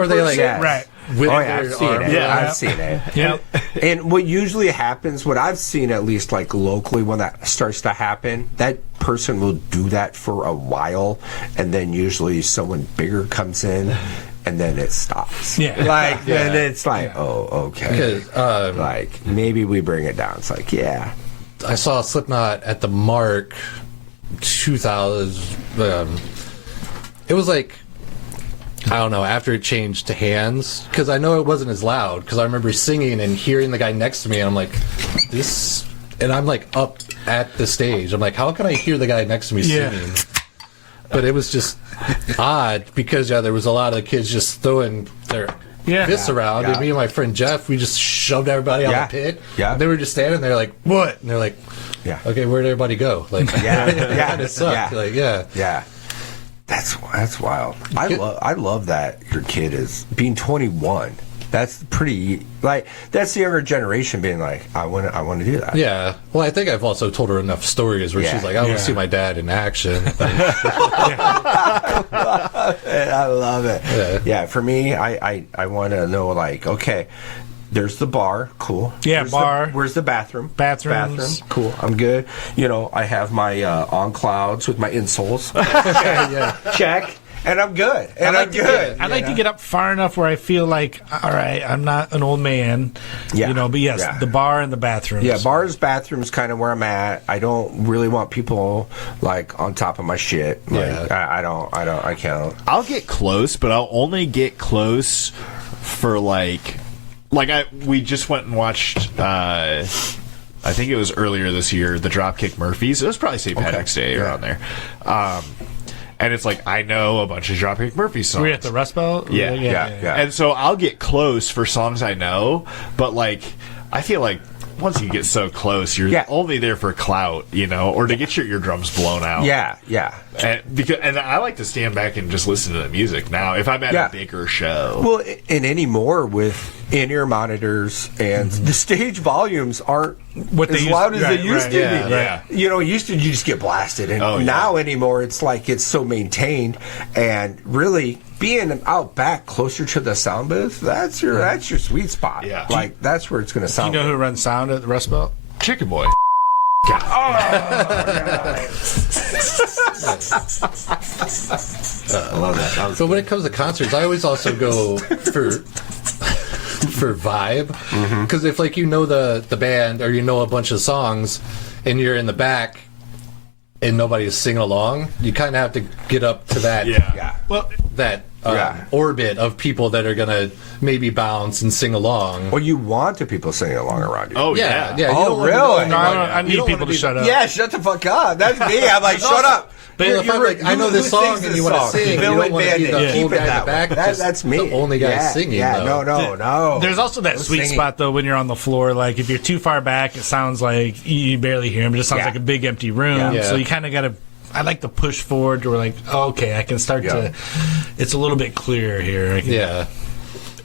they like right. I've seen it. I've seen it. Yeah. And what usually happens, what I've seen at least like locally when that starts to happen, that person will do that for a while, and then usually someone bigger comes in, and then it stops. Yeah. Like, then it's like, oh, okay. Like, maybe we bring it down. It's like, I saw Slipknot at the Mark 2000. It was like, I don't know, after it changed to Hands, because I know it wasn't as loud, because I remember singing and hearing the guy next to me, and I'm like, this, and I'm like up at the stage. I'm like, how can I hear the guy next to me singing? But it was just odd, because there was a lot of the kids just throwing their fists around, and me and my friend Jeff, we just shoved everybody out the pit. Yeah. They were just standing there like, what? And they're like, okay, where'd everybody go? Like, it kind of sucked. Like, yeah. That's wild. I love that your kid is being 21. That's pretty, like, that's the younger generation being like, I want to do that. Yeah. Well, I think I've also told her enough stories where she's like, I want to see my dad in action. I love it. Yeah. For me, I want to know, like, okay, there's the bar, cool. Yeah, where's the bathroom? Bathrooms. Bathroom, cool. I'm good. I have my on clouds with my insoles. Check. And I'm good. And I'm good. I like to get up far enough where I feel like, all right, I'm not an old man. Yeah. But yes, the bar and the bathrooms. Yeah, bars, bathrooms, kind of where I'm at. I don't really want people like on top of my shit. Like, I can't. I'll get close, but I'll only get close for we just went and watched. I think it was earlier this year, the Dropkick Murphys. It was probably St. Patrick's Day around there. And it's like, I know a bunch of Dropkick Murphys songs. Were you at the Rust Belt? Yeah. And so I'll get close for songs I know, but like, I feel like once you get so close, you're only there for clout, or to get your eardrums blown out. Yeah. And I like to stand back and just listen to the music now if I'm at a bigger show. Well, and anymore with in-ear monitors and the stage volumes aren't as loud as they used to be. Yeah. Used to you just get blasted, and now anymore it's like it's so maintained, and really being out back closer to the sound booth, that's your sweet spot. Yeah. Like that's where it's going to sound. Do you know who runs sound at the Rust Belt? Chicken Boy. God. I love that. So when it comes to concerts, I always also go for vibe, because if like the band or a bunch of songs and you're in the back and nobody is singing along, you kind of have to get up to that Well, that orbit of people that are gonna maybe bounce and sing along. Well, you want the people singing along around you. Oh yeah. yeah. You Oh, don't want really? to No, I need people to shut up. Yeah, shut the fuck up. That's me. I'm like, shut up. But if I'm like, I know who this song sings and this you want to song? sing, you Villain don't want to be Bandit. the Keep old it guy in that the back. way. just That's me. The only guy singing. Yeah, though. no. There's also that sweet singing. spot though when you're on the floor. Like if you're too far back, it sounds like you barely hear him. It just sounds Yeah. like a big empty room. Yeah. So you kind of got to. I like to push forward to where like, oh, okay, I can start to. It's a little bit clearer here. I can, Yeah.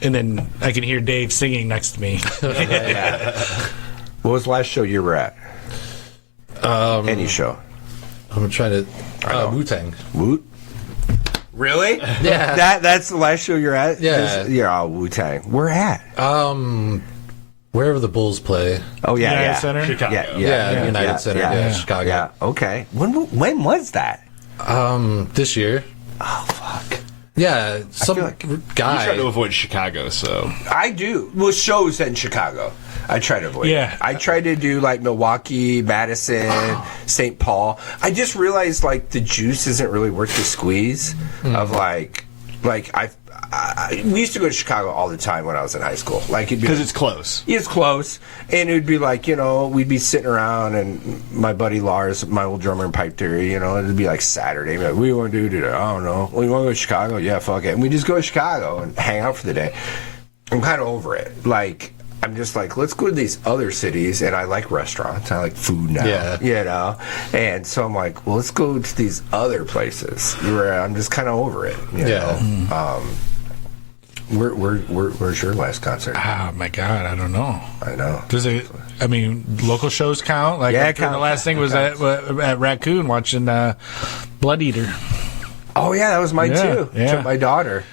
and then I can hear Dave singing next to me. What was the last show you were at? Any show. I'm trying to. Wu-Tang. Woot? Really? Yeah. That's the last show you're at? Yeah. You're Wu-Tang. Where at? Wherever the Bulls play. Oh, yeah, United yeah. Center? Chicago. Yeah, United Center, yeah, Chicago. Yeah, okay. When was that? This year. Oh, fuck. Yeah, some feel like- I guy. try to avoid Chicago, so I do. Well, shows in Chicago. I try to avoid. Yeah. I try to do like Milwaukee, Madison, St. Paul. I just realized like the juice isn't really worth the squeeze of like we used to go to Chicago all the time when I was in high school. Like it'd be because it's close. It's close, and it'd be like we'd be sitting around, and my buddy Lars, my old drummer in Pipe Theory, it'd be like Saturday. We'd be like, what do you want to do today? I don't know. Well, you want to go to Chicago? Yeah, fuck it. And we just go to Chicago and hang out for the day. I'm kind of over it. Like I'm just like, let's go to these other cities, and I like restaurants. I like food now. Yeah. And so I'm like, well, let's go to these other places where I'm just kind of over it. You know? Where's your last concert? Oh my God, I don't know. I know. Local shows count. Like Yeah, I think the last thing was at Raccoon watching Blood Eater. Oh yeah, that was mine too. Yeah. Took my daughter.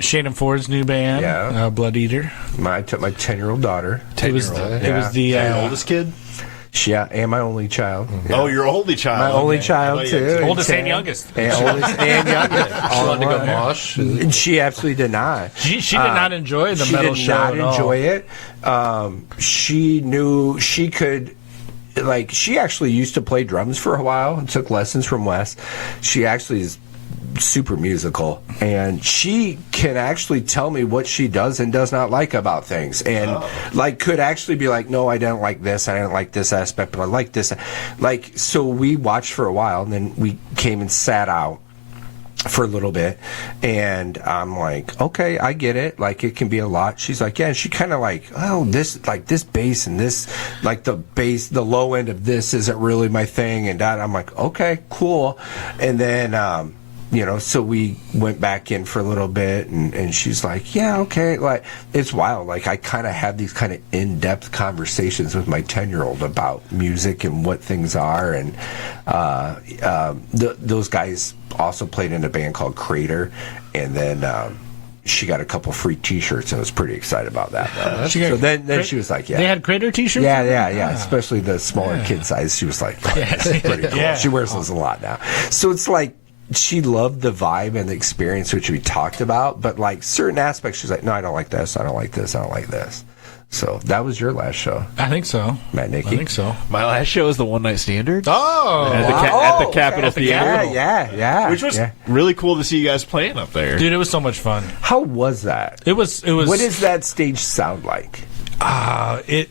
Shannon Ford's new band. Yeah. Blood Eater. I took my 10-year-old daughter. It was the Your oldest kid? Yeah, and my only child. Yeah. Oh, your only child. My only child too. oldest and youngest. And oldest and youngest. She wanted to go mosh. And she absolutely did not. She did not enjoy the She metal did show not at all. enjoy it. She knew she could. Like she actually used to play drums for a while and took lessons from Wes. She actually is super musical, and she can actually tell me what she does and does not like about things, and like could actually be like, no, I didn't like this, I didn't like this aspect, but I like this. Like, so we watched for a while, and then we came and sat out for a little bit, and I'm like, okay, I get it. Like, it can be a lot. She's like, yeah. And she kind of like, oh, this bass and this, like the bass, the low end of this isn't really my thing, and that. I'm like, okay, cool. And then, so we went back in for a little bit, and she's like, yeah, okay. Like, it's wild. Like, I kind of have these kind of in-depth conversations with my 10-year-old about music and what things are, and those guys also played in a band called Crater, and then she got a couple free T-shirts and was pretty excited about that. So then she was like, yeah. They had Crater T-shirts? Yeah. Especially the smaller kid size. She was like, this is pretty cool. Yeah. She wears those a lot now. So it's like, she loved the vibe and the experience, which we talked about, but like certain aspects, she's like, no, I don't like this, I don't like this, I don't like this. So that was your last show, I think so. Matt Nicky. I think so. My last show was the One Night Standard. Oh, At the Capitol Theater. Yeah. Which was really cool to see you guys playing up there. dude, it was so much fun. How was that? It was. What does that stage sound like?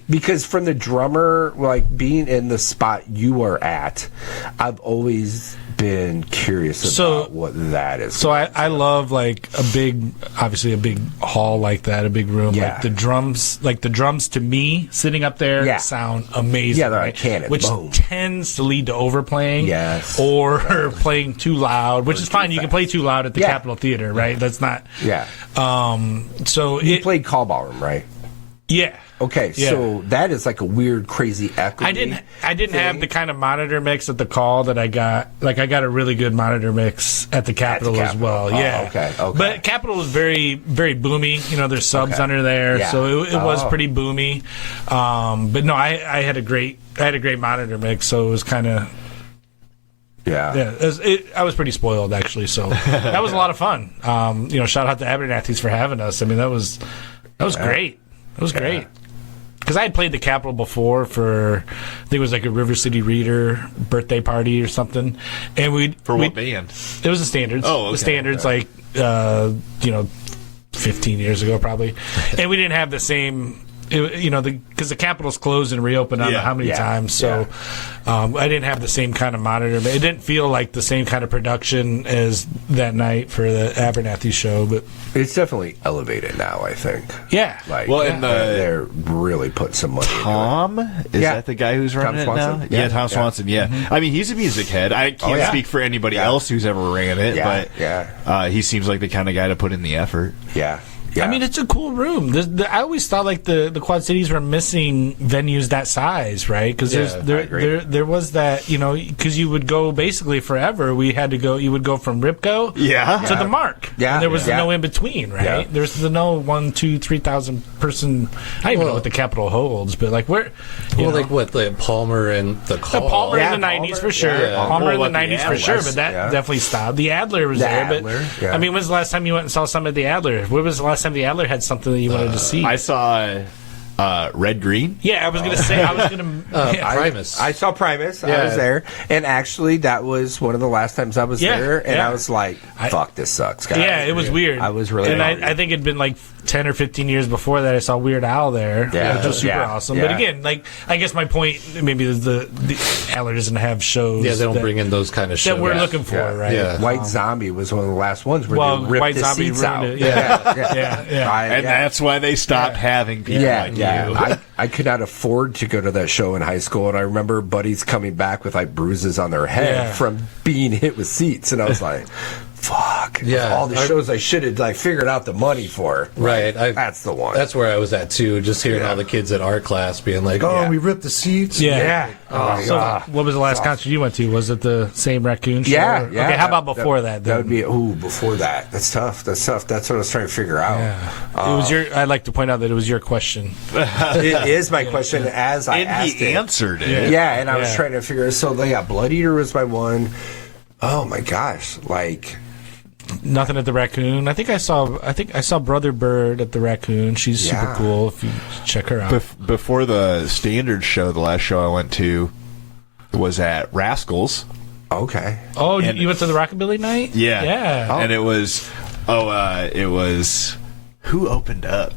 Because from the drummer, like being in the spot you were at, I've always been curious about what that is. So I love like obviously a big hall like that, a big room. Yeah. Like the drums to me sitting up there sound amazing. Yeah, they're like cannons. Which Boom. tends to lead to overplaying. Yes. Or playing too loud, which is fine. You can play too loud at the Capitol Theater, right? That's not. Yeah. So You played Call Ballroom, right? Yeah. Okay, Yeah. so that is like a weird, crazy echo. I didn't have the kind of monitor mix at the Call that I got. Like I got a really good monitor mix at the Capitol as well. Oh, Yeah. okay. But Capitol was very, very boomy. There's subs under there, Yeah. so it was pretty boomy. But no, I had a great monitor mix, so it was kind of. Yeah. I was pretty spoiled actually, so that was a lot of fun. Shout out to Abernathy's for having us. I mean, that was great. It was great. Because I had played the Capitol before for, I think it was like a River City Reader birthday party or something, and For what band? It was the Standards. Oh, okay. The Standards, like 15 years ago probably, and we didn't have the same. Because the Capitol's closed and reopened I don't know how many times, so I didn't have the same kind of monitor. But it didn't feel like the same kind of production as that night for the Abernathy show. But it's definitely elevated now, I think. Yeah. And they're really putting some money Tom? into it. Is that the guy who's running Tom it now? Swanson? Yeah, Tom Swanson, I mean, he's a music head. I can't speak for anybody else who's ever ran it, but he seems like the kind of guy to put in the effort. Yeah. I mean, it's a cool room. I always thought like the Quad Cities were missing venues that size, right? Because there was that, because you would go basically forever. We had to go. You would go from Ripco to the Mark. Yeah, and there was no in between, right? Yeah. There's no 1, 2, 3,000 person. I don't even know what the Capitol holds, but like where, like Palmer and the Call. Palmer in the '90s for sure. Yeah. Palmer in the '90s for sure, but that definitely stopped. The Adler was there, but I mean, when's the last time you went and saw some at the Adler? When was the last time the Adler had something that you wanted to see? I saw Red Green. Yeah, I was going to say. Primus. I saw Primus. I was there, and actually, that was one of the last times I was there, and I was like, "Fuck, this sucks, guys." Yeah, it was weird. I was really, and I think it'd been like 10 or 15 years before that I saw Weird Al there, which was super awesome. But again, like I guess my point maybe is the Adler doesn't have shows. Yeah, they don't bring in those kind of shows that we're looking for, right? Yeah. White Zombie was one of the last ones where they ripped White the Zombie seats out. ruined it. Yeah. And that's why they stopped having people like you. I could not afford to go to that show in high school, and I remember buddies coming back with like bruises on their head from being hit with seats, and I was like, fuck. Yeah. All the shows I should have like figured out the money for. Right. That's the one. That's where I was at too, just hearing all the kids in art class being like, "Oh, we ripped the seats." Yeah. Oh, so what was the last concert you went to? Was it the same Raccoon show? Yeah. Okay, how about before that? That would be before that. That's tough. That's what I was trying to figure out. Yeah. It was I'd like to point out that it was your question. It is my question as I asked he answered it. Yeah, and I was trying to figure. So Blood Eater was my one. Oh my gosh, like. Nothing at the Raccoon. I think I saw Brother Bird at the Raccoon. She's super cool. If you check her out. Before the standard show, the last show I went to was at Rascals. Okay. Oh, you went to the Rockabilly night? Yeah. Yeah. And it was who opened up?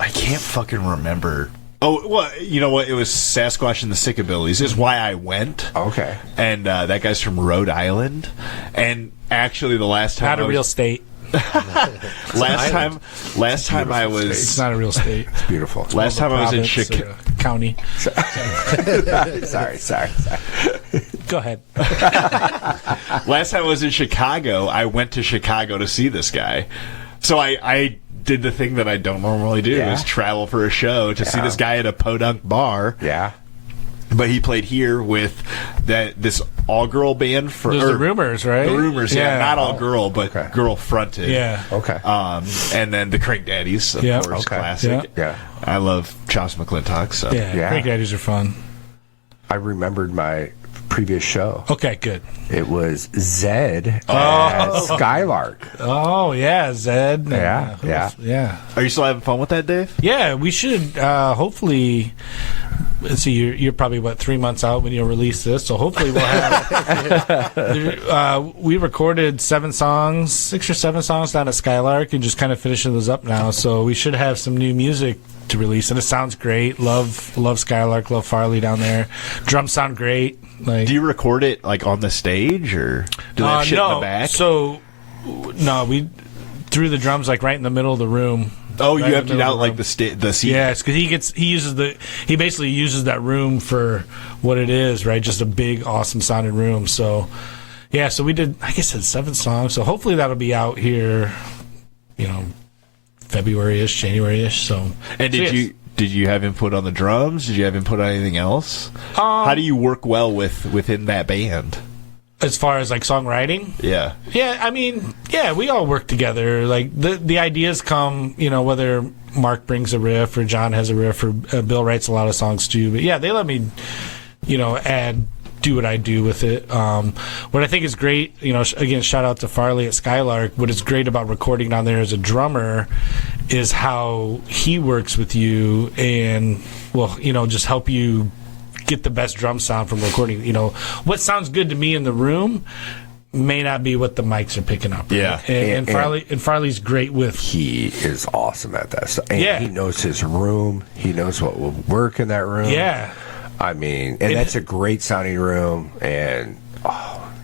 I can't fucking remember. Oh, well, you know what? It was Sasquatch and the Sickabillies. Is why I went. Okay. And that guy's from Rhode Island. And actually, the last time not a real state. last time I was. It's not a real state. It's beautiful. Last time I was in Chicago. County. Sorry. Go ahead. Last time I was in Chicago, I went to Chicago to see this guy. So I did the thing that I don't normally do, is travel for a show to see this guy at a podunk bar. Yeah. But he played here with this all-girl band for the Rumors, right? The Rumors, not all-girl, but girl-fronted. Yeah. Okay. And then the Crank Daddies, of course, classic. Yeah. I love Chops McClintock. So. Yeah. Crank Daddies are fun. I remembered my previous show. Okay, good. It was Zed at Skylark. Oh, yeah, Zed. Yeah. Are you still having fun with that, Dave? Yeah, we should hopefully. Let's see, you're probably 3 months out when you'll release this, so hopefully we'll have. We recorded 6 or 7 songs down at Skylark, and just kind of finishing those up now. So we should have some new music to release, and it sounds great. Love Skylark, love Farley down there. Drums sound great. Do you record it like on the stage, or do they have shit in the back? So no, we threw the drums like right in the middle of the room. Oh, you emptied out like the seat. Yeah, it's because he basically uses that room for what it is, right? Just a big, awesome sounding room. So, yeah, so we did, I guess, 7 songs. So hopefully that'll be out here, February-ish, January-ish. So, and did you have input on the drums? Did you have input on anything else? How do you work well within that band? As far as like songwriting? Yeah. Yeah, I mean, we all work together. Like the ideas come, whether Mark brings a riff or John has a riff or Bill writes a lot of songs too. But yeah, they let me, do what I do with it. What I think is great, again, shout out to Farley at Skylark. What is great about recording down there as a drummer is how he works with you and just help you get the best drum sound from recording. What sounds good to me in the room may not be what the mics are picking up. Right? Yeah. And Farley's great with. He is awesome at that stuff. And Yeah. he knows his room. He knows what will work in that room. Yeah. I mean, and that's a great sounding room, and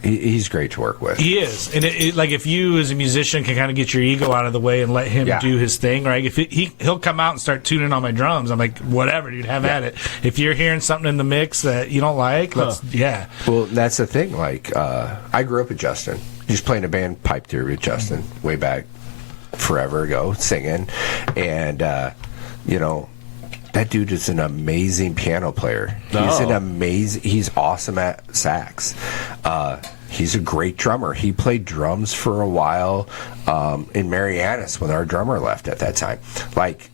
he's great to work with. He is, and like if you as a musician can kind of get your ego out of the way and let him do his thing, right? If he'll come out and start tuning on my drums, I'm like, whatever, dude, have at it. If you're hearing something in the mix that you don't like, Well, that's the thing. Like, I grew up with Justin. Just playing a band, Pipe Theory, with Justin, way back forever ago, singing, and that dude is an amazing piano player. He's awesome at sax. He's a great drummer. He played drums for a while in Marianas when our drummer left at that time. Like,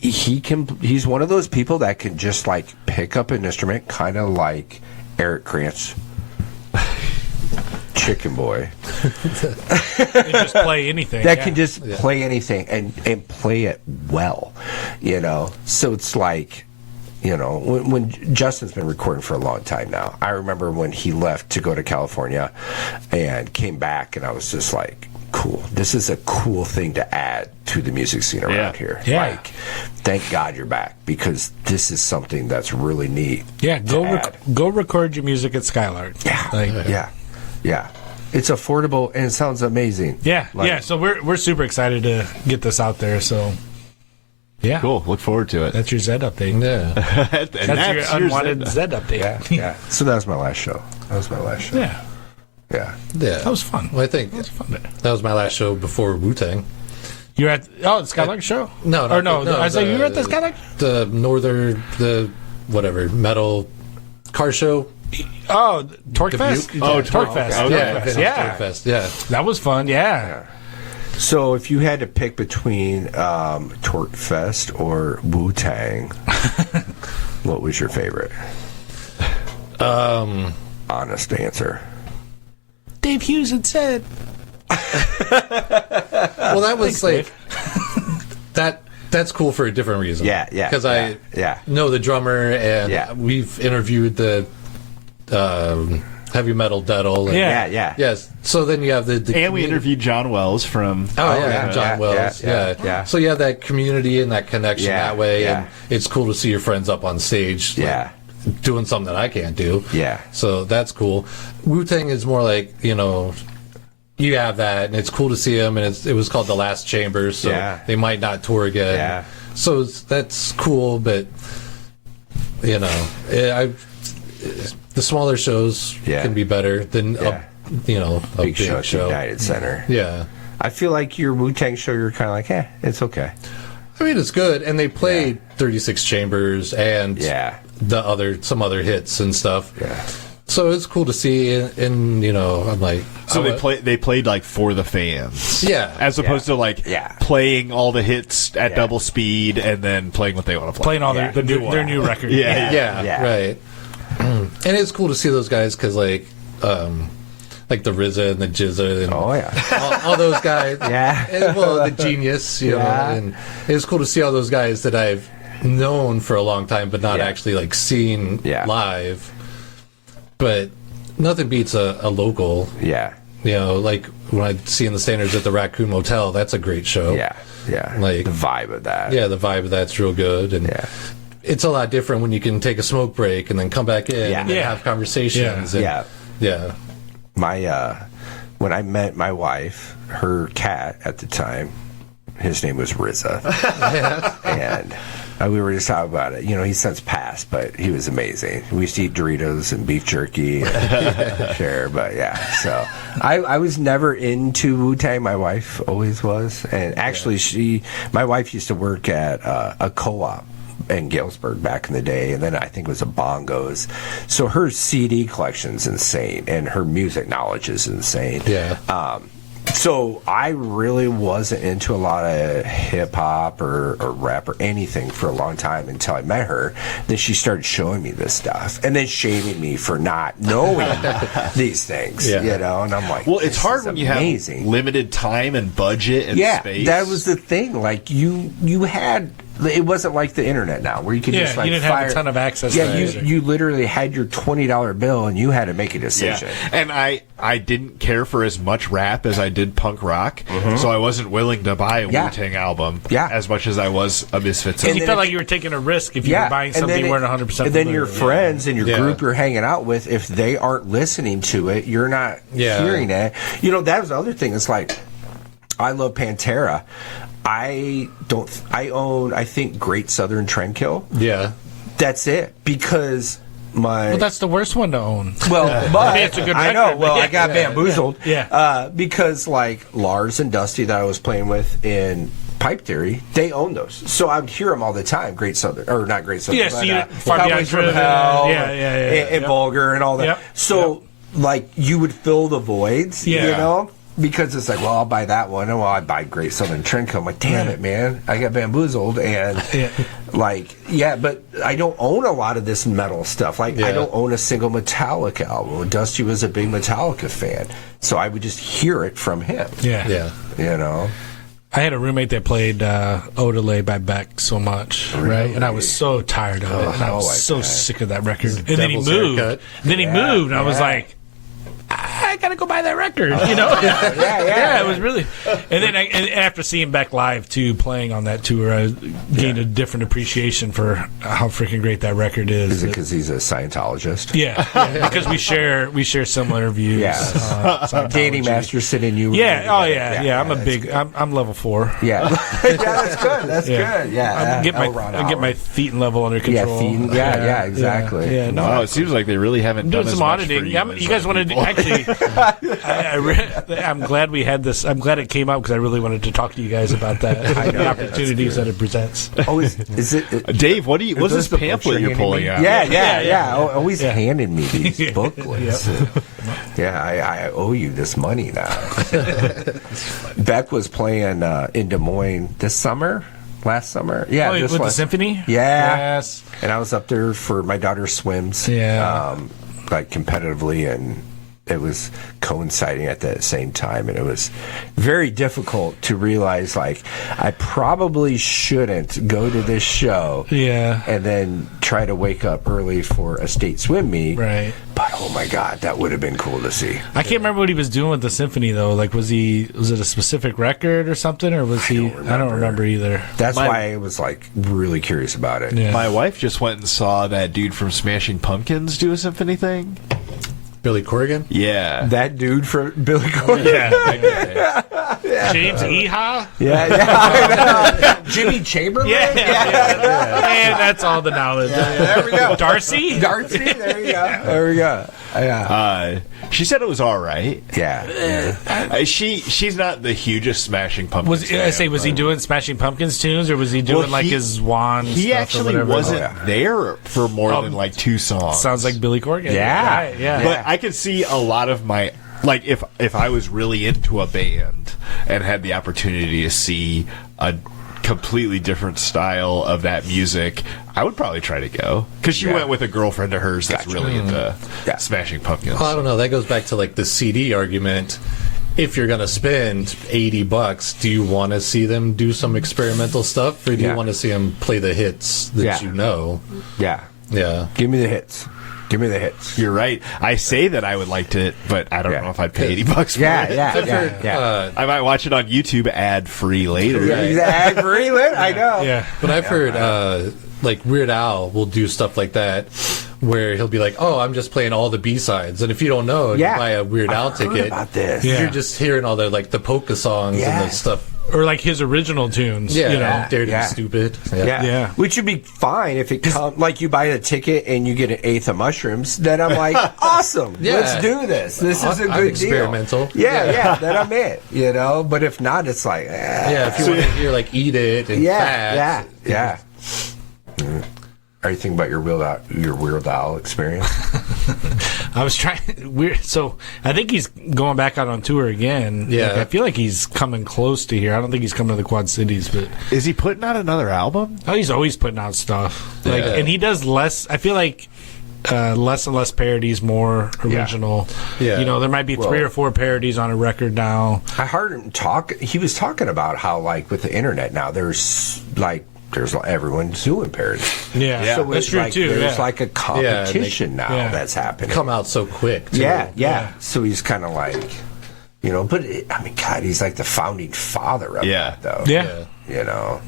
he's one of those people that can just like pick up an instrument, kind of like Eric Krantz. Chicken Boy. just play anything. That can just play anything and play it well, So it's like, when Justin's been recording for a long time now. I remember when he left to go to California and came back, and I was just like, cool. This is a cool thing to add to the music scene around here. Yeah. Like, thank God you're back, because this is something that's really neat. Yeah, go record your music at Skylark. Yeah. Yeah. It's affordable and it sounds amazing. Yeah. So we're super excited to get this out there. So yeah. Cool. Look forward to it. That's your Zed update. Yeah. that's your unwanted Zed update. Yeah. So that was my last show. Yeah. Yeah. That was fun. Well, I think that was my last show before Wu-Tang. You were at the Skylark show? No. I was like, you were at the Skylark? The metal car show. Oh, Torque Fest. Oh, Torque Fest. Yeah. Torque Fest. Yeah. That was fun. Yeah. So if you had to pick between Torque Fest or Wu-Tang, what was your favorite? Honest answer. Dave Hughes had said. Well, that was Thanks, that's cool for a different reason. Yeah. Because I know the drummer, and we've interviewed the heavy metal Dettel. Yes. So then you have the and we interviewed John Wells from. John Wells. Yeah. So you have that community and that connection that way, and it's cool to see your friends up on stage. Doing something that I can't do. Yeah. So that's cool. Wu-Tang is more like, you have that, and it's cool to see them, and it was called The Last Chamber, so they might not tour again. Yeah. So that's cool, but, the smaller shows can be better than a big show at show. United Center. Yeah. I feel like your Wu-Tang show, you're kind of like, it's okay. I mean, it's good, and they played 36 Chambers and some other hits and stuff. Yeah. So it's cool to see, and I'm like, so they played like for the fans, as opposed to like playing all the hits at double speed and then playing what they want to play, playing all their new record. Right. And it's cool to see those guys because like the RZA and the Jizza and all those guys, and, the Genius, and it's cool to see all those guys that I've known for a long time but not actually like seen live. But nothing beats a local. Yeah. Like when I see in the Standards at the Raccoon Motel, that's a great show. Yeah. Like the vibe of that. Yeah, the vibe of that's real good, and it's a lot different when you can take a smoke break and then come back in and have conversations. Yeah. Yeah. My when I met my wife, her cat at the time, his name was RZA, and we were just talking about it. He's since passed, but he was amazing. We used to eat Doritos and beef jerky, and share. But so I was never into Wu-Tang. My wife always was, and actually, my wife used to work at a co-op in Galesburg back in the day, and then I think it was a Bongos. So her CD collection's insane, and her music knowledge is insane. Yeah. So I really wasn't into a lot of hip hop or rap or anything for a long time until I met her. Then she started showing me this stuff and then shaming me for not knowing these things, And I'm like, well, it's hard when you have limited time and budget and space. That was the thing. Like you had it wasn't like the internet now where you could just like you didn't have a ton of access. Yeah, to music. you literally had your $20 bill and you had to make a decision. And I didn't care for as much rap as I did punk rock, so I wasn't willing to buy a Wu-Tang album as much as I was a Misfits album. And you felt like you were taking a risk if you were buying something you weren't 100%. And then your friends and your group you're hanging out with, if they aren't listening to it, you're not hearing it. You know, that was the other thing. It's like, I love Pantera. I own, I think, Great Southern Trendkill. Yeah. That's it. Because well, that's the worst one to own. Well, but I mean, it's a good record. I know. Well, I got bamboozled. Yeah. Because like Lars and Dusty that I was playing with in Pipe Theory, they own those. So I would hear them all the time. Great Southern, or not Great Southern. Yeah, but, so you Far Cowboys Beyond from Driven, Hell, and Vulgar, and all that. Yep. So like you would fill the voids, you know. Because it's like, well, I'll buy that one, and well, I buy Great Southern Trendkill. I'm like, damn it, man, I got bamboozled, and but I don't own a lot of this metal stuff. Like, I don't own a single Metallica album. Dusty was a big Metallica fan, so I would just hear it from him. Yeah. You know. I had a roommate that played Odelay by Beck so much, right? And I was so tired of it, and I was so sick of that record. And then he moved. And I was like, I gotta go buy that record, you know? It was really. And then and after seeing Beck live too, playing on that tour, I gained a different appreciation for how freaking great that record is. Is it because he's a Scientologist? Yeah, because we share similar views. Yeah, Danny Masterson and you. I'm level 4. Yeah, that's good. That's good. Yeah, I get my feet and level under control. Exactly. Yeah, no. Wow, it seems like they really haven't done some as much auditing. for You guys want to do? Actually, I'm glad we had this. I'm glad it came out because I really wanted to talk to you guys about that. The opportunities that it presents. Oh, is it Dave? What's this pamphlet you're pulling out? Yeah. Always handing me these booklets. I owe you this money now. Beck was playing in Des Moines last summer. Yeah, with the symphony. Yeah. Yes. And I was up there for my daughter swims. Yeah. Like competitively, and it was coinciding at the same time, and it was very difficult to realize like I probably shouldn't go to this show and then try to wake up early for a state swim meet, right? But oh my god, that would have been cool to see. I can't remember what he was doing with the symphony though. Like was it a specific record or something, or was I don't remember either. That's why I was like really curious about it. My wife just went and saw that dude from Smashing Pumpkins do a symphony thing. Billy Corgan? Yeah. That dude from Billy Corgan? Yeah. James Eha? Yeah. Jimmy Chamberlain? Yeah. And that's all the knowledge. There we go. Darcy? There we go. Yeah. She said it was all right. Yeah. She's not the hugest Smashing Pumpkins fan. Was he doing Smashing Pumpkins tunes, or was he doing his Wand stuff? He actually wasn't there for more than like 2 songs. Sounds like Billy Corgan. Yeah. Right, yeah. But I could see a lot of my... Like, if I was really into a band and had the opportunity to see a completely different style of that music, I would probably try to go. Because she went with a girlfriend of hers that's really into Smashing Pumpkins. Well, I don't know. That goes back to, like, the CD argument. If you're going to spend $80, do you want to see them do some experimental stuff? Or do you want to see them play the hits that you know? Yeah. Give me the hits. Give me the hits. You're right. I say that I would like to, but I don't know if I'd pay $80 for it. Yeah. I might watch it on YouTube ad-free later. Ad-free later? I know. Yeah. But I've heard, like, Weird Al will do stuff like that, where he'll be like, oh, I'm just playing all the B-sides. And if you don't know, you buy a Weird Al ticket. About this. You're just hearing all the, like, the polka songs and the stuff. Or like his original tunes. Yeah. You know? Dare to be stupid. Yeah. Which would be fine if it comes, like you buy a ticket and you get an eighth of mushrooms, then I'm like, awesome. Let's do this. This is a good experimental. Deal. Yeah, then I'm in, you know? But if not, it's like, if you want to hear, like, Eat It and Fat. Yeah. Are you thinking about your Weird Al experience? I was trying. So I think he's going back out on tour again. Yeah, like, I feel like he's coming close to here. I don't think he's coming to the Quad Cities, but is he putting out another album? Oh, he's always putting out stuff. Like, and he does less. I feel like less and less parodies, more original. Yeah. You know, there might be 3 or 4 parodies on a record now. I heard him talk. He was talking about how, like, with the internet now, there's like everyone's doing parodies. Yeah, So that's it's true like, too. There's Yeah. like a competition now yeah. that's happening. Come out so quick. Too. Yeah. So he's kind of like, but I mean, God, he's like the founding father of that, though. Yeah. You know.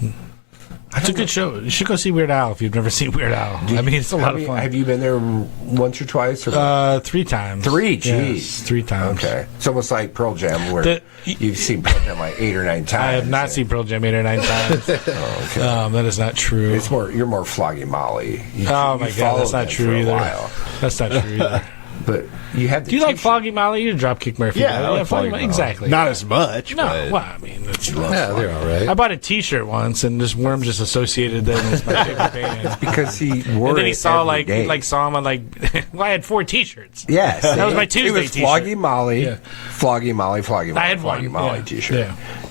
It's a good show. You should go see Weird Al if you've never seen Weird Al. I mean, it's a lot of fun. Have you been there once or twice? Or 3 times. 3? Jeez. Yes, 3 times. Okay. It's almost like Pearl Jam, where you've seen Pearl Jam like 8 or 9 times. I have not seen Pearl Jam 8 or 9 times. Okay. That is not true. It's more. You're more Flogging Molly. Oh my God, that's not true either. That's not true either. But you have. Do you like Flogging Molly? You Dropkick Murphy? Yeah, I like Flogging Flogging Molly. Molly. Exactly. Not as much. No, but well, I mean, it's, Yeah, they're all right. I bought a T-shirt once, and just Wurm just associated them as my favorite band. because he wore And then he it saw every day. saw him on well, I had 4 T-shirts. Yes, That was my It Tuesday was T-shirt. Flogging Molly, Yeah. Flogging Molly, Flogging Molly, I had Flogging one, Molly yeah. T-shirt.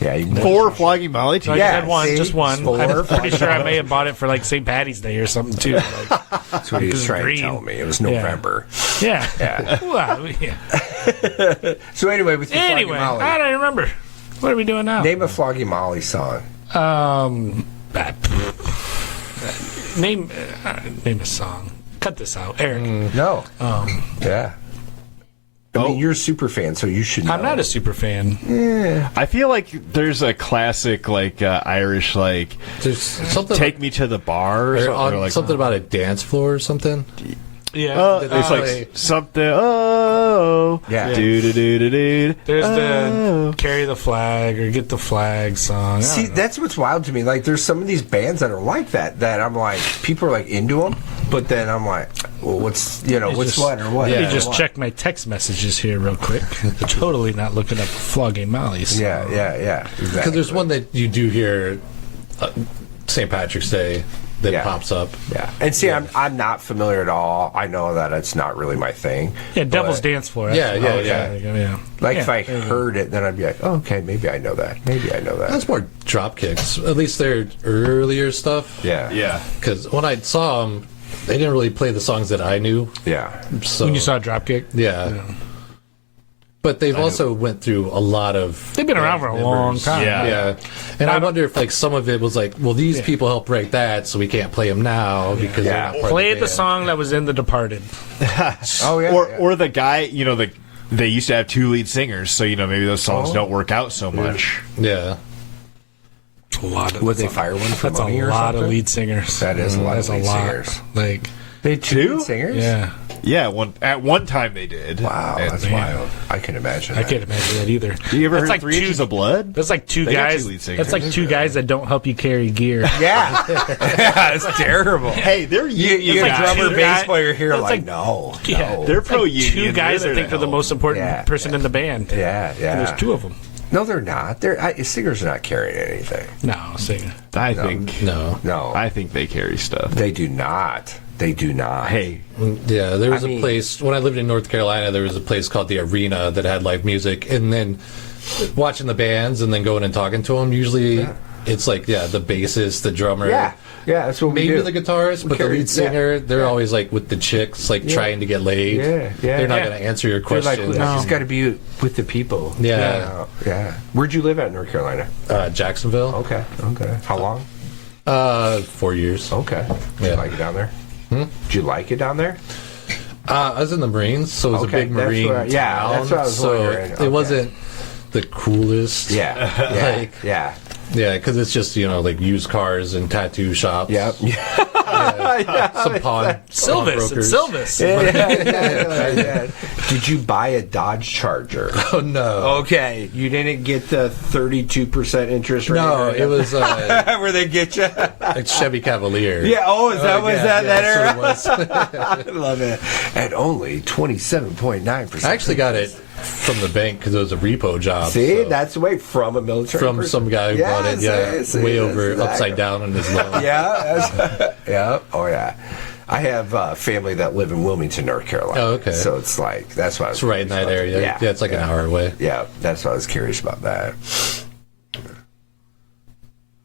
Yeah. Yeah, 4 Flogging Molly No, I t-shirts. just Yeah, had one, see? just one. 4 I'm pretty sure I may have bought it for St. Patty's Day or something too. That's what he was trying green. to tell me. It was November. Yeah. Yeah. Well, yeah. So anyway, with your Anyway, Flogging Molly, I don't remember. What are we doing now? name a Flogging Molly song. Name a song. Cut this out, Eric. No. Yeah. I mean, you're a super fan, so you should know. I'm not a super fan. I feel like there's a classic Irish There's something "Take Me to the Bar" or or something, on, or like something about a dance floor or something. Yeah. it's like play- something. Oh, Yeah. Do do do do do. There's the Carry the Flag or Get the Flag song. I See, don't know. that's what's wild to me. Like, there's some of these bands that are like that. That I'm like, people are like into them, but then I'm like, well, what's just- what or what? Let Yeah. me just What? check my text messages here real quick. Totally not looking up Flogging Molly's. Yeah, exactly. Because there's one that you do hear, St. Patrick's Day, that Yeah. pops up. Yeah, and see, I'm not familiar at all. I know that it's not really my thing. Yeah, Devil's but, Dance Floor. Yeah, yeah, yeah. Like Yeah, if I there you go. heard it, then I'd be like, oh, okay, maybe I know that. Maybe I know that. That's more drop kicks. At least their earlier stuff. Yeah, Yeah. Because when I saw them, they didn't really play the songs that I knew. yeah. So When you saw Dropkick? yeah. But they've also went through a lot of. They've been around for a members. long time. Yeah. Yeah, and I wonder if some of it was like, well, these people helped break that, so we can't play them now because they're not part Play of the band. song that was in The Departed. Oh yeah. Or the guy, they used to have 2 lead singers, so maybe those songs don't work out so much. Yeah, A lot of Would they fire one for That's a money or lot something? of lead singers. That is a lot That's of lead a lot. singers. Like, They had 2 lead singers. yeah. Yeah, at one time they did. Wow, And- that's wild. I can imagine. I can't imagine that either. You ever That's heard like 3 Inches of Blood? That's like 2 They got guys. 2 lead singers. That's like 2 guys that don't help you carry gear. Yeah, that's terrible. Hey, they're You union a like guys. drummer, two bass guys- player here, it's like, like- no, Yeah. no. They're Like pro-union. 2 guys They're that think they're the help. most important Yeah, person in the band. Yeah, yeah. And there's 2 of them. No, they're not. Singers are not carrying anything. No, sing. I think. no, No, I think they carry stuff. they do not. They do not. Hey, yeah. There was I a mean- place when I lived in North Carolina. There was a place called the Arena that had live music, and then watching the bands and then going and talking to them. Usually, it's like the bassist, the drummer. Yeah, that's what we Maybe do. the guitarist, but the carry- lead singer, they're always like with the chicks, like trying to get laid. Yeah. They're not Yeah. going to answer your They're like, questions. I just got to be with the people. Yeah. Yeah. Where'd you live at in North Carolina? Jacksonville. Okay. How long? 4 years. Okay. Did Yeah. you like it down there? Did you like it down there? I was in the Marines, so it was Okay, a big that's Marine what I- yeah, town. that's what I was so wondering. it Okay. wasn't the coolest. Yeah. Like- yeah. Yeah, because it's just like used cars and tattoo shops. Yep. Some pawn Silvis. brokers. It's Silvis. Yeah. Did you buy a Dodge Charger? Oh no, Okay. You didn't get the 32% interest rate? no, it was Where they get you? a Chevy Cavalier. Yeah. Oh, is that was that era? That's what it was. I love it. At only 27.9%. I actually got it from the bank because it was a repo job. See, so- that's the way from a military from person. some guy who Yeah, bought it. Yeah, see, way that's over, exactly- upside down on his loan. Yeah, yeah, oh yeah. I have family that live in Wilmington, North Carolina. Oh, okay. So it's like that's why I was It's right in curious that about area. that. Yeah, it's like an hour away. Yeah, that's why I was curious about that.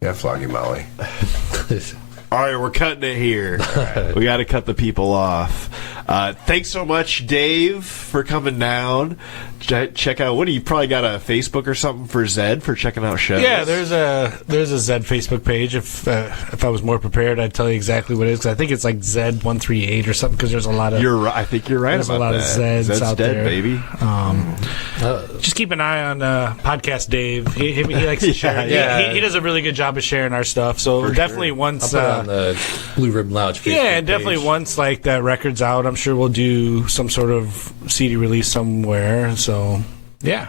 Yeah, Flogging Molly. all right, we're cutting it here. We got to cut the people off. Thanks so much, Dave, for coming down. Check out, you probably got a Facebook or something for Zed for checking out shows? Yeah, there's a Zed Facebook page. If I was more prepared, I'd tell you exactly what it is. 'Cause I think it's like Zed138 or something. Because there's a lot of I think you're right about that. There's a lot of Zeds Zed's out dead, there, baby. Just keep an eye on Podcast Dave. He likes to share. Yeah. He does a really good job of sharing our stuff. So definitely once I'll put it on the Blue Ribbon Lounge Facebook and definitely page. once like that record's out, I'm sure we'll do some sort of CD release somewhere. So yeah.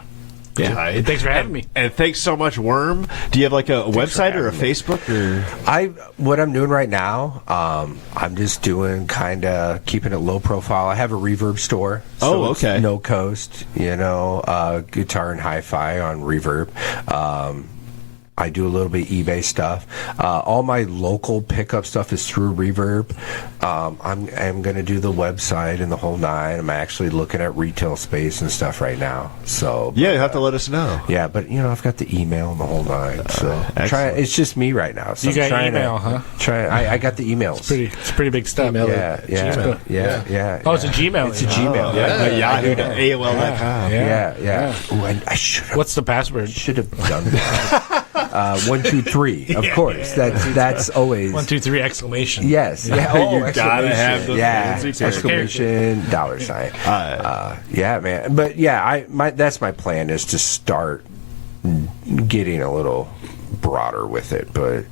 Tight. Thanks for having me. And thanks so much, Wurm. Do you have like a website or a Facebook or? What I'm doing right now, I'm just doing kind of keeping it low profile. I have a reverb store. So okay. it's No Coast, guitar and hi-fi on Reverb. I do a little bit of eBay stuff. All my local pickup stuff is through Reverb. I'm going to do the website and the whole nine. I'm actually looking at retail space and stuff right now. So Yeah, you have to let us know. yeah, but I've got the email and the whole nine. So excellent. it's just me right now. So You I'm got trying email, to, huh? I got the emails. It's a pretty big step. Email. Yeah. Oh, it's a Gmail. It's a Gmail. Yahoo.aol.com. Yeah. Ooh, I should have. What's the password? Should have done that. 1, 2, 3. Of course. That's always 1, 2, 3 exclamation. Yes. Yeah. Oh, You gotta have the fancy exclamation $sign. Yeah, man. But yeah, that's my plan is to start getting a little broader with it, but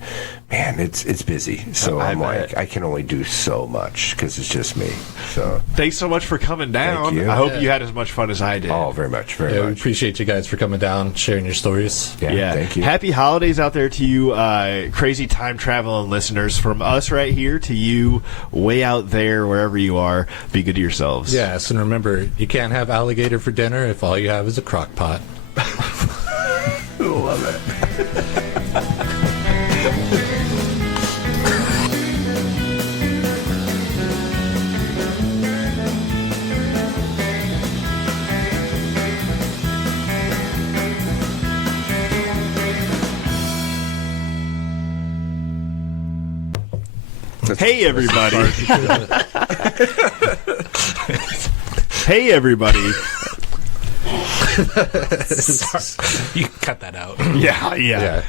man, it's busy. So I'm like, I can only do so much because it's just me. So Thanks so much for coming down. Thank you. I hope you had as much fun as I did. very much, very Yeah, we much. appreciate you guys for coming down, sharing your stories. Yeah, thank you. Happy holidays out there to you, crazy time traveling listeners. From us right here to you, way out there, wherever you are. Be good to yourselves. Yes, and remember, you can't have alligator for dinner if all you have is a crock pot. Love it. Hey, everybody. Hey, everybody. Sorry. You cut that out. Yeah. Yeah.